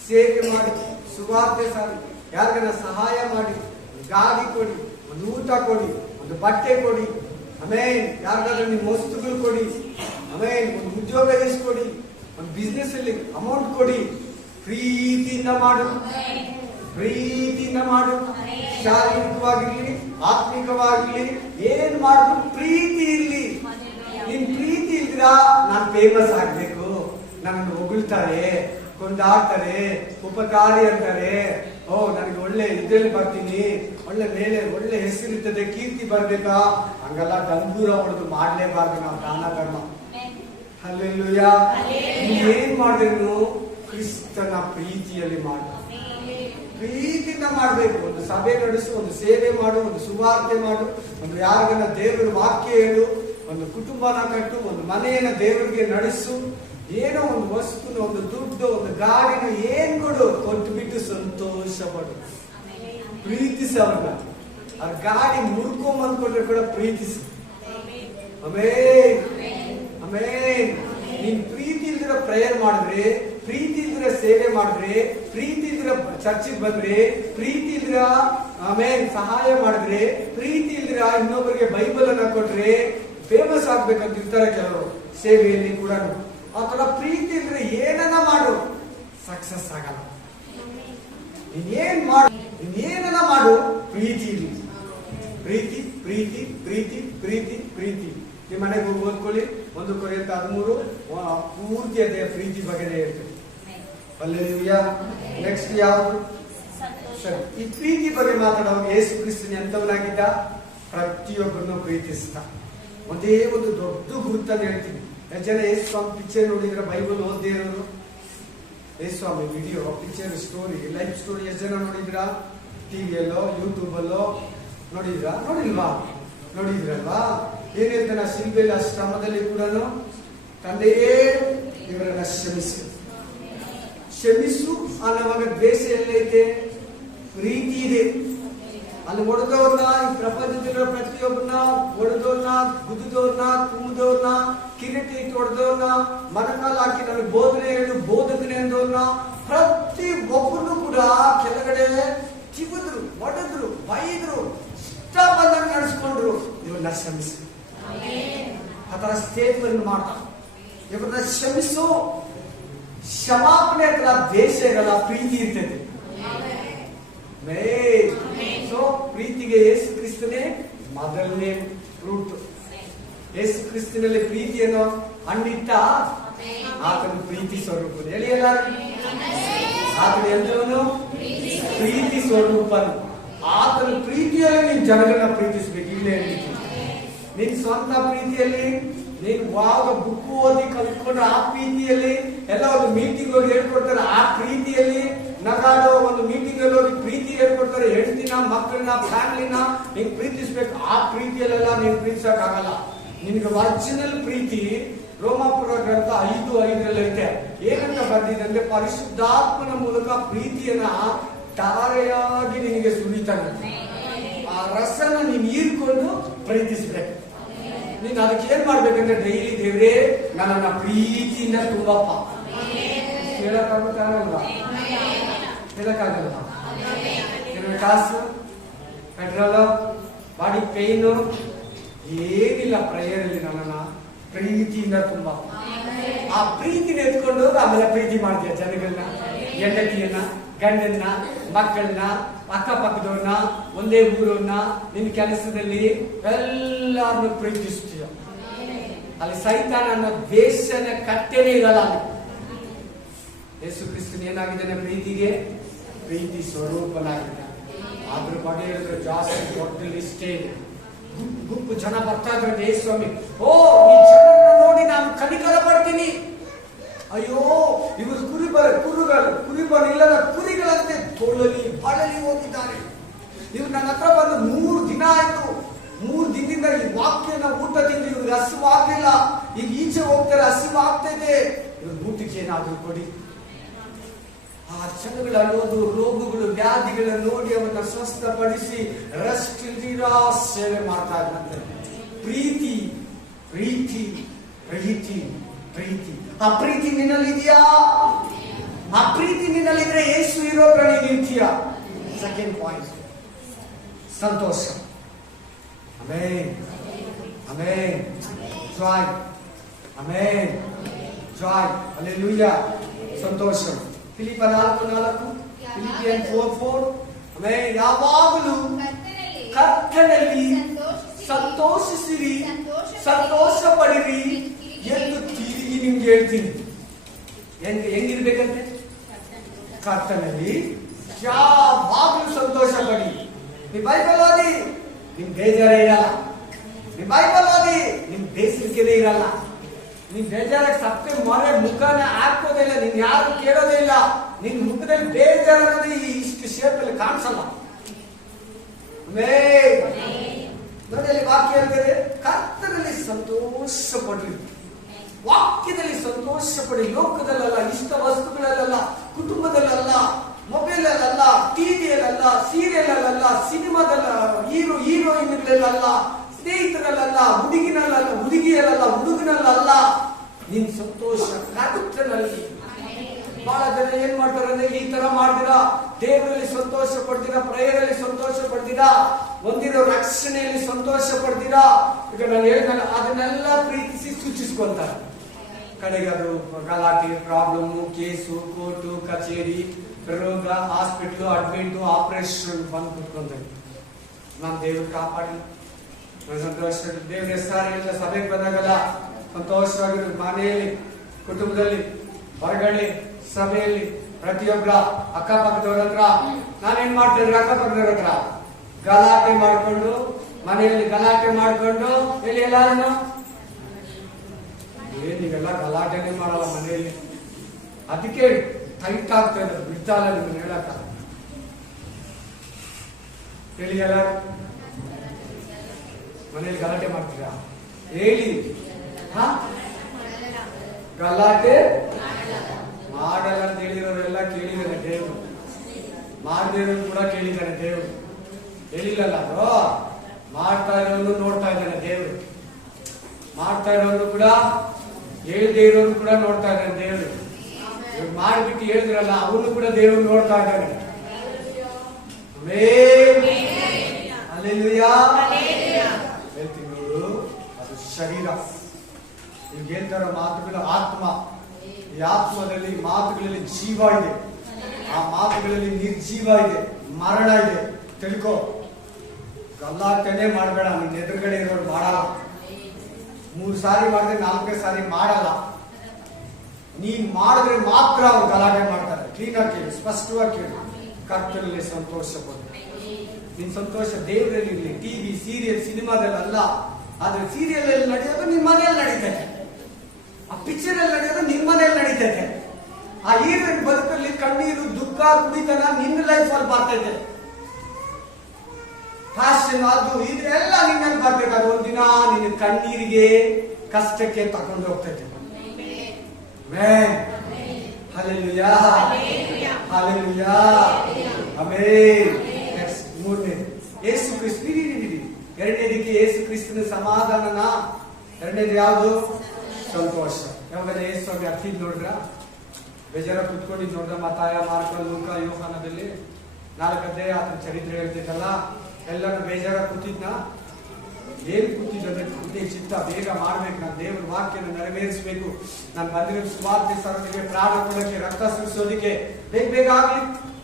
ಸೇವೆ ಮಾಡಿ, ಸುವಾರ್ತೆ ಸಾರಿ, ಯಾರಿಗನ್ನ ಸಹಾಯ ಮಾಡಿ, ಗಾಡಿ ಕೊಡಿ, ಒಂದು ಊಟ ಕೊಡಿ, ಒಂದು ಬಟ್ಟೆ ಕೊಡಿ, ಆಮೇಲೆ ಯಾರಿಗಾದ್ರೂ ನಿಮ್ಮ ವಸ್ತುಗಳು ಕೊಡಿ, ಆಮೇಲೆ ಒಂದು ಉದ್ಯೋಗ ಇಸ್ಕೊಡಿ, ಒಂದು ಬಿಸ್ನೆಸ್ ಅಲ್ಲಿ ಅಮೌಂಟ್ ಕೊಡಿ. ಪ್ರೀತಿಯಿಂದ ಮಾಡು, ಪ್ರೀತಿಯಿಂದ ಮಾಡು. ಶಾರೀರಿಕವಾಗಿರ್ಲಿ, ಆತ್ಮಿಕವಾಗಿರ್ಲಿ, ಏನ್ ಮಾಡಿದ್ರು ಪ್ರೀತಿ ಇರ್ಲಿ. ನಿನ್ ಪ್ರೀತಿ ಇದ್ರ ನಾನು ಫೇಮಸ್ ಆಗ್ಬೇಕು, ನನ್ನನ್ನು ಹೊಗಳ್ತಾರೆ, ಕೊಂಡಾಡ್ತಾರೆ, ಉಪಕಾರಿ ಅಂತಾರೆ, ಓ ನನಗೆ ಒಳ್ಳೆ ಇದ್ರಲ್ಲಿ ಬರ್ತೀನಿ, ಒಳ್ಳೆ ಮೇಲೆ ಒಳ್ಳೆ ಹೆಸರಿರ್ತದೆ, ಕೀರ್ತಿ ಬರ್ಬೇಕಾ, ಹಂಗೆಲ್ಲ ಡಂಬೂರ ಹೊಡೆದು ಮಾಡ್ಲೇಬಾರ್ದು ನಾವು ದಾನ ಧರ್ಮ. ಹಲ್ಲೆಲೂಯಾ. ನೀವೇನ್ ಮಾಡಿದ್ರು ಕ್ರಿಸ್ತನ ಪ್ರೀತಿಯಲ್ಲಿ ಮಾಡು, ಪ್ರೀತಿಯಿಂದ ಮಾಡ್ಬೇಕು. ಒಂದು ಸಭೆ ನಡೆಸು, ಒಂದು ಸೇವೆ ಮಾಡು, ಒಂದು ಸುವಾರ್ತೆ ಮಾಡು, ಒಂದು ಯಾರಿಗನ್ನ ದೇವರ ವಾಕ್ಯ ಹೇಳು, ಒಂದು ಕುಟುಂಬನ ಕಟ್ಟು, ಒಂದು ಮನೆಯನ್ನ ದೇವರಿಗೆ ನಡೆಸು. ಏನೋ ಒಂದು ವಸ್ತುನ, ಒಂದು ದುಡ್ಡು, ಒಂದು ಗಾಡಿನ ಏನ್ ಕೊಡು, ಕೊಟ್ಟು ಬಿಟ್ಟು ಸಂತೋಷ ಪಡು, ಪ್ರೀತಿಸವ್ರನ್ನ. ಅವ್ರ ಗಾಡಿ ಮುರ್ಕೊಂಬಂದ್ಕೊಂಡ್ರೆ ಕೂಡ ಪ್ರೀತಿಸು. ಆಮೇನ್, ಆಮೇನ್. ನೀನ್ ಪ್ರೀತಿ ಇಲ್ದಿರ ಪ್ರೇಯರ್ ಮಾಡಿದ್ರೆ, ಪ್ರೀತಿ ಇಲ್ದಿರ ಸೇವೆ ಮಾಡಿದ್ರೆ, ಪ್ರೀತಿ ಇಲ್ದಿರ ಚರ್ಚಿಗೆ ಬಂದ್ರೆ, ಪ್ರೀತಿ ಇಲ್ದಿರ ಆಮೇಲೆ ಸಹಾಯ ಮಾಡಿದ್ರೆ, ಪ್ರೀತಿ ಇಲ್ದಿರ ಇನ್ನೊಬ್ಬರಿಗೆ ಬೈಬಲ್ ಅನ್ನ ಕೊಟ್ರೆ ಫೇಮಸ್ ಆಗ್ಬೇಕಂತ ಇರ್ತಾರೆ ಕೆಲವರು ಸೇವೆಯಲ್ಲಿ ಕೂಡ. ಆ ತರ ಪ್ರೀತಿ ಇಲ್ದ್ರೆ ಏನನ್ನ ಮಾಡು ಸಕ್ಸಸ್ ಆಗಲ್ಲ. ನೀನೇನ್ ಮಾಡು, ನೀನೇನನ್ನ ಮಾಡು, ಪ್ರೀತಿ ಇರ್ಲಿ. ಪ್ರೀತಿ ಪ್ರೀತಿ ಪ್ರೀತಿ ಪ್ರೀತಿ ಪ್ರೀತಿ. ನಿಮ್ಮ ಮನೆಗೆ ಹೋಗಿ ಓದ್ಕೊಳ್ಳಿ. 1 ಕೊರಿಂಥ 13 ಪೂರ್ತಿ ಅದೇ ಪ್ರೀತಿ ಬಗ್ಗೆನೇ ಹೇಳ್ತೀವಿ. ಹಲ್ಲೆಲೂಯಾ. ನೆಕ್ಸ್ಟ್ ಯಾವುದು? ಸರಿ, ಈ ಪ್ರೀತಿ ಬಗ್ಗೆ ಮಾತಾಡುವಾಗ ಯೇಸು ಕ್ರಿಸ್ತನ ಎಂತವನಾಗಿದ್ದ? ಪ್ರತಿಯೊಬ್ಬರನ್ನು ಪ್ರೀತಿಸ್ತ. ಒಂದೇ ಒಂದು ದೊಡ್ಡ ಗುರುತನ್ನು ಹೇಳ್ತೀನಿ. ಎಷ್ಟು ಜನ ಯೇಸು ಸ್ವಾಮಿ ಪಿಕ್ಚರ್ ನೋಡಿದ್ರೆ ಬೈಬಲ್ ಓದ್ದೇ ಇರೋರು? ಯೇಸು ಸ್ವಾಮಿ video, picture, story, life story ಎಷ್ಟು ಜನ ನೋಡಿದ್ರಾ? ಟಿವಿಯಲ್ಲೋ ಯೂಟ್ಯೂಬಲ್ಲೋ ನೋಡಿದ್ರಾ? ನೋಡಿದ್ರಲ್ವಾ? ಏನ್ ಹೇಳ್ತಾನೆ? ಶಿಲ್ಬೆಯಲ್ಲಿ ಆ ಶ್ರಮದಲ್ಲಿ ಕೂಡ ತಂದೆಯೇ ಇವರನ್ನ ಕ್ಷಮಿಸು ಅನ್ನುವಾಗ ದ್ವೇಷ ಎಲ್ಲೈತೆ? ಪ್ರೀತಿ ಇದೆ. ಅಲ್ಲಿ ಹೊಡೆದವ್ರನ್ನ, ಈ ಪ್ರಪಂಚದಲ್ಲಿರೋ ಪ್ರತಿಯೊಬ್ಬರನ್ನ ಹೊಡೆದವ್ರನ್ನ, ಗುದ್ದದವ್ರನ್ನ, ಕುಮ್ಮದವ್ರನ್ನ, ಕಿರೀಟ ಇಟ್ಟು ಹೊಡೆದವ್ರನ್ನ, ಮನಕಾಲ ಹಾಕಿ ನನಗೆ ಬೋಧನೆ ಹೇಳು, ಬೋಧಕನೆ ಅಂದವ್ರನ್ನ, ಪ್ರತಿ ಒಬ್ಬರನ್ನು ಕೂಡ ಕೆಳಗಡೆ ಚಿಗುದ್ರು, ಹೊಡೆದ್ರು, ಬೈದ್ರು, ಇಷ್ಟ ಬಂದಂಗೆ ನಡೆಸ್ಕೊಂಡ್ರು. ಇವನ್ನ ಕ್ಷಮಿಸಿ. ಆ ತರ ಸ್ಟೇಟ್ಮೆಂಟ್ ಮಾಡ್ತಾರೆ. ಇವ್ರನ್ನ ಕ್ಷಮಿಸು. ಕ್ಷಮಾಪಣೆ ಅಥವಾ ದ್ವೇಷ ಇರಲ್ಲ, ಪ್ರೀತಿ ಇರ್ತದೆ. ಸೊ ಪ್ರೀತಿಗೆ ಯೇಸು ಕ್ರಿಸ್ತನೇ ಮೊದಲನೇ ಫ್ರೂಟ್. ಯೇಸು ಕ್ರಿಸ್ತನಲ್ಲಿ ಪ್ರೀತಿಯನ್ನು ಹಣ್ಣಿಟ್ಟ ಆತನು ಪ್ರೀತಿ ಸ್ವರೂಪ. ಹೇಳಿ ಎಲ್ಲರೂ, ಆತನು ಎಂದವನು ಪ್ರೀತಿ ಸ್ವರೂಪನು. ಆತನ ಪ್ರೀತಿಯಲ್ಲಿ ನೀನು ಜನಗಳನ್ನ ಪ್ರೀತಿಸ್ಬೇಕು. ಇಲ್ಲೇ ನಿನ್ ಸ್ವಂತ ಪ್ರೀತಿಯಲ್ಲಿ ನೀನು ಯಾವಾಗ ಬುಕ್ ಓದಿ ಕಲ್ತ್ಕೊಂಡ್ರೆ ಆ ಪ್ರೀತಿಯಲ್ಲಿ, ಎಲ್ಲ ಒಂದು ಮೀಟಿಂಗ್ ಹೋಗಿ ಹೇಳ್ಕೊಡ್ತಾರೆ ಆ ಪ್ರೀತಿಯಲ್ಲಿ, ನಗಾಡೋ ಒಂದು ಮೀಟಿಂಗ್ ಅಲ್ಲಿ ಹೋಗಿ ಪ್ರೀತಿ ಹೇಳ್ಕೊಡ್ತಾರೆ, ಹೆಂಡತಿನ ಮಕ್ಕಳನ್ನ ಫ್ಯಾಮಿಲಿನ ನೀನ್ ಪ್ರೀತಿಸ್ಬೇಕು. ಆ ಪ್ರೀತಿಯಲ್ಲೆಲ್ಲ ನೀನ್ ಪ್ರೀತಿಸಕ್ ಆಗಲ್ಲ. ನಿನ್ಗೆ ಒರಿಜಿನಲ್ ಪ್ರೀತಿ ರೋಮಾಪುರ ಗ್ರಂಥ 5:5 ಐತೆ. ಏನಂತ ಬರ್ದಿದೆ ಅಂದ್ರೆ, ಪರಿಶುದ್ಧಾತ್ಮನ ಮೂಲಕ ಪ್ರೀತಿಯನ್ನ ಧಾರೆಯಾಗಿ ನಿನಗೆ ಸುರಿತಾನೆ. ಆ ರಸನ ನೀನ್ ಹೀರ್ಕೊಂಡು ಪ್ರೀತಿಸ್ಬೇಕು. ನೀನ್ ಅದಕ್ಕೆ ಏನ್ ಮಾಡ್ಬೇಕಂದ್ರೆ ಡೈಲಿ ದೇವ್ರೇ ನನ್ನನ್ನ ಪ್ರೀತಿಯಿಂದ ತುಂಬಪ್ಪ. ಹೇಳಕ್ಕಾಗಲ್ಲ, ಹೇಳಕ್ಕಾಗಲ್ಲ. ಕಾಸು, ಪೆಟ್ರೋಲು, ಬಾಡಿ ಪೇನು ಏನಿಲ್ಲ, ಪ್ರೇಯರಲ್ಲಿ ನನ್ನನ್ನ ಪ್ರೀತಿಯಿಂದ ತುಂಬಪ್ಪ. ಆ ಪ್ರೀತಿನ ಎತ್ಕೊಂಡು ಆಮೇಲೆ ಪ್ರೀತಿ ಮಾಡ್ತೀಯ ಜನಗಳನ್ನ, ಹೆಂಡತಿಯನ್ನ, ಗಂಡನ್ನ, ಮಕ್ಕಳನ್ನ, ಅಕ್ಕಪಕ್ಕದವ್ರನ್ನ, ಒಂದೇ ಊರನ್ನ, ನಿನ್ನ ಕೆಲಸದಲ್ಲಿ ಎಲ್ಲರನ್ನು ಪ್ರೀತಿಸ್ತೀಯ. ಅಲ್ಲಿ ಸೈತಾನ ಅನ್ನೋ ದ್ವೇಷನ ಕಟ್ಟೆನೇ ಇರಲ್ಲ. ಯೇಸು ಕ್ರಿಸ್ತನ್ ಏನಾಗಿದ್ದಾನೆ? ಪ್ರೀತಿಗೆ ಪ್ರೀತಿ ಸ್ವರೂಪನಾಗಿದ್ದಾನೆ. ಅದ್ರ ಬಗ್ಗೆ ಹೇಳಿದ್ರೆ ಜಾಸ್ತಿ ದೊಡ್ಡ ಲಿಸ್ಟೇ. ಗುಂಪು ಜನ ಬರ್ತಾ ಇದ್ರೆ, ಸ್ವಾಮಿ ಓ ಈ ಜನರನ್ನ ನೋಡಿ ನಾನು ಕನಿಕರ ಪಡ್ತೀನಿ. ಅಯ್ಯೋ ಇವರು ಕುರಿಬರು ಇಲ್ಲದ ಕುರಿಗಳಂತೆ ತೊಳಲಿ ಬಳಲಿ ಹೋಗಿದ್ದಾರೆ. ಇವ್ರು ನನ್ನ ಹತ್ರ ಬಂದು 3 ದಿನ ಆಯ್ತು. 3 ದಿನದಿಂದ ಈ ವಾಕ್ಯನ ಊಟ ತಿಂದು ಇವ್ರಿಗೆ ಹಸಿವಾಗ್ಲಿಲ್ಲ. ಈಗ ಈಚೆ ಹೋಗ್ತಾರೆ, ಹಸಿವಾಗ್ತೈತೆ. ಇವ್ರ ಊಟಕ್ಕೆ ಏನಾದ್ರು ಕೊಡಿ. ಆ ಜನಗಳು ಅಲ್ಲೋದು, ರೋಗಗಳು, ವ್ಯಾಧಿಗಳನ್ನ ನೋಡಿ ಅವನ್ನ ಸ್ವಸ್ಥಪಡಿಸಿ ರೆಸ್ಟ್ ಇಲ್ದಿರಾ ಸೇವೆ ಮಾಡ್ತಾ ಇದ್ದಂತೆ. ಪ್ರೀತಿ ಪ್ರೀತಿ ಪ್ರೀತಿ ಪ್ರೀತಿ. ಆ ಪ್ರೀತಿ ನಿನ್ನಲ್ಲಿದೆಯಾ? ಆ ಪ್ರೀತಿ ನಿನ್ನಲ್ಲಿದ್ರೆ ಯೇಸು ಇರೋ ಕಡೆ ನಿಲ್ತೀಯ. ಸೆಕೆಂಡ್ ಪಾಯಿಂಟ್, ಸಂತೋಷ. Amen amen. Joy, amen. Joy, hallelujah. ಸಂತೋಷ. ಫಿಲಿಪ್ಪ 4:4, ಫಿಲಿಪಿಯನ್ 4:4. ಆಮೆನ್. ಯಾವಾಗಲೂ ಕರ್ತನಲ್ಲಿ ಸಂತೋಷಿಸಿರಿ, ಸಂತೋಷ ಪಡಿರಿ ಎಂದು ತಿರುಗಿ ನಿಮ್ಗೆ ಹೇಳ್ತೀನಿ. ಹೆಂಗಿರ್ಬೇಕಂತೆ? ಕರ್ತನಲ್ಲಿ ಯಾವಾಗಲೂ ಸಂತೋಷ ಪಡಿ. ನೀ ಬೈಬಲ್ ಓದಿ ನಿಮ್ ಬೇಜಾರೇ ಇರಲ್ಲ. ನೀ ಬೈಬಲ್ ಓದಿ ನಿಮ್ ಬೇಸರಿಕೆನೇ ಇರಲ್ಲ. ನೀನ್ ಬೇಜಾರಾಗಿ ಸಪ್ಪೆ ಮೊರೆ ಮುಖನ ಹಾಕೋದೇ ಇಲ್ಲ. ನೀನ್ ಯಾರು ಕೇಳೋದೇ ಇಲ್ಲ. ನಿನ್ ಮುಖದಲ್ಲಿ ಬೇಜಾರನ್ನೋದು ಇಷ್ಟು ಶೇಪ್ ಅಲ್ಲಿ ಕಾಣಿಸಲ್ಲ. ನೋಡಿ ಅಲ್ಲಿ ವಾಕ್ಯ ಹೇಳ್ತದೆ, ಕರ್ತನಲ್ಲಿ ಸಂತೋಷ ಪಡ್ರಿ. ವಾಕ್ಯದಲ್ಲಿ ಸಂತೋಷ ಪಡಿ. ಲೋಕದಲ್ಲ, ಇಷ್ಟ ವಸ್ತುಗಳಲ್ಲ, ಕುಟುಂಬದಲ್ಲ, ಮೊಬೈಲ್ ಅಲ್ಲ, ಟಿವಿಯಲ್ಲ, ಸೀರಿಯಲ್ ಅಲ್ಲ, ಸಿನಿಮಾದಲ್ಲ, ಹೀರೋಯಿನ್ಗಳಲ್ಲ, ಸ್ನೇಹಿತರಲ್ಲ, ಹುಡುಗಿಯಲ್ಲ, ಹುಡುಗನಲ್ಲ. ನಿನ್ ಸಂತೋಷ ಕರ್ತನಲ್ಲಿ. ಬಹಳ ಜನ ಏನ್ ಮಾಡ್ತಾರೆ ಅಂದ್ರೆ, ಈ ತರ ಮಾಡ್ತೀರಾ, ದೇವರಲ್ಲಿ ಸಂತೋಷ ಪಡ್ತೀರಾ, ಪ್ರೇಯರಲ್ಲಿ ಸಂತೋಷ ಪಡ್ತೀರಾ, ಹೊಂದಿರೋ ರಕ್ಷಣೆಯಲ್ಲಿ ಸಂತೋಷ ಪಡ್ತೀರಾ. ಈಗ ನಾನು ಹೇಳಿದ್ನಲ್ಲ, ಅದನ್ನೆಲ್ಲ ಪ್ರೀತಿಸಿ ಸೂಚಿಸ್ಕೊಂತಾರೆ. ಕಡೆಗೆ ಅದು ಗಲಾಟೆ, ಪ್ರಾಬ್ಲಮ್ಮು, ಕೇಸು, ಕೋರ್ಟು, ಕಚೇರಿ, ರೋಗ, ಹಾಸ್ಪಿಟ್ಲು, ಅಡ್ಮಿಟ್, ಆಪರೇಷನ್ ಬಂದು ಕುತ್ಕೊಂತಾರೆ. ನಾನು ದೇವ್ರು ಕಾಪಾಡಿ ಸಂತೋಷ. ದೇವ್ರ ಹೆಸರಿಲ್ಲ ಸಭೆಗೆ ಬಂದಾಗಲ್ಲ ಸಂತೋಷವಾಗಿರೋ, ಮನೆಯಲ್ಲಿ, ಕುಟುಂಬದಲ್ಲಿ, ಹೊರಗಡೆ, ಸಭೆಯಲ್ಲಿ, ಪ್ರತಿಯೊಬ್ಬರ ಅಕ್ಕಪಕ್ಕದವ್ರ ಹತ್ರ ನಾನೇನ್ ಮಾಡ್ತೇನೆ, ಅಕ್ಕಪಕ್ಕದವ್ರ ಹತ್ರ ಗಲಾಟೆ ಮಾಡ್ಕೊಂಡು, ಮನೆಯಲ್ಲಿ ಗಲಾಟೆ ಮಾಡ್ಕೊಂಡು, ಇಲ್ಲಿ ಎಲ್ಲಾರು ನೀವೆಲ್ಲ ಗಲಾಟೆನೇ ಮಾಡಲ್ಲ ಮನೆಯಲ್ಲಿ. ಅದಕ್ಕೆ ಟೈಟ್ ಆಗ್ತಾ ಇದ್ರು, ಬಿಡ್ತಾ ಇಲ್ಲ ನಿಮ್ಮನ್ನ ಹೇಳಕ್ಕ. ಹೇಳಿ, ಎಲ್ಲಾರು ಮನೆಯಲ್ಲಿ ಗಲಾಟೆ ಮಾಡ್ತೀರಾ? ಹೇಳಿ. ಗಲಾಟೆ ಮಾಡಲ್ಲ ಅಂತ ಹೇಳಿರೋರೆಲ್ಲ ಕೇಳಿದಾರೆ ದೇವರು. ಮಾಡದಿರೋರು ಕೂಡ ಕೇಳಿದಾರೆ ದೇವರು. ಹೇಳಿಲ್ಲಲ್ಲ ಅದು, ಮಾಡ್ತಾ ಇರೋರು ನೋಡ್ತಾ ಇದ್ದಾನೆ ದೇವರು. ಮಾಡ್ತಾ ಇರೋರು ಕೂಡ, ಹೇಳ್ದೇ ಇರೋರು ಕೂಡ ನೋಡ್ತಾ ಇದ್ದಾನೆ ದೇವರು. ಮಾಡ್ಬಿಟ್ಟು ಹೇಳಿದ್ರಲ್ಲ, ಅವನು ಕೂಡ ದೇವರು ನೋಡ್ತಾ ಇದ್ದಾನೆ. ಹಲ್ಲೆಲೂಯಾ. ಹೇಳ್ತೀನಿ ನೋಡು, ಅದು ಶರೀರ. ಈಗ ಹೇಳ್ತಾರೋ ಮಾತುಗಳ ಆತ್ಮ, ಈ ಆತ್ಮದಲ್ಲಿ ಮಾತುಗಳಲ್ಲಿ ಜೀವ ಇದೆ, ಆ ಮಾತುಗಳಲ್ಲಿ ನಿರ್ಜೀವ ಇದೆ, ಮರಣ ಇದೆ. ತಿಳ್ಕೊ, ಗಲಾಟೆನೇ ಮಾಡಬೇಡ. ನಿನ್ನ ಎದುರುಗಡೆ ಇರೋರು ಮಾಡಲ್ಲ. 3 ಸಾರಿ ಮಾಡಿದ್ರೆ 4ನೇ ಸಾರಿ ಮಾಡಲ್ಲ. ನೀನ್ ಮಾಡಿದ್ರೆ ಮಾತ್ರ ಅವ್ರು ಗಲಾಟೆ ಮಾಡ್ತಾರೆ. ಕ್ಲೀನಾಗಿ ಕೇಳಿ, ಸ್ಪಷ್ಟವಾಗಿ ಕೇಳಿ. ಕರ್ತನಲ್ಲಿ ಸಂತೋಷ ಪಡು. ನಿನ್ ಸಂತೋಷ ದೇವರಲ್ಲಿ ಇರಲಿ. ಟಿವಿ, ಸೀರಿಯಲ್, ಸಿನಿಮಾದಲ್ಲ. ಆದ್ರೆ ಸೀರಿಯಲ್ ಅಲ್ಲಿ ನಡೆಯೋದು ನಿಮ್ ಮನೆಯಲ್ಲಿ ನಡೀತೈತೆ, ಆ ಪಿಕ್ಚರ್ ಅಲ್ಲಿ ನಡೆಯೋದು ನಿಮ್ ಮನೆಯಲ್ಲಿ ನಡೀತೈತೆ. ಆ ಹೀರೋಯಿನ್ ಬದುಕಲ್ಲಿ ಕಣ್ಣೀರು, ದುಃಖ, ಕುಡಿತನ ನಿನ್ನ ಲೈಫ್ ಅಲ್ಲಿ ಬರ್ತೈತೆ. ಫ್ಯಾಷನ್, ಅದು ಇದು ಎಲ್ಲ ನಿನ್ನಲ್ಲಿ ಬರ್ಬೇಕಾದ್ರೆ ಒಂದಿನ ನಿನ್ನ ಕಣ್ಣೀರಿಗೆ, ಕಷ್ಟಕ್ಕೆ ತಕೊಂಡು ಹೋಗ್ತೈತೆ. Hallelujah, hallelujah, amen. ನೆಕ್ಸ್ಟ್ 3ನೇದು ಯೇಸು ಕ್ರಿಸ್ತ. ಎರಡನೇದಕ್ಕೆ ಯೇಸು ಕ್ರಿಸ್ತನ ಸಮಾಧಾನನ. ಎರಡನೇದು ಯಾವುದು? ಸಂತೋಷ. ಯಾವಾಗ ಯೇಸು ಸ್ವಾಮಿ ಹತ್ತಿದ್ ನೋಡ್ರ, ಬೇಜಾರ ಕುತ್ಕೊಂಡಿದ್ ನೋಡ್ರ. ಮತ್ತಾಯ, ಮಾರ್ಕ, ಲೂಕ, ಯೋಹಾನದಲ್ಲಿ 4 ಅಧ್ಯಾಯ ಆತನ ಚರಿತ್ರೆ ಹೇಳ್ತೈತಲ್ಲ. ಎಲ್ಲರೂ ಬೇಜಾರ ಕೂತಿದ್ನ. ಏನ್ ಕೂತಿದ್ರೆ ಕೃತಿ ಚಿತ್ತ ಬೇಗ ಮಾಡ್ಬೇಕು. ನಾನು ದೇವರ ವಾಕ್ಯನ ನೆರವೇರಿಸಬೇಕು. ನಾನು ಬಂದಿರೋ ಸುವಾರ್ತೆ ಸರಣಿಗೆ ಪ್ರಾಣ ಕೊಡಕ್ಕೆ, ರಕ್ತ ಸುರಿಸೋದಿಕ್ಕೆ ಬೇಗ ಬೇಗ ಆಗ್ಲಿ,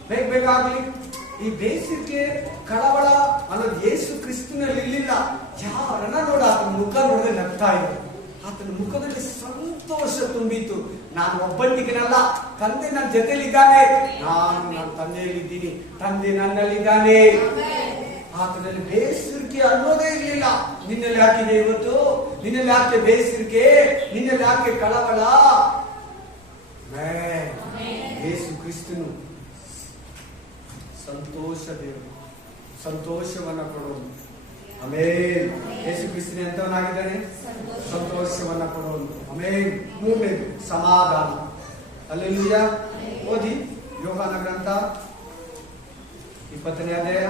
ಬೇಗ ಬೇಗ ಆಗ್ಲಿ. ಈ ಬೇಸಿಗೆ ಕಳವಳ ಅನ್ನೋದು ಯೇಸು ಕ್ರಿಸ್ತನಲ್ಲಿ ಇರ್ಲಿಲ್ಲ. ಯಾರನ್ನ ನೋಡ ಆತನ ಮುಖ ನೋಡಿದ್ರೆ ನಗ್ತಾ ಇದೆ. ಆತನ ಮುಖದಲ್ಲಿ ಸಂತೋಷ ತುಂಬಿತ್ತು. ನಾನು ಒಬ್ಬನಿಗೆನಲ್ಲ, ತಂದೆ ನನ್ನ ಜೊತೆಲಿದ್ದಾನೆ. ನಾನು ನನ್ನ ತಂದೆಯಲ್ಲಿದ್ದೀನಿ, ತಂದೆ ನನ್ನಲ್ಲಿದ್ದಾನೆ. ಆತನಲ್ಲಿ ಬೇಸರಿಕೆ ಅನ್ನೋದೇ ಇರಲಿಲ್ಲ. ನಿನ್ನಲ್ಲಿ ಯಾಕಿದೆ ಇವತ್ತು? ನಿನ್ನಲ್ಲಿ ಯಾಕೆ ಬೇಸರಿಕೆ? ನಿನ್ನಲ್ಲಿ ಯಾಕೆ ಕಳವಳ? ಯೇಸು ಕ್ರಿಸ್ತನು ಸಂತೋಷ ದೇವರು, ಸಂತೋಷವನ್ನ ಕೊಡೋನು. ಆಮೆನ್. ಯೇಸು ಕ್ರಿಸ್ತನು ಎಂತವನಾಗಿದ್ದಾನೆ? ಸಂತೋಷವನ್ನ ಕೊಡೋನು. ಆಮೆನ್. 3ನೇದು ಸಮಾಧಾನ. ಹಲ್ಲೆಲೂಯಾ. ಓದಿ ಯೋಹಾನ ಗ್ರಂಥ 20ನೇ ಅಧ್ಯಾಯ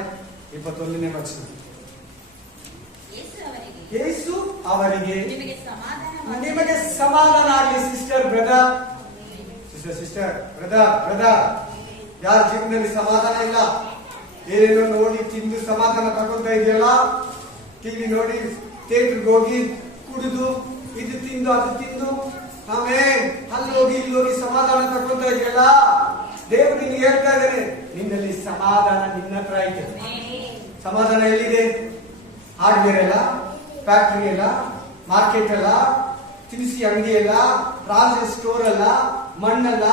21ನೇ ವಚನ. ಯೇಸು ಅವರಿಗೆ ನಿಮಗೆ ಸಮಾಧಾನ ಆಗಲಿ. ಸಿಸ್ಟರ್, ಬ್ರದರ್, ಸಿಸ್ಟರ್, ಬ್ರದರ್, ಯಾರ ಜೀವನದಲ್ಲಿ ಸಮಾಧಾನ ಇಲ್ಲ? ಏನೇನೋ ನೋಡಿ ತಿಂದು ಸಮಾಧಾನ ತಗೊಳ್ತಾ ಇದೆಯಲ್ಲ. ಟಿವಿ ನೋಡಿ, ಥಿಯೇಟರ್ಗೆ ಹೋಗಿ ಕುಡಿದು, ಇದು ತಿಂದು ಅದು ತಿಂದು, ಆಮೇಲೆ ಅಲ್ಲೋಗಿ ಇಲ್ಲೋಗಿ ಸಮಾಧಾನ ತಗೊಳ್ತಾ ಇದೆಯಲ್ಲ. ದೇವರು ನಿನ್ಗೆ ಹೇಳ್ತಾ ಇದ್ದಾನೆ, ನಿನ್ನಲ್ಲಿ ಸಮಾಧಾನ ನಿನ್ನ ಹತ್ರ ಇದೆ. ಸಮಾಧಾನ ಎಲ್ಲಿದೆ? ಹಾರ್ಡ್ವೇರ್ ಅಲ್ಲ, ಫ್ಯಾಕ್ಟರಿ ಅಲ್ಲ, ಮಾರ್ಕೆಟ್ ಅಲ್ಲ, ತಿನಿಸಿ ಅಂಗಡಿ ಅಲ್ಲ, ರಾಜ ಸ್ಟೋರ್ ಅಲ್ಲ, ಮಣ್ಣಲ್ಲ,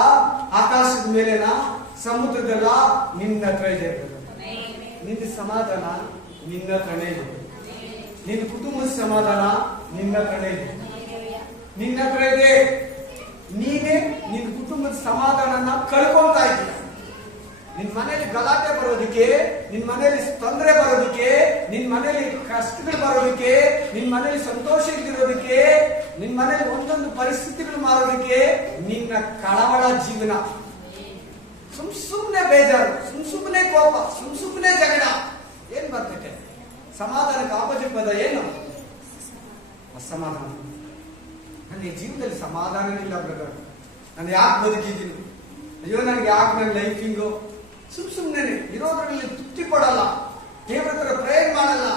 ಆಕಾಶದ ಮೇಲೆನ, ಸಮುದ್ರದಲ್ಲ, ನಿನ್ನ ಹತ್ರ ಇದೆ. ನಿನ್ನ ಸಮಾಧಾನ ನಿನ್ನ ಹತ್ರನೇ ಇದೆ. ನಿನ್ನ ಕುಟುಂಬದ ಸಮಾಧಾನ ನಿನ್ನ ಹತ್ರನೇ ಇದೆ. ನಿನ್ನ ಹತ್ರ ಇದೆ. ನೀನೇ ನಿನ್ನ ಕುಟುಂಬದ ಸಮಾಧಾನನ ಕಳ್ಕೊಳ್ತಾ ಇದ್ದೀಯ. ನಿನ್ ಮನೆಯಲ್ಲಿ ಗಲಾಟೆ ಬರೋದಕ್ಕೆ, ನಿನ್ ಮನೆಯಲ್ಲಿ ತೊಂದರೆ ಬರೋದಕ್ಕೆ, ನಿನ್ ಮನೆಯಲ್ಲಿ ಕಷ್ಟಗಳು ಬರೋದಕ್ಕೆ, ನಿನ್ ಮನೆಯಲ್ಲಿ ಸಂತೋಷ ಇಲ್ಲಿರೋದಕ್ಕೆ, ನಿನ್ ಮನೆಯಲ್ಲಿ ಒಂದೊಂದು ಪರಿಸ್ಥಿತಿಗಳು ಮಾರೋದಕ್ಕೆ ನಿನ್ನ ಕಳವಳ ಜೀವನ. ಸುಮ್ನೆ ಬೇಜಾರು, ಸುಮ್ನೆ ಕೋಪ, ಸುಮ್ನೆ ಜಗಳ. ಏನ್ ಬರ್ತೈತೆ? ಸಮಾಧಾನಕ್ಕೆ ಆಪೋಸಿಟ್ ಪದ ಏನು? ಅಸಮಾಧಾನ. ನನ್ನ ಜೀವನದಲ್ಲಿ ಸಮಾಧಾನ ಇಲ್ಲ ಬ್ರದರ್. ನಾನು ಯಾಕೆ ಬದುಕಿದ್ದೀನಿ? ಅಯ್ಯೋ ನನಗೆ ಯಾಕೆ ನನ್ನ ಲೈಫಿಂಗು? ಸುಮ್ನೆ ಇರೋದ್ರಲ್ಲಿ ತೃಪ್ತಿ ಪಡಲ್ಲ, ದೇವರ ಹತ್ರ ಪ್ರೇಯರ್ ಮಾಡಲ್ಲ,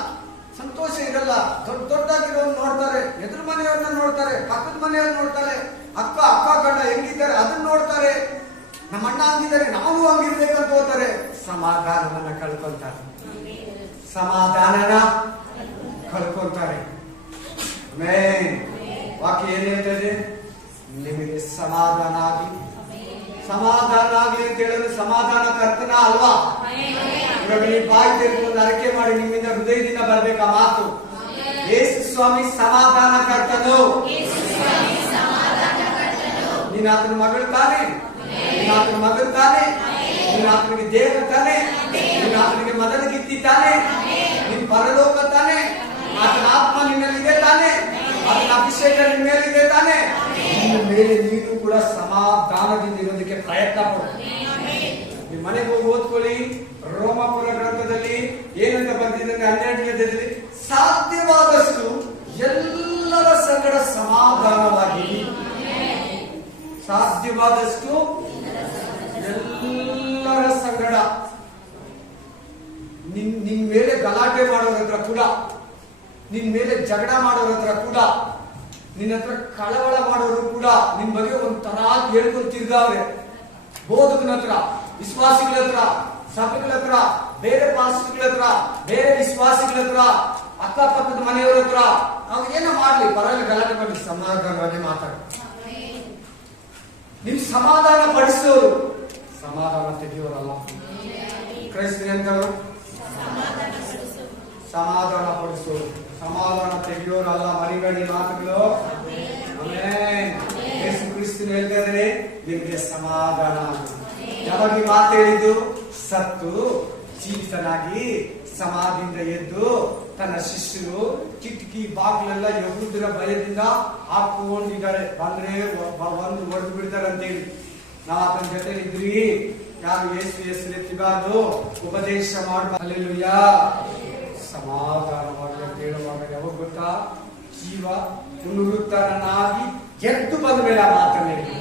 ಸಂತೋಷ ಇರಲ್ಲ. ದೊಡ್ಡದಾಗಿರೋರು ನೋಡ್ತಾರೆ, ಎದುರು ಮನೆಯವ್ರನ್ನ ನೋಡ್ತಾರೆ, ಪಕ್ಕದ ಮನೆಯವ್ರು ನೋಡ್ತಾರೆ, ಅಕ್ಕ ಗಂಡ ಹೆಂಗಿದ್ದಾರೆ ಅದನ್ನ ನೋಡ್ತಾರೆ, ನಮ್ಮ ಅಣ್ಣ ಹಂಗಿದ್ದಾರೆ ನಾವು ಹಂಗಿರ್ಬೇಕಂತ ಹೋಗ್ತಾರೆ. ಸಮಾಧಾನವನ್ನ ಕಳ್ಕೊಂತಾರೆ, ಸಮಾಧಾನನ ಕಳ್ಕೊಂತಾರೆ. ವಾಕ್ಯ ಏನ್ ಹೇಳ್ತದೆ? ನಿಮಗೆ ಸಮಾಧಾನ ಆಗಲಿ, ಸಮಾಧಾನ ಆಗಲಿ ಅಂತ ಹೇಳಿದ್ರೆ ಸಮಾಧಾನ ಕರ್ತನ ಅಲ್ವಾ? ಇವಾಗ ನೀವು ಬಾಯಿ ತೆರೆದು ಅರಕೆ ಮಾಡಿ ನಿಮ್ಮಿಂದ ಹೃದಯದಿಂದ ಬರ್ಬೇಕ ಮಾತು. ಯೇಸು ಸ್ವಾಮಿ ಸಮಾಧಾನ ಕರ್ತನು. ನೀನ್ ಆತನ ಮಗಳು ತಾನೆ, ನೀನ್ ಆತನ ಮಗಳು ತಾನೆ, ನೀನ್ ಆತನಿಗೆ ದೇವ ತಾನೆ, ನೀನ್ ಆತನಿಗೆ ಮೊದಲಿಗಿತ್ತಿ ತಾನೆ, ನಿನ್ ಪರಲೋಕ ತಾನೆ, ಆತನ ಆತ್ಮ ನಿನ್ನಲ್ಲಿದೆ ತಾನೆ, ಆತನ ಅಭಿಷೇಕ ನಿನ್ನ ಮೇಲಿದೆ ತಾನೆ. ನಿನ್ನ ಮೇಲೆ ನೀನು ಕೂಡ ಸಮಾಧಾನದಿಂದ ಇರೋದಕ್ಕೆ ಪ್ರಯತ್ನ ಪಡು. ನಿಮ್ಮ ಮನೆಗೆ ಹೋಗಿ ಓದ್ಕೊಳ್ಳಿ. ರೋಮಾಪುರ ಗ್ರಂಥದಲ್ಲಿ ಏನಂತ ಬರ್ತಿದೆ? 12ನೇದಲ್ಲಿ ಸಾಧ್ಯವಾದಷ್ಟು ಎಲ್ಲರ ಸಂಗಡ ಸಮಾಧಾನವಾಗಿ, ಸಾಧ್ಯವಾದಷ್ಟು ಎಲ್ಲರ ಸಂಗಡ. ನಿನ್ ಮೇಲೆ ಗಲಾಟೆ ಮಾಡೋರ ಹತ್ರ ಕೂಡ, ನಿನ್ ಮೇಲೆ ಜಗಳ ಮಾಡೋರ ಹತ್ರ ಕೂಡ ನಿನ್ನ ಹತ್ರ ಕಳವಳ ಮಾಡೋರು ಕೂಡ ನಿನ್ ಬಗ್ಗೆ ಒಂಥರ ಹೇಳ್ಕೊಂಡು ತಿರ್ಗಾವ್ರೆ. ಬೋಧಕನ ಹತ್ರ, ವಿಶ್ವಾಸಿಗಳ ಹತ್ರ, ಸಭೆಗಳ ಹತ್ರ, ಬೇರೆ ಪಾಸ್ಟರ್ಗಳ ಹತ್ರ, ಬೇರೆ ವಿಶ್ವಾಸಿಗಳ ಹತ್ರ, ಅಕ್ಕಪಕ್ಕದ ಮನೆಯವರ ಹತ್ರ ಅವ್ರು ಏನೋ ಮಾಡ್ಲಿ, ಪರವಾಗಿ ಗಲಾಟೆ ಮಾಡಿ ಸಮಾಧಾನವಾಗಿ ಮಾತಾಡಿ. ನಿಮ್ ಸಮಾಧಾನ ಪಡಿಸೋರು ಸಮಾಧಾನ ತೆಗೆಯೋರಲ್ಲ. ಕ್ರೈಸ್ತರು ಎಂತವರು? ಸಮಾಧಾನ ಪಡಿಸೋರು, ಸಮಾಧಾನ ತೆಗೆಯೋರಲ್ಲ. ಮರಿಬೇಡಿ ಮಾತುಗಳು. ಆಮೆನ್. ಯೇಸು ಕ್ರಿಸ್ತನು ಹೇಳ್ತಾ ಇದ್ದಾನೆ, ನಿಮಗೆ ಸಮಾಧಾನ. ಯಾವಾಗ ಈ ಮಾತು ಹೇಳಿದ್ದು? ಸತ್ತು ಜೀವಿತನಾಗಿ ಸಮಾಧಿಯಿಂದ ಎದ್ದು ತನ್ನ ಶಿಷ್ಯರು ಕಿಟಕಿ ಬಾಗಿಲೆಲ್ಲ ಯಹೂದರ ಭಯದಿಂದ ಹಾಕೊಂಡಿದ್ದಾರೆ. ಬಂದ್ರೆ ಒಂದು ಹೊಡೆದು ಬಿಡ್ತಾರೆ ಅಂತ ಹೇಳಿ ನಾವು ಆತನ ಜೊತೆ ಇದ್ರಿ. ಯಾರು ಯೇಸು ಹೆಸರು ಎತ್ತಿಬಾರ್ದು, ಉಪದೇಶ ಮಾಡಬಾರ್ದು. ಹಲ್ಲೆಲೂಯಾ. ಸಮಾಧಾನವಾಗಿ ಅಂತ ಹೇಳುವಾಗ ಯಾವಾಗ ಗೊತ್ತಾ? ಜೀವ ಪುನರುತ್ಥಾನನಾಗಿ ಎದ್ದು ಬಂದ ಮೇಲೆ ಆ ಮಾತನ್ನ ಹೇಳಿ,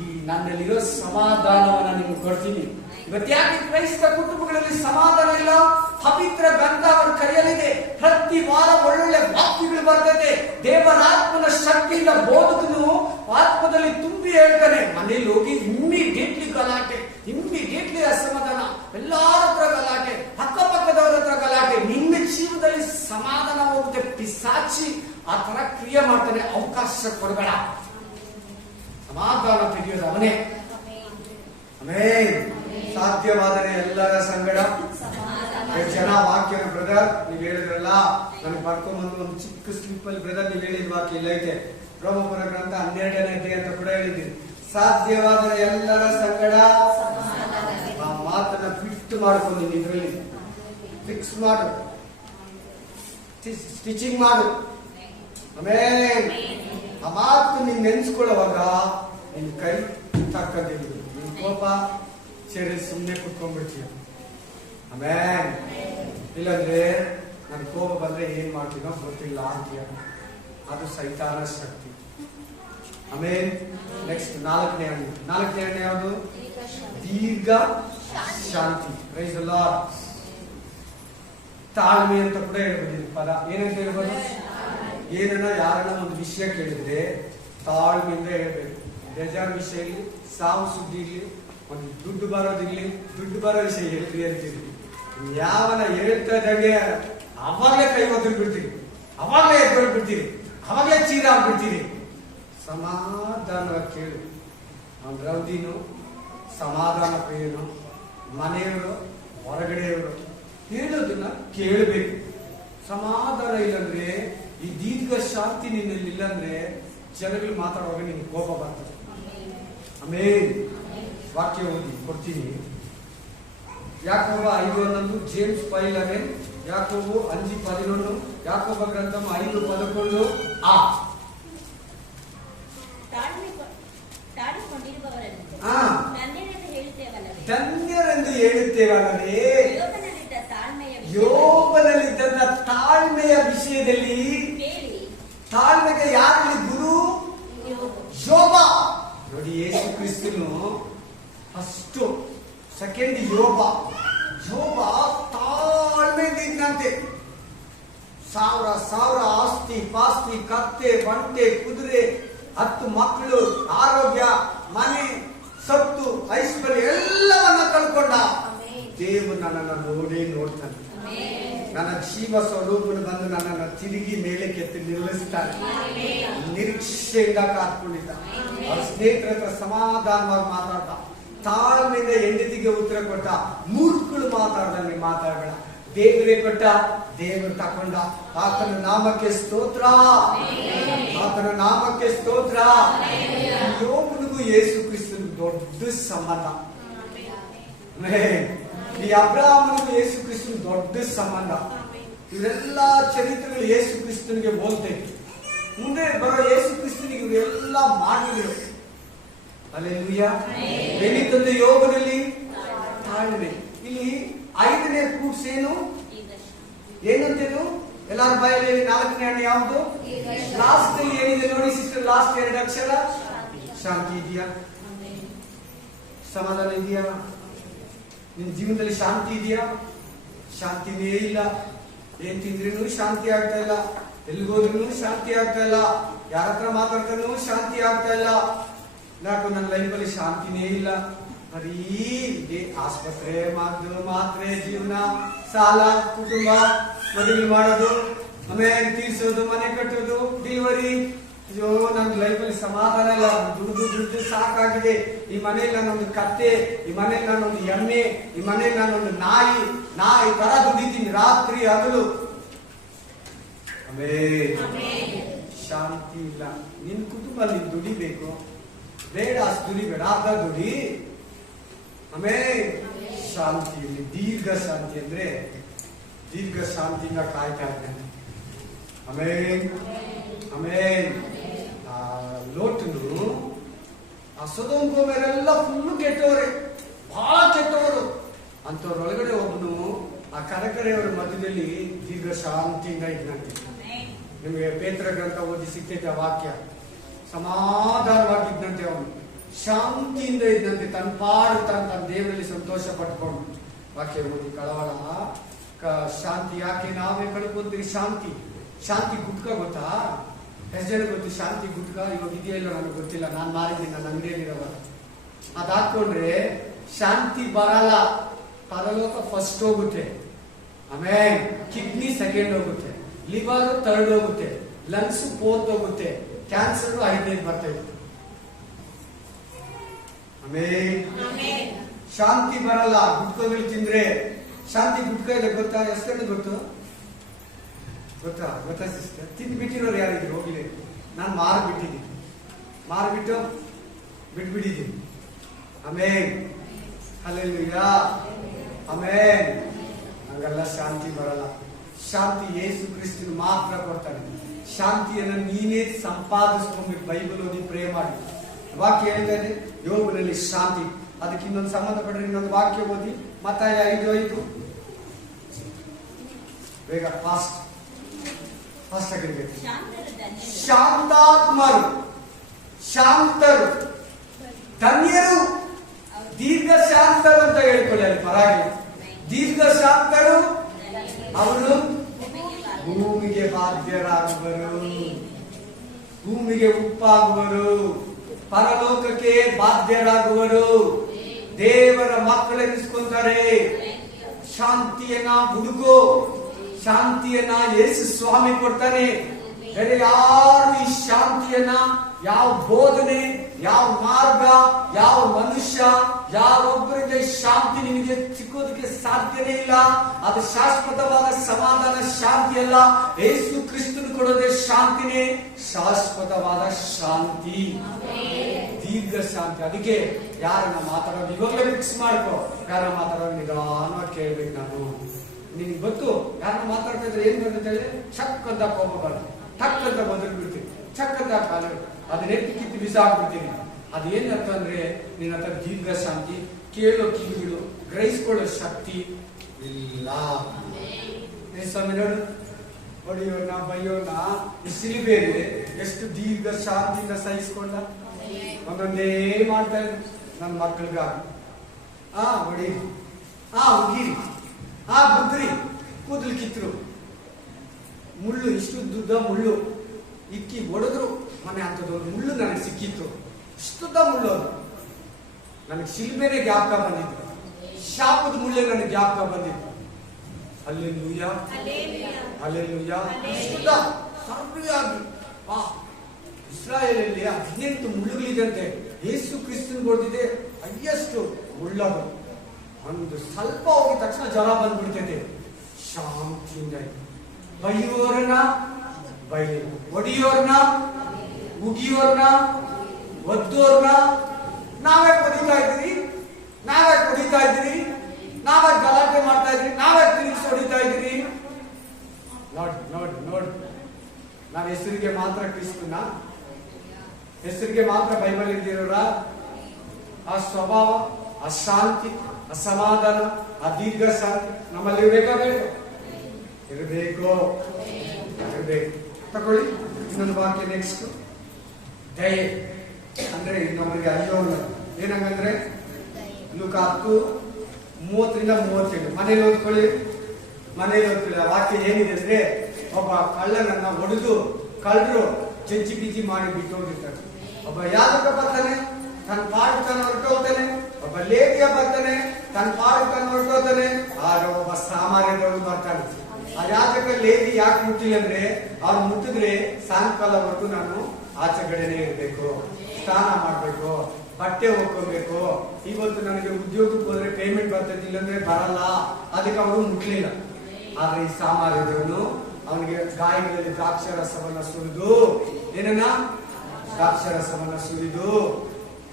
ಈ ನನ್ನಲ್ಲಿರೋ ಸಮಾಧಾನವನ್ನ ನಿಮ್ಗೆ ಕೊಡ್ತೀನಿ. ಇವತ್ತು ಯಾಕೆ ಕ್ರೈಸ್ತ ಕುಟುಂಬಗಳಲ್ಲಿ ಸಮಾಧಾನ ಇಲ್ಲ? ಪವಿತ್ರ ಗ್ರಂಥ ಅವರ ಕೈಯಲ್ಲಿದೆ. ಪ್ರತಿ ವಾರ ಒಳ್ಳೊಳ್ಳೆ ವಾಕ್ಯಗಳು ಬರ್ತದೆ. ದೇವರ ಆತ್ಮನ ಶಕ್ತಿಯಿಂದ ಬೋಧಕನು ಆತ್ಮದಲ್ಲಿ ತುಂಬಿ ಹೇಳ್ತಾನೆ. ಮನೇಲಿ ಹೋಗಿ ಇಮ್ಮಿಡಿಯೇಟ್ಲಿ ಗಲಾಟೆ, ಇಮ್ಮಿಡಿಯೇಟ್ಲಿ ಅಸಮಾಧಾನ, ಎಲ್ಲಾರ ಹತ್ರ ಗಲಾಟೆ, ಅಕ್ಕಪಕ್ಕದವರ ಹತ್ರ ಗಲಾಟೆ. ನಿನ್ನ ಜೀವನದಲ್ಲಿ ಸಮಾಧಾನ ಹೋಗುತ್ತೆ. ಪಿಸಾಚಿ ಆ ತರ ಕ್ರಿಯೆ ಮಾಡ್ತಾನೆ. ಅವಕಾಶ ಕೊಡಬೇಡ. ಸಮಾಧಾನ ತೆಗೆಯೋದು ಅವನೇ. ಆಮೆನ್. ಸಾಧ್ಯವಾದರೆ ಎಲ್ಲರ ಸಂಗಡ ಜನ ವಾಕ್ಯನ ಬ್ರದರ್ ನೀವ್ ಹೇಳಿದ್ರಲ್ಲ, ನನಗೆ ಬರ್ಕೊಂಡ್ಬಂದು ಒಂದು ಚಿಕ್ಕ ಸ್ಲಿಪ್ ಅಲ್ಲಿ ಬ್ರದರ್ ನೀವ್ ಹೇಳಿದ ವಾಕ್ಯ ಇಲ್ಲ ಐತೆ. ರೋಮಪುರ ಗ್ರಂಥ 12ನೇ ಅಧ್ಯಾಯ ಅಂತ ಕೂಡ ಹೇಳಿದ್ದೀನಿ. ಸಾಧ್ಯವಾದರೆ ಎಲ್ಲರ ಸಂಗಡ ಆ ಮಾತನ್ನ ಫಿಟ್ ಮಾಡ್ಕೊಂಡು ಇದರಲ್ಲಿ ಫಿಕ್ಸ್ ಮಾಡು, ಸ್ಟಿಚಿಂಗ್ ಮಾಡು. ಆಮೇಲೆ ಆ ಮಾತು ನೀನ್ ನೆನ್ಸ್ಕೊಳ್ಳುವಾಗ ನಿನ್ ಕೈ ತಕ್ಕದಿಲ್ಲ. ನಿನ್ ಕೋಪ ಸೇರಿ ಸುಮ್ಮನೆ ಕುತ್ಕೊಂಡ್ಬಿಡ್ತೀಯ. ಆಮೇಲೆ ಇಲ್ಲಂದ್ರೆ ನನ್ ಕೋಪ ಬಂದ್ರೆ ಏನ್ ಮಾಡ್ತೀನೋ ಗೊತ್ತಿಲ್ಲ ಅಂತೀಯ. ಅದು ಸೈತಾನ ಶಕ್ತಿ. ಆಮೇಲೆ ನೆಕ್ಸ್ಟ್ 4ನೇ ಹಣ್ಣು ಯಾವುದು? ದೀರ್ಘ ಶಾಂತಿ. Price the lord. ತಾಳ್ಮೆ ಅಂತ ಕೂಡ ಹೇಳ್ಬೋದು. ಪದ ಏನಂತ ಹೇಳ್ಬೋದು? ಏನನ್ನ ಯಾರನ್ನ ಒಂದು ವಿಷಯ ಕೇಳಿದ್ರೆ ತಾಳ್ಮೆಯಿಂದ ಹೇಳ್ಬೇಕು. ಬೇಜಾರು ವಿಷಯ ಇರ್ಲಿ, ಸಾವು ಸುದ್ದಿ ಇರ್ಲಿ, ಒಂದು ದುಡ್ಡು ಬರೋದಿರ್ಲಿ, ದುಡ್ಡು ಬರೋ ವಿಷಯ ಹೇಳ್ರಿ ಅಂತೀರಿ. ಯಾವನ ಹೇಳ್ತಾ ಇದ್ದಾಗೆ ಅವಾಗಲೇ ಕೈ ಒದ್ದು ಬಿಡ್ತೀರಿ, ಅವಾಗಲೇ ಎದ್ದು ಬಿಡ್ತೀರಿ, ಅವಾಗಲೇ ಚೀರ ಆಗ್ಬಿಡ್ತೀರಿ. ಸಮಾಧಾನ ಕೇಳು. ಅವ್ನ ರೌದಿನು, ಸಮಾಧಾನ ಪ್ರಿಯನು, ಮನೆಯವರು, ಹೊರಗಡೆಯವರು ಹೇಳೋದನ್ನ ಕೇಳಬೇಕು. ಸಮಾಧಾನ ಇಲ್ಲಂದ್ರೆ, ಈ ದೀರ್ಘ ಶಾಂತಿ ನಿನ್ನಲ್ಲಿ ಇಲ್ಲಂದ್ರೆ ಜನಗಳು ಮಾತಾಡುವಾಗ ನಿನ್ಗೆ ಕೋಪ ಬರ್ತದೆ. ಆಮೇಲೆ ವಾಕ್ಯ ಓದಿ ಕೊಡ್ತೀನಿ. ಯಾಕೋಬ 5:11, ಜೇಮ್ಸ್ 5:11, ಯಾಕೋಬು 5:11, ಯಾಕೋಬ ಗ್ರಂಥಂ 5:11. ಧನ್ಯರೆಂದು ಹೇಳುತ್ತೇವಲ್ಲವೇ? ಯೋಬನಲ್ಲಿದ್ದ ತಾಳ್ಮೆಯ ವಿಷಯದಲ್ಲಿ ತಾಳ್ಮೆಗೆ ಯಾರಲ್ಲಿ ಗುರು? ಯೋಬ. ನೋಡಿ, ಯೇಸು ಕ್ರಿಸ್ತನು ಫಸ್ಟ್, ಸೆಕೆಂಡ್ ಯೋಬ. ಯೋಬ ತಾಳ್ಮೆಯಿಂದಂತೆ ಸಾವಿರ ಆಸ್ತಿ ಪಾಸ್ತಿ, ಕತ್ತೆ ಬಂಟೆ ಕುದುರೆ, 10 ಮಕ್ಕಳು, ಆರೋಗ್ಯ, ಮನೆ, ಸತ್ತು, ಐಶ್ವರ್ಯ ಎಲ್ಲವನ್ನ ಕಳ್ಕೊಂಡ. ದೇವರು ನನ್ನನ್ನು ನೋಡ್ತಾನೆ. ನನ್ನ ಜೀವ ಸ್ವರೂಪನು ಬಂದು ನನ್ನನ್ನು ತಿರುಗಿ ಮೇಲೆ ಕೆತ್ತಿ ನಿಲ್ಲಿಸ್ತಾನೆ. ನಿರೀಕ್ಷೆಯಿಂದ ಕಾತ್ಕೊಂಡಿದ್ದ. ಅವ್ರ ಸ್ನೇಹಿತರ ಹತ್ರ ಸಮಾಧಾನವಾಗಿ ಮಾತಾಡ್ದ, ತಾಳ್ಮೆಯಿಂದ ಹೆಂಡತಿಗೆ ಉತ್ತರ ಕೊಟ್ಟ. ಮೂರ್ಖಗಳು ಮಾತಾಡ್ದಂಗೆ ಮಾತಾಡಬೇಡ. ದೇವರೇ ಕೊಟ್ಟ, ದೇವರು ತಕೊಂಡ. ಆತನ ನಾಮಕ್ಕೆ ಸ್ತೋತ್ರ, ಆತನ ನಾಮಕ್ಕೆ ಸ್ತೋತ್ರ. ಯೋಬನಿಗೂ ಯೇಸು ಕ್ರಿಸ್ತನಿಗೂ ದೊಡ್ಡ ಸಂಬಂಧ. ಈ ಅಬ್ರಹಾಮನಿಗೂ ಯೇಸು ಕ್ರಿಸ್ತನ ದೊಡ್ಡ ಸಂಬಂಧ. ಇವರೆಲ್ಲ ಚರಿತ್ರೆಗಳು ಯೇಸು ಕ್ರಿಸ್ತನಿಗೆ ಹೋಲ್ತೈತಿ. ಮುಂದೆ ಬರೋ ಯೇಸು ಕ್ರಿಸ್ತನಿಗೆ ಇವರೆಲ್ಲ ಮಾಡಿದ್ರು. ಹಲ್ಲೆಲೂಯಾ. ಏನಿತ್ತಂದ್ರೆ ಯೋಗದಲ್ಲಿ ತಾಳ್ಮೆ. ಇಲ್ಲಿ 5ನೇ ಫ್ರೂಟ್ಸ್ ಏನು? ಏನಂತೇನು? ಎಲ್ಲಾರ ಬಾಯಲ್ಲಿ 4ನೇ ಹಣ್ಣು ಯಾವುದು? ಲಾಸ್ಟ್ ಅಲ್ಲಿ ಏನಿದೆ ನೋಡಿ ಸಿಸ್ಟರ್, ಲಾಸ್ಟ್ 2 ಅಕ್ಷರ. ಶಾಂತಿ ಇದೆಯಾ? ಸಮಾಧಾನ ಇದೆಯಾ? ನಿನ್ ಜೀವನದಲ್ಲಿ ಶಾಂತಿ ಇದೆಯಾ? ಶಾಂತಿನೇ ಇಲ್ಲ. ಏನ್ ತಿಂದ್ರೂ ಶಾಂತಿ ಆಗ್ತಾ ಇಲ್ಲ, ಎಲ್ಲಿಗೋದ್ರೂ ಶಾಂತಿ ಆಗ್ತಾ ಇಲ್ಲ. ಯಾರ ಹತ್ರ ಮಾತಾಡ್ತಾನೂ ಶಾಂತಿ ಆಗ್ತಾ ಇಲ್ಲ. ಯಾಕೋ ನನ್ನ ಲೈಫಲ್ಲಿ ಶಾಂತಿನೇ ಇಲ್ಲ. ಬರೀ ಆಸ್ಪತ್ರೆ, ಮದ್ದು, ಮಾತ್ರೆ, ಜೀವನ, ಸಾಲ, ಕುಟುಂಬ, ಮದುವೆ ಮಾಡೋದು, ಆಮೇಲೆ ತೀರ್ಸೋದು, ಮನೆ ಕಟ್ಟೋದು, ಡೆಲಿವರಿ. ಅಯ್ಯೋ, ನನ್ನ ಲೈಫಲ್ಲಿ ಸಮಾಧಾನ ಇಲ್ಲ. ದುಡ್ದು ಸಾಕಾಗಿದೆ. ಈ ಮನೇಲಿ ನಾನೊಂದು ಕತ್ತೆ, ಈ ಮನೇಲಿ ನಾನೊಂದು ಎಮ್ಮೆ, ಈ ಮನೇಲಿ ನಾನೊಂದು ನಾಯಿ ತರ ದುಡಿತೀನಿ ರಾತ್ರಿ ಹಗಲು. ಶಾಂತಿ ಇಲ್ಲ. ನಿನ್ ಕುಟುಂಬ ನೀನ್ ದುಡಿಬೇಕು. ಬೇಡ, ಅಷ್ಟು ದುಡಿಬೇಡ, ಅರ್ಧ ದುಡಿ. ಆಮೇಲೆ ಶಾಂತಿ ಇಲ್ಲಿ ದೀರ್ಘ ಶಾಂತಿ ಅಂದ್ರೆ ದೀರ್ಘ ಶಾಂತಿಯಿಂದ ಕಾಯ್ತಾ ಇದ್ದಾನೆ. ಆಮೇಲೆ ಲೋಟನು ಆ ಸೊದೋಮ್ ಗೋಮೆರೆಲ್ಲ ಫುಲ್ಲು ಕೆಟ್ಟವರೇ, ಬಹಳ ಕೆಟ್ಟವರು. ಅಂತವ್ರೊಳಗಡೆ ಒಬ್ಬನು ಆ ಕರಕರೆಯವರ ಮಧ್ಯದಲ್ಲಿ ದೀರ್ಘ ಶಾಂತಿಯಿಂದ ಇದ್ದಂತೆ. ನಿಮಗೆ ಪೇತ್ರ ಗ್ರಂಥ ಓದಿ ಸಿಗ್ತೈತೆ ಆ ವಾಕ್ಯ. ಸಮಾಧಾನವಾಗಿದ್ದಂತೆ, ಅವನು ಶಾಂತಿಯಿಂದ ಇದ್ದಂತೆ, ತನ್ನ ಪಾಡು ತನ್ನ ದೇವರಲ್ಲಿ ಸಂತೋಷ ಪಟ್ಕೊಂಡು. ವಾಕ್ಯ ಓದಿ ಕಳವಳ ಶಾಂತಿ ಯಾಕೆ ನಾವೇ ಕಳ್ಕೊಂತೀವಿ? ಶಾಂತಿ ಗುಟ್ಕ ಗೊತ್ತಾ? ಎಷ್ಟು ಜನ ಗೊತ್ತು ಶಾಂತಿ ಗುಟ್ಕ? ಇವಾಗ ಇದೆಯಾ ಇಲ್ಲ ನನಗೆ ಗೊತ್ತಿಲ್ಲ. ನಾನು ಮಾರಿದ್ದೀನಿ ನನ್ನ ಅಂಗಡಿಯಲ್ಲಿರೋವ. ಅದು ಹಾಕೊಂಡ್ರೆ ಶಾಂತಿ ಬರಲ್ಲ. ಪರಲೋಕ ಫಸ್ಟ್ ಹೋಗುತ್ತೆ, ಆಮೇಲೆ ಕಿಡ್ನಿ ಸೆಕೆಂಡ್ ಹೋಗುತ್ತೆ, ಲಿವರ್ ಥರ್ಡ್ ಹೋಗುತ್ತೆ, ಲಂಗ್ಸ್ ಫೋರ್ತ್ ಹೋಗುತ್ತೆ, ಕ್ಯಾನ್ಸರ್ 5ನೇದು ಬರ್ತಾ ಇದೆ. ಆಮೇಲೆ ಶಾಂತಿ ಬರಲ್ಲ. ಗುಟ್ಕಗಳು ತಿಂದ್ರೆ ಶಾಂತಿ. ಗುಟ್ಕ ಇದೆ ಗೊತ್ತಾ? ಎಷ್ಟು ಗೊತ್ತು? ಗೊತ್ತಾ ಸಿಸ್ಟರ್? ತಿಂದ್ಬಿಟ್ಟಿರೋರು ಯಾರಿದ್ರು? ಹೋಗ್ಲಿ, ನಾನು ಮಾರ್ಬಿಟ್ಟು ಬಿಟ್ಬಿಟ್ಟಿದ್ದೀನಿ. ಆಮೇಲೆ ಹಲ್ಲೆಲೂಯಾ. ಆಮೇಲೆ ಹಂಗೆಲ್ಲ ಶಾಂತಿ ಬರಲ್ಲ. ಶಾಂತಿ ಯೇಸು ಕ್ರಿಸ್ತನು ಮಾತ್ರ ಕೊಡ್ತಾನೆ. ಶಾಂತಿಯನ್ನು ನೀನೇ ಸಂಪಾದಿಸ್ಕೊಂಡ್ಬಿಟ್ಟು ಬೈಬಲ್ ಓದಿ ಪ್ರೇ ಮಾಡಿ. ವಾಕ್ಯ ಹೇಳ್ತಾ ಇದೆ ಯೋಬನಲ್ಲಿ ಶಾಂತಿ. ಅದಕ್ಕೆ ಇನ್ನೊಂದು ಸಂಬಂಧಪಟ್ಟ ಇನ್ನೊಂದು ವಾಕ್ಯ ಓದಿ, ಮತ್ತಾಯ 5:5. ಬೇಗ ಫಾಸ್ಟ್ ಆಗಿರ್ಬೇಕು. ಶಾಂತರು ಧನ್ಯರು, ದೀರ್ಘ ಶಾಂತರು ಅಂತ ಹೇಳ್ಕೊಳ್ಳಿ. ಅಲ್ಲಿ ಪರವಾಗಿಲ್ಲ. ದೀರ್ಘ ಶಾಂತರು, ಅವರು ಭೂಮಿಗೆ ಬಾಧ್ಯರಾಗುವರು, ಭೂಮಿಗೆ ಉಪ್ಪಾಗುವರು, ಪರಲೋಕಕ್ಕೆ ಬಾಧ್ಯರಾಗುವರು, ದೇವರ ಮಕ್ಕಳೆನಿಸ್ಕೊಂತಾರೆ. ಶಾಂತಿಯನ್ನ ಹುಡುಗು. ಶಾಂತಿಯನ್ನ ಯೇಸು ಸ್ವಾಮಿ ಕೊಡ್ತಾನೆ. ಬೇರೆ ಯಾರು ಈ ಶಾಂತಿಯನ್ನ, ಯಾವ ಬೋಧನೆ, ಯಾವ ಮಾರ್ಗ, ಯಾವ ಮನುಷ್ಯ, ಯಾವೊಬ್ಬರಿಗೆ ಶಾಂತಿ ನಿಮಗೆ ಸಿಕ್ಕೋದಕ್ಕೆ ಸಾಧ್ಯನೇ ಇಲ್ಲ. ಅದು ಶಾಶ್ವತವಾದ ಸಮಾಧಾನ ಶಾಂತಿ ಅಲ್ಲ. ಯೇಸು ಕ್ರಿಸ್ತನು ಕೊಡೋದೇ ಶಾಂತಿನೇ, ಶಾಶ್ವತವಾದ ಶಾಂತಿ, ದೀರ್ಘ ಶಾಂತಿ. ಅದಕ್ಕೆ ಯಾರನ್ನ ಮಾತಾಡೋದು ಇವಾಗಲೇ ಫಿಕ್ಸ್ ಮಾಡ್ಕೋ. ಯಾರನ್ನ ಮಾತಾಡೋದು ನಿಧಾನವಾಗಿ ಕೇಳ್ಬೇಕು. ನಾನು ನಿನ್ಗೆ ಗೊತ್ತು ಯಾರನ್ನ ಮಾತಾಡ್ತಾ ಇದ್ರೆ ಏನ್ ಬರ್ತೈತೆ ಹೇಳಿ? ಚಕ್ ಅಂತ ಕೋಪ ಬರ್ತದೆ, ಟಕ್ ಅಂತ ಬದಲು ಬಿಡ್ತೀನಿ, ಚಕ್ ಅಂತ ಕಾಲ ಅದನ್ನ ಕಿತ್ತು ಬಿಸಾಕ್ಬಿಡ್ತೀನಿ. ಅದೇನರ್ಥ ಅಂದ್ರೆ ನಿನ್ನ ಹತ್ರ ದೀರ್ಘ ಶಾಂತಿ, ಕೇಳೋ ಕಿವಿಗಳು, ಗ್ರಹಿಸ್ಕೊಳ್ಳೋ ಶಕ್ತಿ ಇಲ್ಲ. ಸ್ವಾಮಿ ನೋಡು, ಹೊಡಿಯೋಣ ಬೈಯೋಣ ಸಿಲಿಬೇರೆ ಎಷ್ಟು ದೀರ್ಘ ಶಾಂತಿಯಿಂದ ಸಹಿಸ್ಕೊಂಡ. ಒಂದೊಂದೇ ಮಾಡ್ತಾ ಇದ್ರು ನನ್ನ ಮಕ್ಕಳಿಗಾಗಿ. ಹೊಡಿ, ಉಗಿರಿ, ಬುದ್ರಿ, ಕೂದಲು ಕಿತ್ತರು, ಮುಳ್ಳು ಇಷ್ಟುದ್ದ ಮುಳ್ಳು ಇಕ್ಕಿ ಹೊಡೆದ್ರು. ಮನೆ ಅಂತದೊಂದು ಮುಳ್ಳು ನನಗೆ ಸಿಕ್ಕಿತ್ತು, ಇಷ್ಟುದ್ದ ಮುಳ್ಳು. ಅದು ನನಗೆ ಶಿಲ್ಬೆನೆ ಜ್ಞಾಪಕ ಬಂದಿತ್ತು, ಶಾಪದ ಮುಳ್ಳೆ ನನಗೆ ಜ್ಞಾಪಕ ಬಂದಿತ್ತು. Hallelujah, hallelujah. ಇಷ್ಟುದ್ದ ಸರ್ಯಾಗಿ ಇಸ್ರಾಯೇಲಲ್ಲಿ 18 ಮುಳ್ಳುಗಳಿದಂತೆ. ಯೇಸು ಕ್ರಿಸ್ತನ್ ಕೊಡ್ತಿದೆ ಹೈಯೆಸ್ಟ್ ಮುಳ್ಳದು. ಒಂದು ಸ್ವಲ್ಪ ಹೋಗಿದ ತಕ್ಷಣ ಜ್ವರ ಬಂದ್ಬಿಡ್ತೈತೆ. ಶಾಂತಿಯಿಂದ ಬೈಯೋರನ್ನ ಬೈಲಿ, ಹೊಡಿಯೋರ್ನ, ಉಗಿಯೋರ್ನ, ಒದ್ದೋರ್ನ ನಾವೇ ಕುಡಿತಾ ಇದ್ದೀರಿ, ನಾವೇ ಗಲಾಟೆ ಮಾಡ್ತಾ ಇದ್ರಿ, ನಾವೇ ತಿರುಗಿಸಿ ಹೊಡಿತಾ ಇದ್ದೀರಿ. ನೋಡಿ ನಾವು ಹೆಸರಿಗೆ ಮಾತ್ರ ಕ್ರಿಸ್ತನ, ಹೆಸರಿಗೆ ಮಾತ್ರ ಬೈಬಲ್ ಇದ್ದಿರೋರ. ಆ ಸ್ವಭಾವ, ಆ ಶಾಂತಿ, ಆ ಸಮಾಧಾನ, ಆ ದೀರ್ಘ ಶಾಂತಿ ನಮ್ಮಲ್ಲಿ ಇರಬೇಕು. ತಗೊಳ್ಳಿ ಇನ್ನೊಂದು ವಾಕ್ಯ. ನೆಕ್ಸ್ಟ್ ದಯೆ ಅಂದ್ರೆ ಇನ್ನೊಬ್ಬರಿಗೆ ಅಯ್ಯೋ. ಏನಂಗಂದ್ರೆ ಲೂಕ 10:30-37 ಮನೇಲಿ ಓದ್ಕೊಳ್ಳಿ. ಆ ವಾಕ್ಯ ಏನಿದೆ ಅಂದ್ರೆ, ಒಬ್ಬ ಕಳ್ಳನನ್ನ ಹೊಡೆದು ಕಳ್ಳರು ಜಜ್ಜಿ ಗಿಜ್ಜಿ ಮಾಡಿ ಬಿಟ್ಟೋಗಿರ್ತಾರೆ. ಒಬ್ಬ ಯಾಜಕ ಬರ್ತಾನೆ, ತನ್ನ ಪಾಡು ತಾನು ಹೊರಟೋಗ್ತಾನೆ. ಒಬ್ಬ ಲೇಖಿಯ ಬರ್ತಾನೆ, ತನ್ನ ಪಾಡು ತಾನು ಹೊರಟೋಗ್ತಾನೆ. ಆಗ ಒಬ್ಬ ಸಾಮಾನ್ಯದವನು ಬರ್ತಾನೆ. ಆ ಯಾಜಕ ಲೇಖಿ ಯಾಕೆ ಮುಟ್ಟಿಲ್ಲ ಅಂದ್ರೆ, ಅವ್ರು ಮುಟ್ಟಿದ್ರೆ ಸಾಯಂಕಾಲವರೆಗೂ ನಾನು ಆಚೆಗಡೆನೆ ಇರ್ಬೇಕು, ಸ್ನಾನ ಮಾಡ್ಬೇಕು, ಬಟ್ಟೆ ಹೋಗ್ಕೋಬೇಕು, ಇವತ್ತು ನನಗೆ ಉದ್ಯೋಗಕ್ಕೆ ಹೋದ್ರೆ ಪೇಮೆಂಟ್ ಬರ್ತದೆ, ಇಲ್ಲಂದ್ರೆ ಬರಲ್ಲ, ಅದಕ್ಕೆ ಅವನು ಮುಟ್ಲಿಲ್ಲ. ಆದ್ರೆ ಈ ಸಾಮಾನ್ಯದವನು ಅವನಿಗೆ ಗಾಯಗಳಲ್ಲಿ ದ್ರಾಕ್ಷರಸವನ್ನ ಸುರಿದು, ಏನನ್ನ ದ್ರಾಕ್ಷರಸವನ್ನ ಸುರಿದು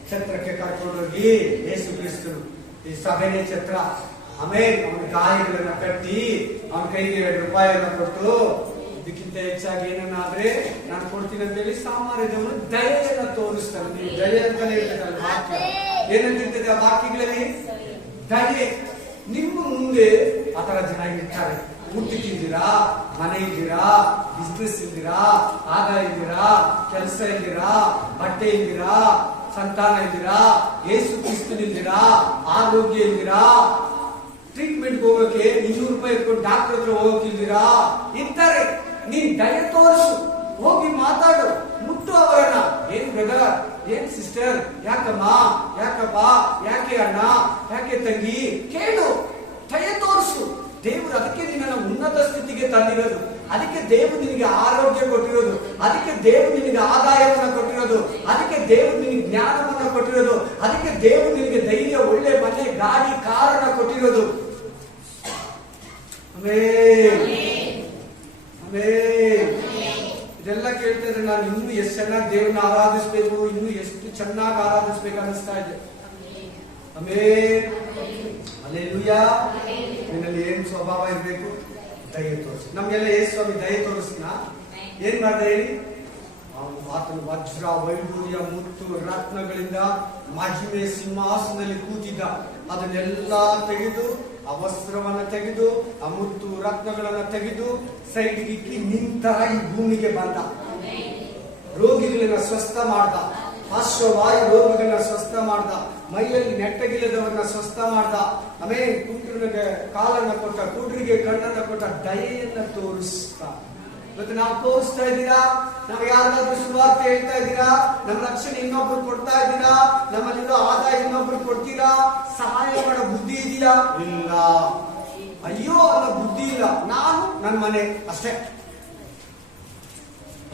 ಛತ್ರಕ್ಕೆ ಕರ್ಕೊಂಡೋಗಿ, ಯೇಸು ಕ್ರಿಸ್ತನು ಈ ಸಭೆನೇ ಛತ್ರ, ಆಮೇಲೆ ಅವನ ಗಾಯಗಳನ್ನ ಕಟ್ಟಿ ಅವನ ಕೈಗೆ ₹2 ಕೊಟ್ಟು, ಇದಕ್ಕಿಂತ ಹೆಚ್ಚಾಗಿ ಏನನ್ನಾದ್ರೆ ನಾನು ಕೊಡ್ತೀನಿ ಅಂತ ಹೇಳಿ ಸಾಮಾನ್ಯದವನು ದಯೆಯನ್ನ ತೋರಿಸ್ತಾನೆ. ನೀವು ದಯೆ ಅಂತಾನೆ ಇರ್ತದಲ್ಲ ವಾಕ್ಯ, ಏನಂತಿರ್ತದೆ ಆ ವಾಕ್ಯಗಳಲ್ಲಿ? ದಯೆ. ನಿಮ್ಮ ಮುಂದೆ ಆತರ ಜನ ಇರ್ತಾರೆ. ಊಟಕ್ಕಿದ್ದೀರಾ, ಮನೆ ಇದ್ದೀರಾ, ಬಿಸ್ನೆಸ್ ಇದ್ದೀರಾ, ಆದಾಯ ಇದ್ದೀರಾ, ಕೆಲಸ ಇದ್ದೀರಾ, ಬಟ್ಟೆ ಇದ್ದೀರಾ, ಸಂತಾನ ಇದ್ದೀರಾ, ಯೇಸು ಕ್ರಿಸ್ತನಿದ್ದೀರಾ, ಆರೋಗ್ಯ ಇದ್ದೀರಾ, ಟ್ರೀಟ್ಮೆಂಟ್ ಹೋಗೋಕೆ ₹200 ಇಟ್ಕೊಂಡು ಡಾಕ್ಟರ್ ಹತ್ರ ಹೋಗಕ್ಕಿದ್ದೀರಾ, ಇರ್ತಾರೆ. ನೀನ್ ದಯ ತೋರಿಸು, ಹೋಗಿ ಮಾತಾಡು, ಮುಟ್ಟು ಅವರನ್ನ. ಏನ್ ಬ್ರದರ್, ಏನ್ ಸಿಸ್ಟರ್, ಯಾಕಮ್ಮ, ಯಾಕಪ್ಪ, ಯಾಕೆ ಅಣ್ಣ, ಯಾಕೆ ತಂಗಿ, ಕೇಳು, ದಯ ತೋರಿಸು. ದೇವರು ಅದಕ್ಕೆ ನಿನ್ನನ್ನು ಉನ್ನತ ಸ್ಥಿತಿಗೆ ತಂದಿರೋದು, ಅದಕ್ಕೆ ದೇವರು ನಿನಗೆ ಆರೋಗ್ಯ ಕೊಟ್ಟಿರೋದು, ಅದಕ್ಕೆ ದೇವರು ನಿನಗೆ ಆದಾಯವನ್ನ ಕೊಟ್ಟಿರೋದು, ಅದಕ್ಕೆ ದೇವರು ನಿನಗೆ ಜ್ಞಾನವನ್ನ ಕೊಟ್ಟಿರೋದು, ಅದಕ್ಕೆ ದೇವರು ನಿನಗೆ ಧೈರ್ಯ, ಒಳ್ಳೆ ಮನೆ, ಗಾಡಿ, ಕಾರನ್ನ ಕೊಟ್ಟಿರೋದು. ಇದೆಲ್ಲ ಕೇಳ್ತಾ ಇದ್ರೆ ನಾನು ಇನ್ನೂ ಎಷ್ಟು ಚೆನ್ನಾಗಿ ದೇವ್ರನ್ನ ಆರಾಧಿಸ್ಬೇಕು, ಇನ್ನೂ ಎಷ್ಟು ಚೆನ್ನಾಗಿ ಆರಾಧಿಸ್ಬೇಕು ಅನಿಸ್ತಾ ಇದೆ. ಹಲ್ಲೆಲೂಯಾ. ನಿನ್ನಲ್ಲಿ ಏನ್ ಸ್ವಭಾವ ಇರ್ಬೇಕು? ದಯೆ ತೋರಿಸಿ. ನಮ್ಗೆಲ್ಲ ಯೇಸು ಸ್ವಾಮಿ ದಯೆ ತೋರಿಸ್ನ ಏನ್ ಮಾಡ್ದ ಹೇಳಿ? ಆತನು ವಜ್ರ, ವೈಡೂರ್ಯ, ಮುತ್ತು, ರತ್ನಗಳಿಂದ ಮಹಿಮೆ ಸಿಂಹಾಸನದಲ್ಲಿ ಕೂತಿದ್ದ. ಅದನ್ನೆಲ್ಲ ತೆಗೆದು, ಆ ವಸ್ತ್ರವನ್ನ ತೆಗೆದು, ಆ ಮುತ್ತು ರತ್ನಗಳನ್ನ ತೆಗೆದು ಸೈಡ್ಗೆ ಇಕ್ಕಿ ನಿಂತರ ಈ ಭೂಮಿಗೆ ಬಂದ. ರೋಗಿಗಳನ್ನ ಸ್ವಸ್ಥ ಮಾಡ್ದ, ಪಾರ್ಶ್ವವಾಯು ರೋಗಿಗಳನ್ನ ಸ್ವಸ್ಥ ಮಾಡ್ದ, ಮೈಯಲ್ಲಿ ನೆಟ್ಟಗಿಲ್ಲದವರನ್ನ ಸ್ವಸ್ಥ ಮಾಡ್ದ. ಆಮೇಲೆ ಕುಂಟರಿಗೆ ಕಾಲನ್ನ ಕೊಟ್ಟ, ಕುಡ್ರಿಗೆ ಕಣ್ಣನ್ನ ಕೊಟ್ಟ. ದಯೆಯನ್ನ ತೋರಿಸ್ತಾ ಇವತ್ತು ನಾವು ತೋರಿಸ್ತಾ ಇದ್ದೀರಾ? ನಾವು ಯಾರಿಗಾದ್ರೂ ಸುವಾರ್ತೆ ಹೇಳ್ತಾ ಇದ್ದೀರಾ? ನಮ್ಮ ರಕ್ಷಣೆ ಇನ್ನೊಬ್ರು ಕೊಡ್ತಾ ಇದ್ದೀರಾ? ನಮ್ಮಲ್ಲಿರೋ ಆದಾಯ ಇನ್ನೊಬ್ರು ಕೊಡ್ತೀರಾ? ಸಹಾಯ ಮಾಡೋ ಬುದ್ಧಿ ಇದೆಯಾ? ಇಲ್ಲ. ಅಯ್ಯೋ ಅನ್ನೋ ಬುದ್ಧಿ ಇಲ್ಲ. ನಾನು ನನ್ನ ಮನೆ ಅಷ್ಟೇ,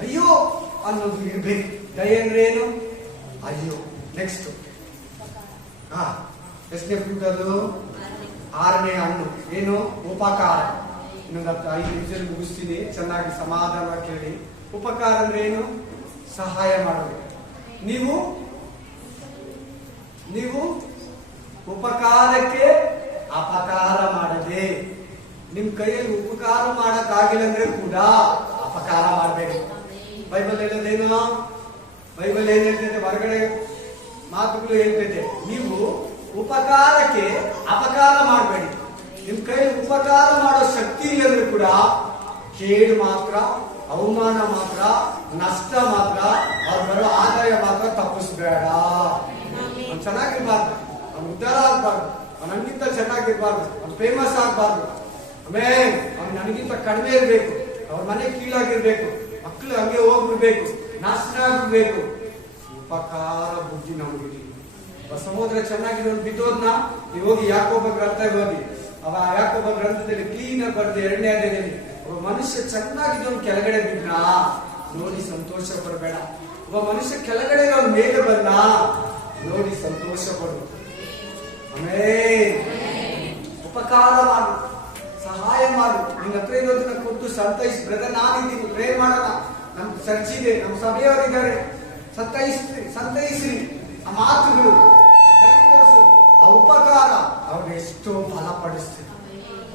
ಅಯ್ಯೋ ಅನ್ನೋದು ಇರ್ಬೇಕು. ದಯೆ ಅಂದ್ರೆ ಏನು? ಅಯ್ಯೋ. ನೆಕ್ಸ್ಟ್ ಎಷ್ಟನೇ ಫ್ರೂಟ್ ಅದು? 6ನೇ ಹಣ್ಣು. ಏನು? ಉಪಕಾರ. ಇನ್ನೊಂದು 5 ನಿಮಿಷದಲ್ಲಿ ಮುಗಿಸ್ತೀನಿ, ಚೆನ್ನಾಗಿ ಸಮಾಧಾನ ಕೇಳಿ. ಉಪಕಾರ ಅಂದ್ರೆ ಏನು? ಸಹಾಯ ಮಾಡೋದು. ನೀವು ಉಪಕಾರಕ್ಕೆ ಅಪಕಾರ ಮಾಡದೆ, ನಿಮ್ ಕೈಯಲ್ಲಿ ಉಪಕಾರ ಮಾಡಕ್ಕಾಗಿಲ್ಲ ಅಂದ್ರೆ ಕೂಡ ಅಪಕಾರ ಮಾಡಬೇಕು. ಬೈಬಲ್ ಹೇಳೋದೇನು? ಬೈಬಲ್ ಏನ್ ಹೇಳ್ತೈತೆ? ಹೊರಗಡೆ ಮಾತುಗಳು ಹೇಳ್ತೈತೆ, ನೀವು ಉಪಕಾರಕ್ಕೆ ಅಪಕಾರ ಮಾಡಬೇಡಿ. ನಿಮ್ ಕೈಯಲ್ಲಿ ಉಪಕಾರ ಮಾಡೋ ಶಕ್ತಿ ಇಲ್ಲಂದ್ರೆ ಕೂಡ ಕೇಡು ಮಾತ್ರ, ಅವಮಾನ ಮಾತ್ರ, ನಷ್ಟ ಮಾತ್ರ, ಅವ್ರು ಬರೋ ಆದಾಯ ಮಾತ್ರ ತಪ್ಪಿಸ್ಬೇಡ. ಅವ್ನು ಚೆನ್ನಾಗಿರ್ಬಾರ್ದು, ಅವ್ನು ಉದ್ಧಾರ ಆಗ್ಬಾರ್ದು, ಅವ್ನು ನನ್ಗಿಂತ ಚೆನ್ನಾಗಿರ್ಬಾರ್ದು, ಅವ್ನು ಫೇಮಸ್ ಆಗ್ಬಾರ್ದು, ಆಮೇಲೆ ಅವ್ನು ನನಗಿಂತ ಕಡಿಮೆ ಇರ್ಬೇಕು, ಅವ್ರ ಮನೆ ಕೀಳಾಗಿರ್ಬೇಕು, ಮಕ್ಕಳು ಹಂಗೆ ಹೋಗ್ಬಿಡ್ಬೇಕು, ನಾಶನ ಆಗ್ಬಿಡ್ಬೇಕು. ಉಪಕಾರ ಬುದ್ಧಿ ನಮ್ಗೆ. ಸಮುದ್ರ ಚೆನ್ನಾಗಿರೋದು ಬಿದ್ದೋದ್ನ ನೀವು ಹೋಗಿ ಯಾಕೋಬ ಗ್ರಂಥ ಓದಿ. ಅವ ಯಾಕೋಬ ಗ್ರಂಥದಲ್ಲಿ ಕ್ಲೀನ್ ಆಗಿ ಬರ್ದು 2ನೇ ಅಧ್ಯಾಯದಲ್ಲಿ ಒಬ್ಬ ಮನುಷ್ಯ ಚೆನ್ನಾಗಿದ್ದವನು ಕೆಳಗಡೆ ಬಿದ್ದ ನೋಡಿ ಸಂತೋಷ ಪಡಬೇಡ. ಒಬ್ಬ ಮನುಷ್ಯ ಕೆಳಗಡೆ ಇರೋನ್ ಮೇಲೆ ಬಂದ ನೋಡಿ ಸಂತೋಷ ಪಡು. ಆಮೇಲೆ ಉಪಕಾರ ಮಾಡು, ಸಹಾಯ ಮಾಡು. ನಿನ್ನ ಹತ್ರ ಇರೋದನ್ನ ಕೊಟ್ಟು ಸಂತೈಸಿ. ಬ್ರದರ್ ನಾನಿದ್ದೀನಿ, ಪ್ರೇ ಮಾಡೋಣ, ನಮ್ ಚರ್ಚ್ ಇದೆ, ನಮ್ ಸಭೆಯವರಿದ್ದಾರೆ, ಸಂತೈಸ್ರಿ. ಆ ಮಾತುಗಳು, ಆ ಉಪಕಾರ ಅವ್ರಿಗೆ ಎಷ್ಟೋ ಫಲಪಡಿಸ್ತೀವಿ.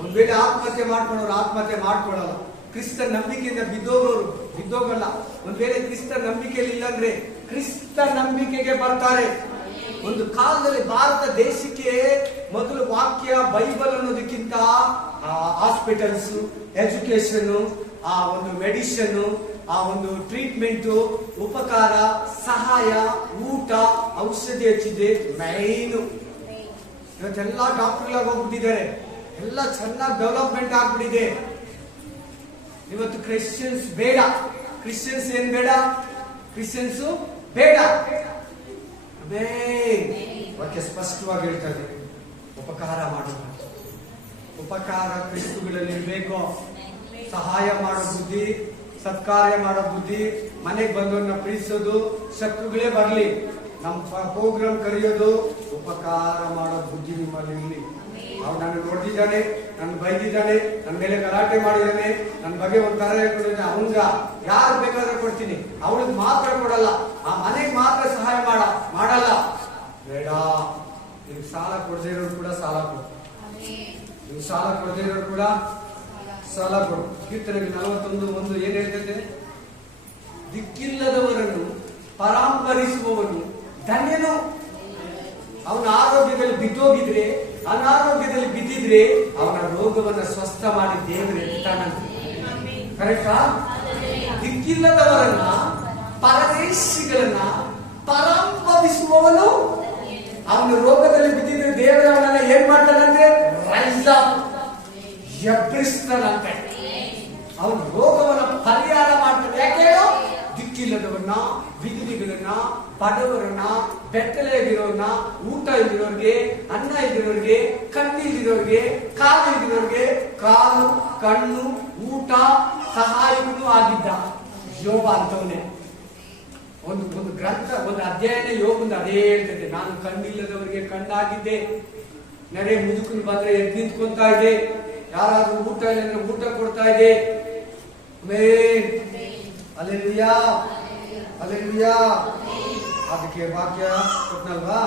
ಒಂದ್ ವೇಳೆ ಆತ್ಮಹತ್ಯೆ ಮಾಡ್ಕೊಳ್ಳೋರು ಆತ್ಮಹತ್ಯೆ ಮಾಡ್ಕೊಳ್ಳಲ್ಲ. ಕ್ರಿಸ್ತ ನಂಬಿಕೆಯಿಂದ ಬಿದ್ದೋಗಲ್ಲ. ಒಂದ್ ವೇಳೆ ಕ್ರಿಸ್ತ ನಂಬಿಕೆಯಲ್ಲಿ ಇಲ್ಲಾಂದ್ರೆ ಕ್ರಿಸ್ತ ನಂಬಿಕೆಗೆ ಬರ್ತಾರೆ. ಒಂದು ಕಾಲದಲ್ಲಿ ಭಾರತ ದೇಶಕ್ಕೆ ಮೊದಲು ವಾಕ್ಯ ಬೈಬಲ್ ಅನ್ನೋದಕ್ಕಿಂತ ಹಾಸ್ಪಿಟಲ್ಸ್, ಎಜುಕೇಶನ್, ಆ ಒಂದು ಮೆಡಿಸಿನ್, ಆ ಒಂದು ಟ್ರೀಟ್ಮೆಂಟ್, ಉಪಕಾರ, ಸಹಾಯ, ಊಟ, ಔಷಧಿ ಹಚ್ಚಿದೆ ಮೈನು. ಇವತ್ತೆಲ್ಲ ಡಾಕ್ಟರ್ಗಳಾಗಿ ಹೋಗ್ಬಿಟ್ಟಿದ್ದಾರೆ, ಎಲ್ಲ ಚೆನ್ನಾಗಿ ಡೆವಲಪ್ಮೆಂಟ್ ಆಗ್ಬಿಟ್ಟಿದೆ. ಇವತ್ತು ಕ್ರಿಶ್ಚಿಯನ್ಸ್ ಬೇಡ. ಕ್ರಿಶ್ಚಿಯನ್ಸ್ ಏನ್ ಬೇಡ? ಕ್ರಿಶ್ಚಿಯನ್ಸ್ ಬೇಡ. ವಾಕ್ಯ ಸ್ಪಷ್ಟವಾಗಿ ಹೇಳ್ತಾರೆ, ಉಪಕಾರ ಮಾಡೋಣ. ಉಪಕಾರ ಕ್ರಿಸ್ತುಗಳಲ್ಲಿ ಇರಬೇಕು. ಸಹಾಯ ಮಾಡೋ ಬುದ್ಧಿ, ಸತ್ಕಾರ್ಯ ಮಾಡೋ ಬುದ್ಧಿ, ಮನೆಗೆ ಬಂದವನ್ನ ಪ್ರೀತಿಸೋದು, ಶತ್ರುಗಳೇ ಬರ್ಲಿ ನಮ್ಮ ಪ್ರೋಗ್ರಾಮ್ ಕರೆಯೋದು, ಉಪಕಾರ ಮಾಡೋ ಬುದ್ಧಿ ನಿಮ್ಮಲ್ಲಿ ಇರಲಿ. ಅವ್ನು ನನ್ನ ನೋಡ್ತಿದ್ದಾನೆ, ನನ್ನ ಬೈದಿದ್ದಾನೆ, ನನ್ನ ಮೇಲೆ ಗಲಾಟೆ ಮಾಡಿದ್ದಾನೆ, ನನ್ನ ಬಗ್ಗೆ ಒಂಥರ ಹೇಳ್ಕೊಂಡಿದ್ದಾನೆ, ಅವನ್ಗ ಯಾರು ಬೇಕಾದ್ರೆ ಕೊಡ್ತೀನಿ, ಅವಳಿಗೆ ಮಾತ್ರ ಕೊಡಲ್ಲ, ಆ ಮನೆಗೆ ಮಾತ್ರ ಸಹಾಯ ಮಾಡಲ್ಲ. ಬೇಡ. ನೀವು ಸಾಲ ಕೊಡದೇ ಇರೋರು ಕೂಡ ಸಾಲ ಕೊಡು. ನೀವು ಸಾಲ ಕೊಡದೇ ಇರೋರು ಕೂಡ ಸಾಲ ಕೊಡು. ಕೀರ್ತನೆಗೆ 41:1 ಏನ್ ಹೇಳ್ತದೆ? ದಿಕ್ಕಿಲ್ಲದವರನ್ನು ಪರಾಂಬರಿಸುವವನು ಧನ್ಯನು. ಅವನ ಆರೋಗ್ಯದಲ್ಲಿ ಬಿದ್ದೋಗಿದ್ರೆ, ಅನಾರೋಗ್ಯದಲ್ಲಿ ಬಿದ್ದಿದ್ರೆ ಅವನ ರೋಗವನ್ನ ಸ್ವಸ್ಥ ಮಾಡಿ ದೇವರು ಎತ್ತಾನಂತೆ. ಕರೆಕ್ಟಾ? ದಿಕ್ಕಿಲ್ಲದವರನ್ನ, ಪರದೇಶಿಗಳನ್ನ ಪರಾಂಬರಿಸುವವನು, ಅವನ ರೋಗದಲ್ಲಿ ಬಿದ್ದಿದ್ರೆ ದೇವರು ಅವನನ್ನ ಏನ್ ಮಾಡ್ತಾನಂತೆ? Rice up, ಎಬ್ಬಿಸ್ತಾನಂತೆ. ಅವನ ರೋಗವನ್ನ ಪರಿಹಾರ ಮಾಡ್ತಾನೆ. ಯಾಕೆ? ದಿಕ್ಕಿಲ್ಲದವನ್ನ, ವಿಧವಿಗಳನ್ನ, ಬಡವರನ್ನ, ಬೆತ್ತಲೆಗಿರೋರ್ನ, ಊಟ ಇಲ್ಲಿರೋರ್ಗೆ, ಅನ್ನ ಇಲ್ಲಿರೋರ್ಗೆ, ಕಣ್ಣು ಇಲ್ಲಿರೋರ್ಗೆ, ಕಾಲು ಇಲ್ಲಿರೋರ್ಗೆ ಕಾಲು, ಕಣ್ಣು, ಊಟ, ಸಹಾಯಕನು ಆಗಿದ್ದ ಯೋಬ ಅಂತವನೇ. ಒಂದು ಗ್ರಂಥ, ಒಂದು ಅಧ್ಯಯನ ಯೋಬಂದು ಅದೇ ಹೇಳ್ತದೆ, ನಾನು ಕಣ್ಣಿಲ್ಲದವರಿಗೆ ಕಣ್ಣಾಗಿದ್ದೆ, ನೆರೆ ಮುದುಕನು ಬಂದ್ರೆ ಎದ್ದು ನಿಂತ್ಕೊಂತಾ ಇದೆ, ಯಾರಾದ್ರೂ ಊಟ ಇಲ್ಲ ಊಟ ಕೊಡ್ತಾ ಇದೆ. Hallelujah, hallelujah. ಅದಕ್ಕೆ ವಾಕ್ಯ ಕೊಟ್ನಲ್ವಾ,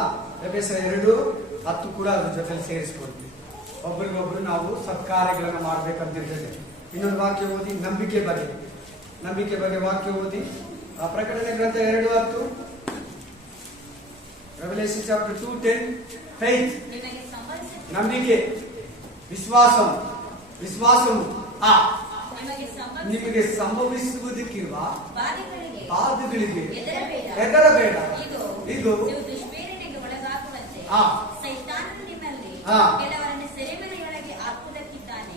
ಎಫೆಸರ್ 2:10 ಕೂಡ ಅದ್ರ ಜೊತೆ ಸೇರಿಸ್ಕೊಳ್ತೀವಿ. ಒಬ್ರಿಗೊಬ್ರು ನಾವು ಸತ್ಕಾರ್ಯಗಳನ್ನ ಮಾಡ್ಬೇಕಂತಿರ್ತದೆ. ಇನ್ನೊಂದು ವಾಕ್ಯ ಓದಿ, ನಂಬಿಕೆ ಬಗ್ಗೆ ವಾಕ್ಯ ಓದಿ. ಆ ಪ್ರಕಟಣೆ ಗ್ರಂಥ 2:10, ರೆವಲೇಷನ್ ಚಾಪ್ಟರ್ 2:10. ಫೇತ್, ನಂಬಿಕೆ, ವಿಶ್ವಾಸಂ ನಿಮಗೆ ಸಂಭವಿಸುವುದಕ್ಕಿರುವ ಬಾಧೆಗಳಿಗೆ ಹೆದರಬೇಡ. ಇದು ಸೈತಾನನು ನಿಮ್ಮಲ್ಲಿ ಕೆಲವರನ್ನು ಸೆರೆಮನೆಯೊಳಗೆ ಹಾಕುವುದಕ್ಕಿದ್ದಾನೆ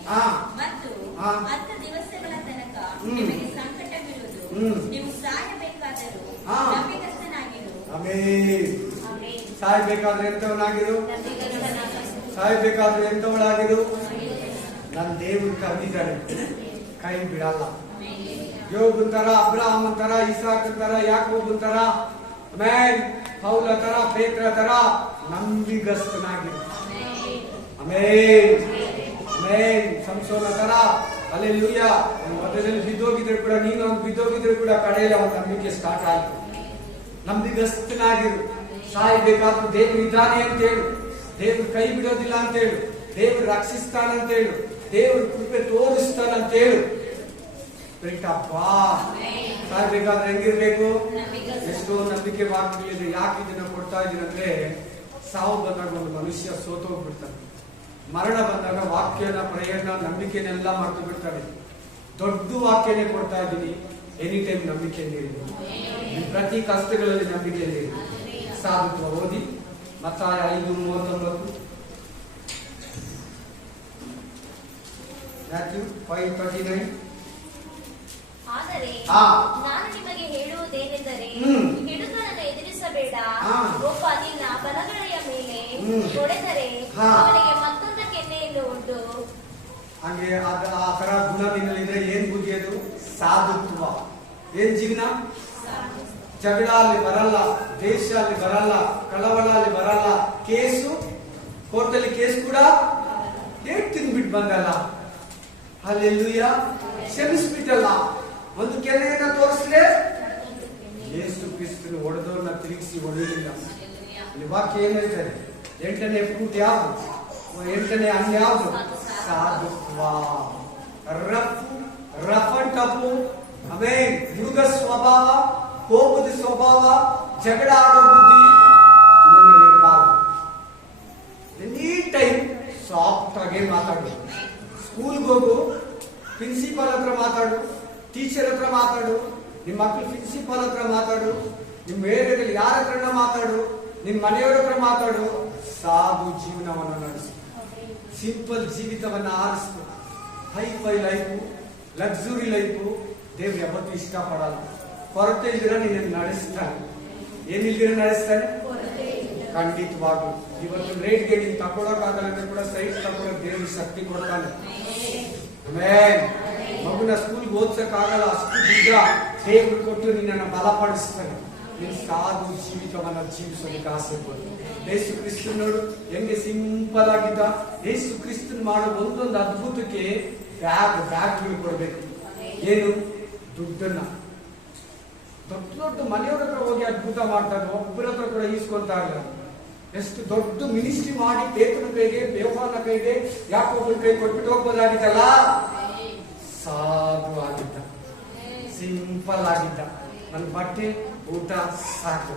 ಮತ್ತು 10 ದಿವಸಗಳ ತನಕ ನಿಮಗೆ ಸಂಕಟವಿರುವುದು. ನೀವು ಸಾಯಬೇಕಾದರೂ ನಂಬಿಗಸ್ತನಾಗಿರು. ಸಾಯಬೇಕಾದ್ರೆ ಎಂತವನಾಗಿರು. ನನ್ನ ದೇವರು ಕರೆದಿದ್ದಾನೆ, ಕೈ ಬಿಡಲ್ಲ. ಯೋಬನ್ ತರ, ಅಬ್ರಹಾಮನ್ ತರ, ಇಸಾಕನ್ ತರ, ಯಾಕೋಬನ್ ತರ, ಪೌಲ ತರ, ಪೇತ್ರ ತರ ನಂಬಿಗಸ್ತನಾಗಿರು. ಸಂಸೋನ ತರ, ಅಲ್ಲೆಲ್ಲೂಯಾ. ಮೊದಲಲ್ಲಿ ಬಿದ್ದೋಗಿದ್ರೆ ಕೂಡ, ನೀನು ಅವ್ನು ಬಿದ್ದೋಗಿದ್ರೆ ಕೂಡ ಕಡೆಯಲ್ಲಿ ಅವನ ನಂಬಿಕೆ ಸ್ಟಾರ್ಟ್ ಆಯ್ತು. ನಂಬಿಗಸ್ತನಾಗಿರು. ಸಾಯಬೇಕಾದ್ರೂ ದೇವರು ಇದ್ದಾನೆ ಅಂತೇಳು, ದೇವರು ಕೈ ಬಿಡೋದಿಲ್ಲ ಅಂತೇಳು, ದೇವರು ರಕ್ಷಿಸ್ತಾನಂತೇಳು, ದೇವರು ಕೃಪೆ ತೋರಿಸ್ತಾನಂತೇಳು. ಸಾಯ್ಬೇಕಾದ್ರೆ ಹೆಂಗಿರ್ಬೇಕು? ಎಷ್ಟೋ ನಂಬಿಕೆ ವಾಕ್ಯಗಳಿದೆ. ಯಾಕೆ ಇದನ್ನ ಕೊಡ್ತಾ ಇದ್ದೀನಿ ಅಂದ್ರೆ, ಸಾವು ಬಂದಾಗ ಒಂದು ಮನುಷ್ಯ ಸೋತೋಗ್ಬಿಡ್ತಾನೆ. ಮರಣ ಬಂದಾಗ ವಾಕ್ಯನ, ಪ್ರೇಯರ್ನ, ನಂಬಿಕೆನೆಲ್ಲ ಮರೆತು ಬಿಡ್ತಾನೆ. ದೊಡ್ಡ ವಾಕ್ಯನೇ ಕೊಡ್ತಾ ಇದ್ದೀನಿ. ಎನಿ ಟೈಮ್ ನಂಬಿಕೆಯಲ್ಲಿ ಪ್ರತಿ ಕಷ್ಟಗಳಲ್ಲಿ ನಂಬಿಕೆಯಲ್ಲಿ ಸಾಧುತ್ವ. ಓದಿ ಮತ್ತಾಯ 5:39, ಮ್ಯಾಥ್ಯೂ 5:39. ಆದರೆ ನಾನು ನಿಮಗೆ ಹೇಳುವುದೇನೆಂದರೆ, ಹಿಡುಕನನ್ನು ಎದುರಿಸಬೇಡ. ಒಬ್ಬ ನಿನ್ನ ಬಲಗಡೆಯ ಮೇಲೆ ಹೊಡೆದರೆ ಅವನಿಗೆ ಮತ್ತೊಂದು ಕೆನ್ನೆಯನ್ನು ಉಂಟು. ಹಂಗೆ ಆ ತರ ಗುಣ ನಿನ್ನಲ್ಲಿದ್ರೆ ಏನ್ ಬುದ್ಧಿ? ಅದು ಸಾಧುತ್ವ. ಏನ್ ಜೀವನ? ಜಗಳ ಅಲ್ಲಿ ಬರಲ್ಲ, ದೇಶ ಅಲ್ಲಿ ಬರಲ್ಲ, ಕಳವಳ ಅಲ್ಲಿ ಬರಲ್ಲ, ಕೇಸು ಕೋರ್ಟಲ್ಲಿ ಕೇಸ್ ಕೂಡ ಡೇಟ್ ತಿಂದ್ಬಿಟ್ಟು ಬಂದಲ್ಲ, ಅಲ್ಲೆಲ್ಲೂಯ್ಯ, ಕ್ಷಮಿಸ್ಬಿಟ್ಟಲ್ಲ. ಒಂದು ಕೆರೆಯನ್ನ ತೋರಿಸಿದ್ರೆ ಯೇಸು ಕ್ರಿಸ್ತನು ಹೊಡೆದವ್ರನ್ನ ತಿರುಗಿಸಿ ಹೊಡೆಯಲಿಲ್ಲ. ಇಲ್ಲಿ ವಾಕ್ಯ ಏನ್ ಹೇಳ್ತಾರೆ? 8ನೇ ಫ್ರೂಟ್ ಯಾವುದು? 8ನೇ ಹಣ್ಣು ಯಾವುದು? ಸಾಧುತ್ವ. ರಫ್ ಅಂಡ್ ಟಫು, ಮೃಗ ಸ್ವಭಾವ, ಕೋಪದ ಸ್ವಭಾವ, ಜಗಳ ಆಡೋ ಬುದ್ಧಿ ಇರಬಾರದು. ಎನಿ ಟೈಮ್ ಸಾಫ್ಟ್ ಆಗಿ ಮಾತಾಡು. ಸ್ಕೂಲ್ಗೆ ಹೋಗು, ಪ್ರಿನ್ಸಿಪಾಲ್ ಹತ್ರ ಮಾತಾಡು, ಟೀಚರ್ ಹತ್ರ ಮಾತಾಡು, ನಿಮ್ಮ ಮಕ್ಕಳು ಪ್ರಿನ್ಸಿಪಾಲ್ ಹತ್ರ ಮಾತಾಡು, ನಿಮ್ಮ ಏರಿಯಾದಲ್ಲಿ ಯಾರ ಹತ್ರ ಮಾತಾಡು, ನಿಮ್ಮ ಮನೆಯವರ ಹತ್ರ ಮಾತಾಡು. ಸಾಧು ಜೀವನವನ್ನು ನಡೆಸು. ಸಿಂಪಲ್ ಜೀವಿತವನ್ನ ಆರಿಸು. Hi-fi life, luxury life ದೇವ್ರು ಯಾವತ್ತೂ ಇಷ್ಟಪಡಲ್ಲ. ಕೊರತೆ ಇಲ್ದಿರ ನಿನ್ನ ನಡೆಸ್ತಾನೆ. ಏನಿಲ್ದಿರ ನಡೆಸ್ತಾನೆ ಖಂಡಿತವಾಗ್ಲು. ಇವತ್ತು ರೇಟ್ಗೆ ನೀನ್ ತಗೊಳಕ್ಕಾಗಲ್ಲ ಅಂದ್ರೆ ಕೂಡ ಸೈಟ್ ತಗೊಳಕ್ ದೇವ್ರಿಗೆ ಶಕ್ತಿ ಕೊಡ್ತಾನೆ. ಆಮೇಲೆ ಮಗುನ ಸ್ಕೂಲ್ಗೆ ಓದ್ಸಕ್ಕಾಗಲ್ಲ, ಅಷ್ಟು ದುಡ್ಡ ದೇವ್ರು ಕೊಟ್ಟು ನಿನ್ನನ್ನು ಬಲಪಡಿಸ್ತಾನೆ. ನೀನು ಸಾಧು ಜೀವಿತವನ್ನ ಜೀವಿಸೋದಕ್ಕೆ ಆಸೆ ಪಡು. ಯೇಸು ಕ್ರಿಸ್ತನ್ ನೋಡು ಹೆಂಗೆ ಸಿಂಪಲ್ ಆಗಿದ್ದ. ಯೇಸು ಕ್ರಿಸ್ತನ್ ಮಾಡೋ ಒಂದೊಂದು ಅದ್ಭುತಕ್ಕೆ ಬ್ಯಾಗ್ಗಳು ಕೊಡ್ಬೇಕು. ಏನು? ದುಡ್ಡನ್ನ. ದೊಡ್ಡ ದೊಡ್ಡ ಮನೆಯವ್ರ ಹತ್ರ ಹೋಗಿ ಅದ್ಭುತ ಮಾಡ್ತಾರೆ, ಒಬ್ಬರ ಹತ್ರ ಕೂಡ ಈಸ್ಕೊಳ್ತಾ ಇಲ್ಲ. ಎಷ್ಟು ದೊಡ್ಡ ಮಿನಿಸ್ಟ್ರಿ ಮಾಡಿ ಪೇತ್ರನ ಕೈಗೆ, ಯೋಹಾನನ ಕೈಗೆ, ಯಾಕೋಬನ ಕೈ ಕೊಟ್ಬಿಟ್ಟು ಹೋಗ್ಬೋದಾಗಿತ್ತಲ್ಲ. ಸಾಧು ಆಗಿದ್ದ, ಸಿಂಪಲ್ ಆಗಿದ್ದ. ನನ್ನ ಬಟ್ಟೆ ಊಟ ಸಾಕು.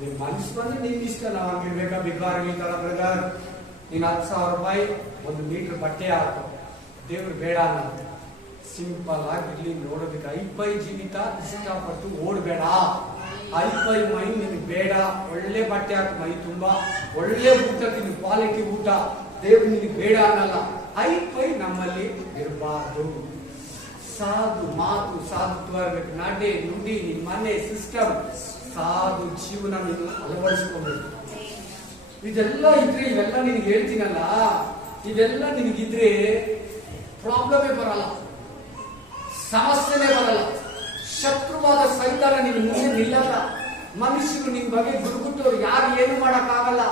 ನಿನ್ ಮನಸ್ಸು ಬಂದ್ರೆ ನಿನ್ ಇಷ್ಟ. ನಾವು ಹಂಗಿರ್ಬೇಕಾ? ಬಿಕಾರಿ ತರ ಬ್ರದರ್, ನೀನ್ 10,000 ರೂಪಾಯಿ 1 ಮೀಟರ್ ಬಟ್ಟೆ ಹಾಕು, ದೇವ್ರು ಬೇಡ ಅನ್ನೋದು. ಸಿಂಪಲ್ ಆಗಿರ್ಲಿ, ನೋಡೋದಕ್ಕೆ ಐಪೈ ಜೀವಿತ ಇಷ್ಟಪಟ್ಟು ಓಡ್ಬೇಡ. ಐಪೈ ಮೈ ನಿನ್ಗೆ ಬೇಡ. ಒಳ್ಳೆ ಬಟ್ಟೆ ಹಾಕಿ, ಮೈ ತುಂಬಾ ಒಳ್ಳೆ ಊಟ ತಿನ್ನು, ಕ್ವಾಲಿಟಿ ಊಟ. ದೇವ್ರು ನಿನಗೆ ಬೇಡ ಅನ್ನಲ್ಲ. ಐಪೈ ನಮ್ಮಲ್ಲಿ ಇರಬಾರ್ದು. ಸಾಧು ಮಾತು, ಸಾಧುತ್ವ ಇರ್ಬೇಕು. ನಡೆ ನುಡಿ, ನಿನ್ ಮನೆ ಸಿಸ್ಟಮ್, ಸಾಧು ಜೀವನ ನೀನು ಅಳವಡಿಸ್ಕೊಬೇಕು. ಇದೆಲ್ಲ ಇದ್ರೆ, ಇವೆಲ್ಲ ನಿನ್ಗೆ ಹೇಳ್ತೀನಲ್ಲ, ಇದೆಲ್ಲ ನಿನಗಿದ್ರೆ ಪ್ರಾಬ್ಲಮೇ ಬರಲ್ಲ, ಸಮಸ್ಯೆನೇ ಬರಲ್ಲ. ಶತ್ರುವಾದ ಸೈತಾನ ನಿನ್ ಮುಂದೆ ನಿಲ್ಲಲ್ಲ. ಮನುಷ್ಯರು ನಿನ್ ಬಗ್ಗೆ ಗುರುಗುಟ್ಟವ್ರು ಯಾರು ಏನು ಮಾಡಕ್ಕಾಗಲ್ಲ.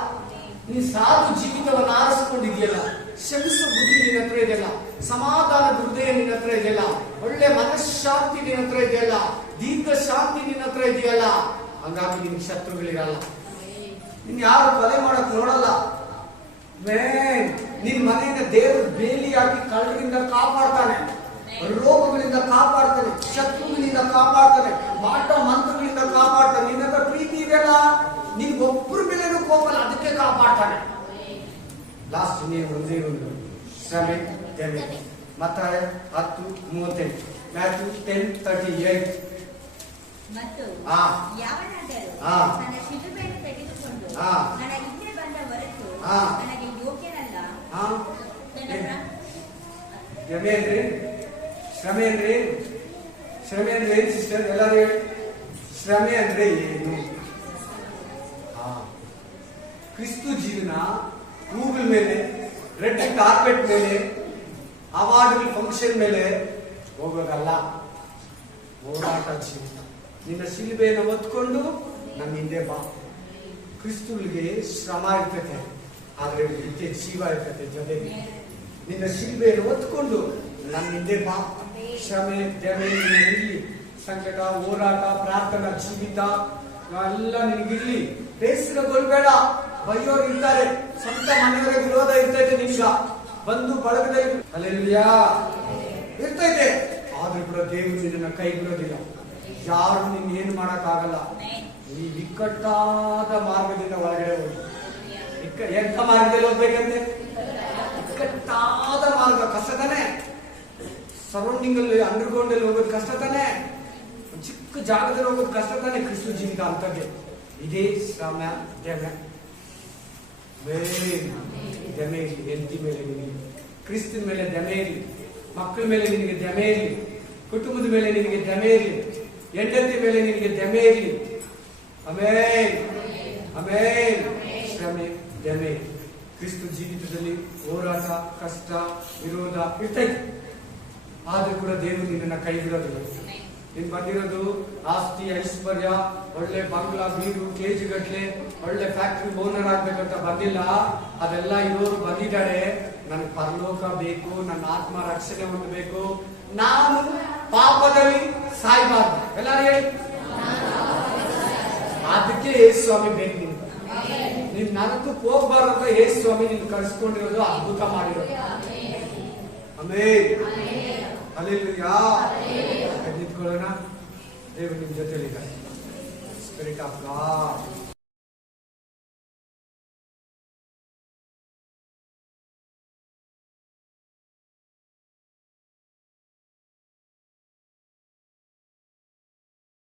ನೀನ್ ಸಾಧು ಜೀವಿತವನ್ನು ಆರಿಸ್ಕೊಂಡಿದ್ಯಲ್ಲ, ಕ್ಷಮಿಸೋ ಬುದ್ಧಿ ನಿನ್ನ ಹತ್ರ ಇದೆಯಲ್ಲ, ಸಮಾಧಾನದ ಹೃದಯ ನಿನ್ನ ಹತ್ರ ಇದೆಯಲ್ಲ, ಒಳ್ಳೆ ಮನಃಶಾಂತಿ ನಿನ್ನ ಹತ್ರ ಇದೆಯಲ್ಲ, ದೀರ್ಘ ಶಾಂತಿ ನಿನ್ನ ಹತ್ರ ಇದೆಯಲ್ಲ. ಹಂಗಾಗಿ ನಿನ್ ಶತ್ರುಗಳಿರಲ್ಲ, ನಿನ್ ಯಾರು ಕೊಲೆ ಮಾಡಕ್ ನೋಡಲ್ಲ. ನಿನ್ ಮನೆಯಿಂದ ದೇವರು ಬೇಲಿ ಹಾಕಿ ಕಳ್ಳರಿಂದ ಕಾಪಾಡ್ತಾನೆ, ರೋಗಗಳಿಂದ ಕಾಪಾಡ್ತಾನೆ, ಶತ್ರುಗಳಿಂದ ಕಾಪಾಡ್ತಾನೆ, ಮಾಟ ಮಂತ್ರಗಳಿಂದ ಕಾಪಾಡ್ತಾನೆ. ನಿನ್ನ ಹತ್ರ ಪ್ರೀತಿ ಇದೆಯಲ್ಲ, ನಿನ್ ಒಬ್ಬರ ಮೇಲೇನು ಕೋಪಲ್ಲ, ಅದಕ್ಕೆ ಕಾಪಾಡ್ತಾನೆ. ಲಾಸ್ಟ್ ನೀವು ಒಂದೇ ಒಂದು ಶ್ರಮೆ ತೆಮೆ. ಮತ್ತಾಯ 10:38, ಮ್ಯಾಥ್ಯೂ 10:38. ಮತ್ತು ಯಾವನಾದರೂ ತನ್ನ ಶಿಲುಬೆಯನ್ನು ತೆಗೆದುಕೊಂಡು ನನ್ನ ಹಿಂದೆ ಬಂದ ಹೊರತು ನನಗೆ ಯೋಗ್ಯನಲ್ಲ. ಶ್ರಮೆ ಅಂದ್ರೆ ಏನ್ ಸಿಸ್ಟರ್? ಎಲ್ಲರೂ ಹೇಳಿ, ಶ್ರಮೆ ಅಂದ್ರೆ ಏನು? ಕ್ರಿಸ್ತು ಜೀವನ ಗೂಗಲ್ ಮೇಲೆ, ರೆಡ್ ಕಾರ್ಪೆಟ್ ಮೇಲೆ, ಅವಾರ್ಡ್ ಫಂಕ್ಷನ್ ಮೇಲೆ ಹೋಗೋದಲ್ಲ. ಹೋರಾಟ ಜೀವನ. ನಿನ್ನ ಶಿಲುಬೆಯನ್ನು ಹೊತ್ಕೊಂಡು ನಮ್ಮ ಹಿಂದೆ ಬಾ. ಕ್ರಿಸ್ತುವಿಗೆ ಶ್ರಮ ಇರ್ತದೆ, ಆದ್ರೆ ನಿತ್ಯ ಜೀವ ಇರ್ತದೆ ಜೊತೆಗೆ. ನಿನ್ನ ಶಿಲುಬೆಯನ್ನು ಹೊತ್ಕೊಂಡು ನನ್ನ ಹಿಂದೆ ಬಾ. ಶ್ರಮೆ ದಮೆ ನಿನಗಿರ್ಲಿ, ಸಂಕಟ, ಹೋರಾಟ, ಪ್ರಾರ್ಥನಾ ಜೀವಿತ ಎಲ್ಲ ನಿನಗಿರ್ಲಿ. ಬೇಸರಗೊಳ್ಬೇಡ. ಬೈಯೋರು ಇರ್ತಾರೆ, ಸ್ವಂತ ಮನೆಯವರ ವಿರೋಧ ಇರ್ತೈತೆ, ನಿನ್ಗ ಬಂದು ಬಳಗದಲ್ಲಿ ಹಲ್ಲೆಲೂಯಾ ಇರ್ತೈತೆ. ಆದ್ರೂ ಕೂಡ ದೇವರು ನಿನ್ನ ಕೈ ಬಿಡೋದಿಲ್ಲ. ಯಾರು ನಿನ್ ಏನು ಮಾಡಕ್ ಆಗಲ್ಲ. ಈ ಇಕ್ಕಟ್ಟಾದ ಮಾರ್ಗದಿಂದ ಒಳಗಡೆ ಹೋಗಿ. ಎಂಥ ಮಾರ್ಗದಲ್ಲಿ ಹೋಗ್ಬೇಕಂತೆ? ಇಕ್ಕಟ್ಟಾದ ಮಾರ್ಗ ಕಷ್ಟ ತಾನೆ. ಸರೌಂಡಿಂಗ್ ಅಲ್ಲಿ, ಅಂಡರ್ಗ್ರೌಂಡ್ ಅಲ್ಲಿ ಹೋಗೋದು ಕಷ್ಟ ತಾನೆ. ಚಿಕ್ಕ ಜಾಗದಲ್ಲಿ ಹೋಗೋದು ಕಷ್ಟ ತಾನೆ. ಕ್ರಿಸ್ತು ಜೀವಿತ ಅಂತಗೆ ಇದೇ ಶ್ರಮ ದಮೆ ಇರಲಿ. ಹೆಂಡತಿ ಮೇಲೆ ನಿನಗೆ, ಕ್ರಿಸ್ತನ ಮೇಲೆ ದಮೆ ಇರಲಿ, ಮಕ್ಕಳ ಮೇಲೆ ನಿನಗೆ ದಮೆ ಇರಲಿ, ಕುಟುಂಬದ ಮೇಲೆ ನಿನಗೆ ದಮೆ ಇರಲಿ, ಹೆಂಡತಿ ಮೇಲೆ ನಿನಗೆ ದಮೆ ಇರಲಿ. ಆಮೇಲೆ ಶ್ರಮೆ ದಮೆ. ಕ್ರಿಸ್ತು ಜೀವಿತದಲ್ಲಿ ಹೋರಾಟ, ಕಷ್ಟ, ವಿರೋಧ ಇರ್ತೈತೆ. ಆದ್ರೂ ಕೂಡ ದೇವರು ನಿನ್ನನ್ನು ಕೈ ಬಿಡೋದಿಲ್ಲ. ನೀನ್ ಬಂದಿರೋದು ಆಸ್ತಿ, ಐಶ್ವರ್ಯ, ಒಳ್ಳೆ ಬಂಗ್ಲಾ, ಬೀರು, ಕೆಜಿ ಗಟ್ಲೆ, ಒಳ್ಳೆ ಫ್ಯಾಕ್ಟ್ರಿ ಓನರ್ ಆಗ್ಬೇಕಂತ ಬಂದಿಲ್ಲ. ಅದೆಲ್ಲ ಇರೋರು ಬಂದಿದ್ದಾರೆ, ನನ್ ಪರಲೋಕ ಬೇಕು, ನನ್ನ ಆತ್ಮ ರಕ್ಷಣೆ ಹೊಂದಬೇಕು, ನಾನು ಪಾಪದಲ್ಲಿ ಸಾಯ್ಬಾರ್ದು. ಎಲ್ಲರೂ ಹೇಳಿ, ಅದಕ್ಕೆ ಯೇಸು ಸ್ವಾಮಿ ಬೇಕು ನಿಮ್ಗೆ. ನೀನ್ ನರಕಕ್ಕೆ ಹೋಗ್ಬಾರ್ದು ಅಂತ ಯೇಸು ಸ್ವಾಮಿ ನಿನ್ ಕರ್ಸ್ಕೊಂಡಿರೋದು, ಅದ್ಭುತ ಮಾಡಿರೋದು. ಆಮೇಲೆ ಹಲ್ಲೆಲೂಯಾ. ನಿಂತ್ಕೊಳ್ಳೋಣ. ದೇವರು ನಿಮ್ ಜೊತೆಲಿದ್ದಾರೆ. Spirit of god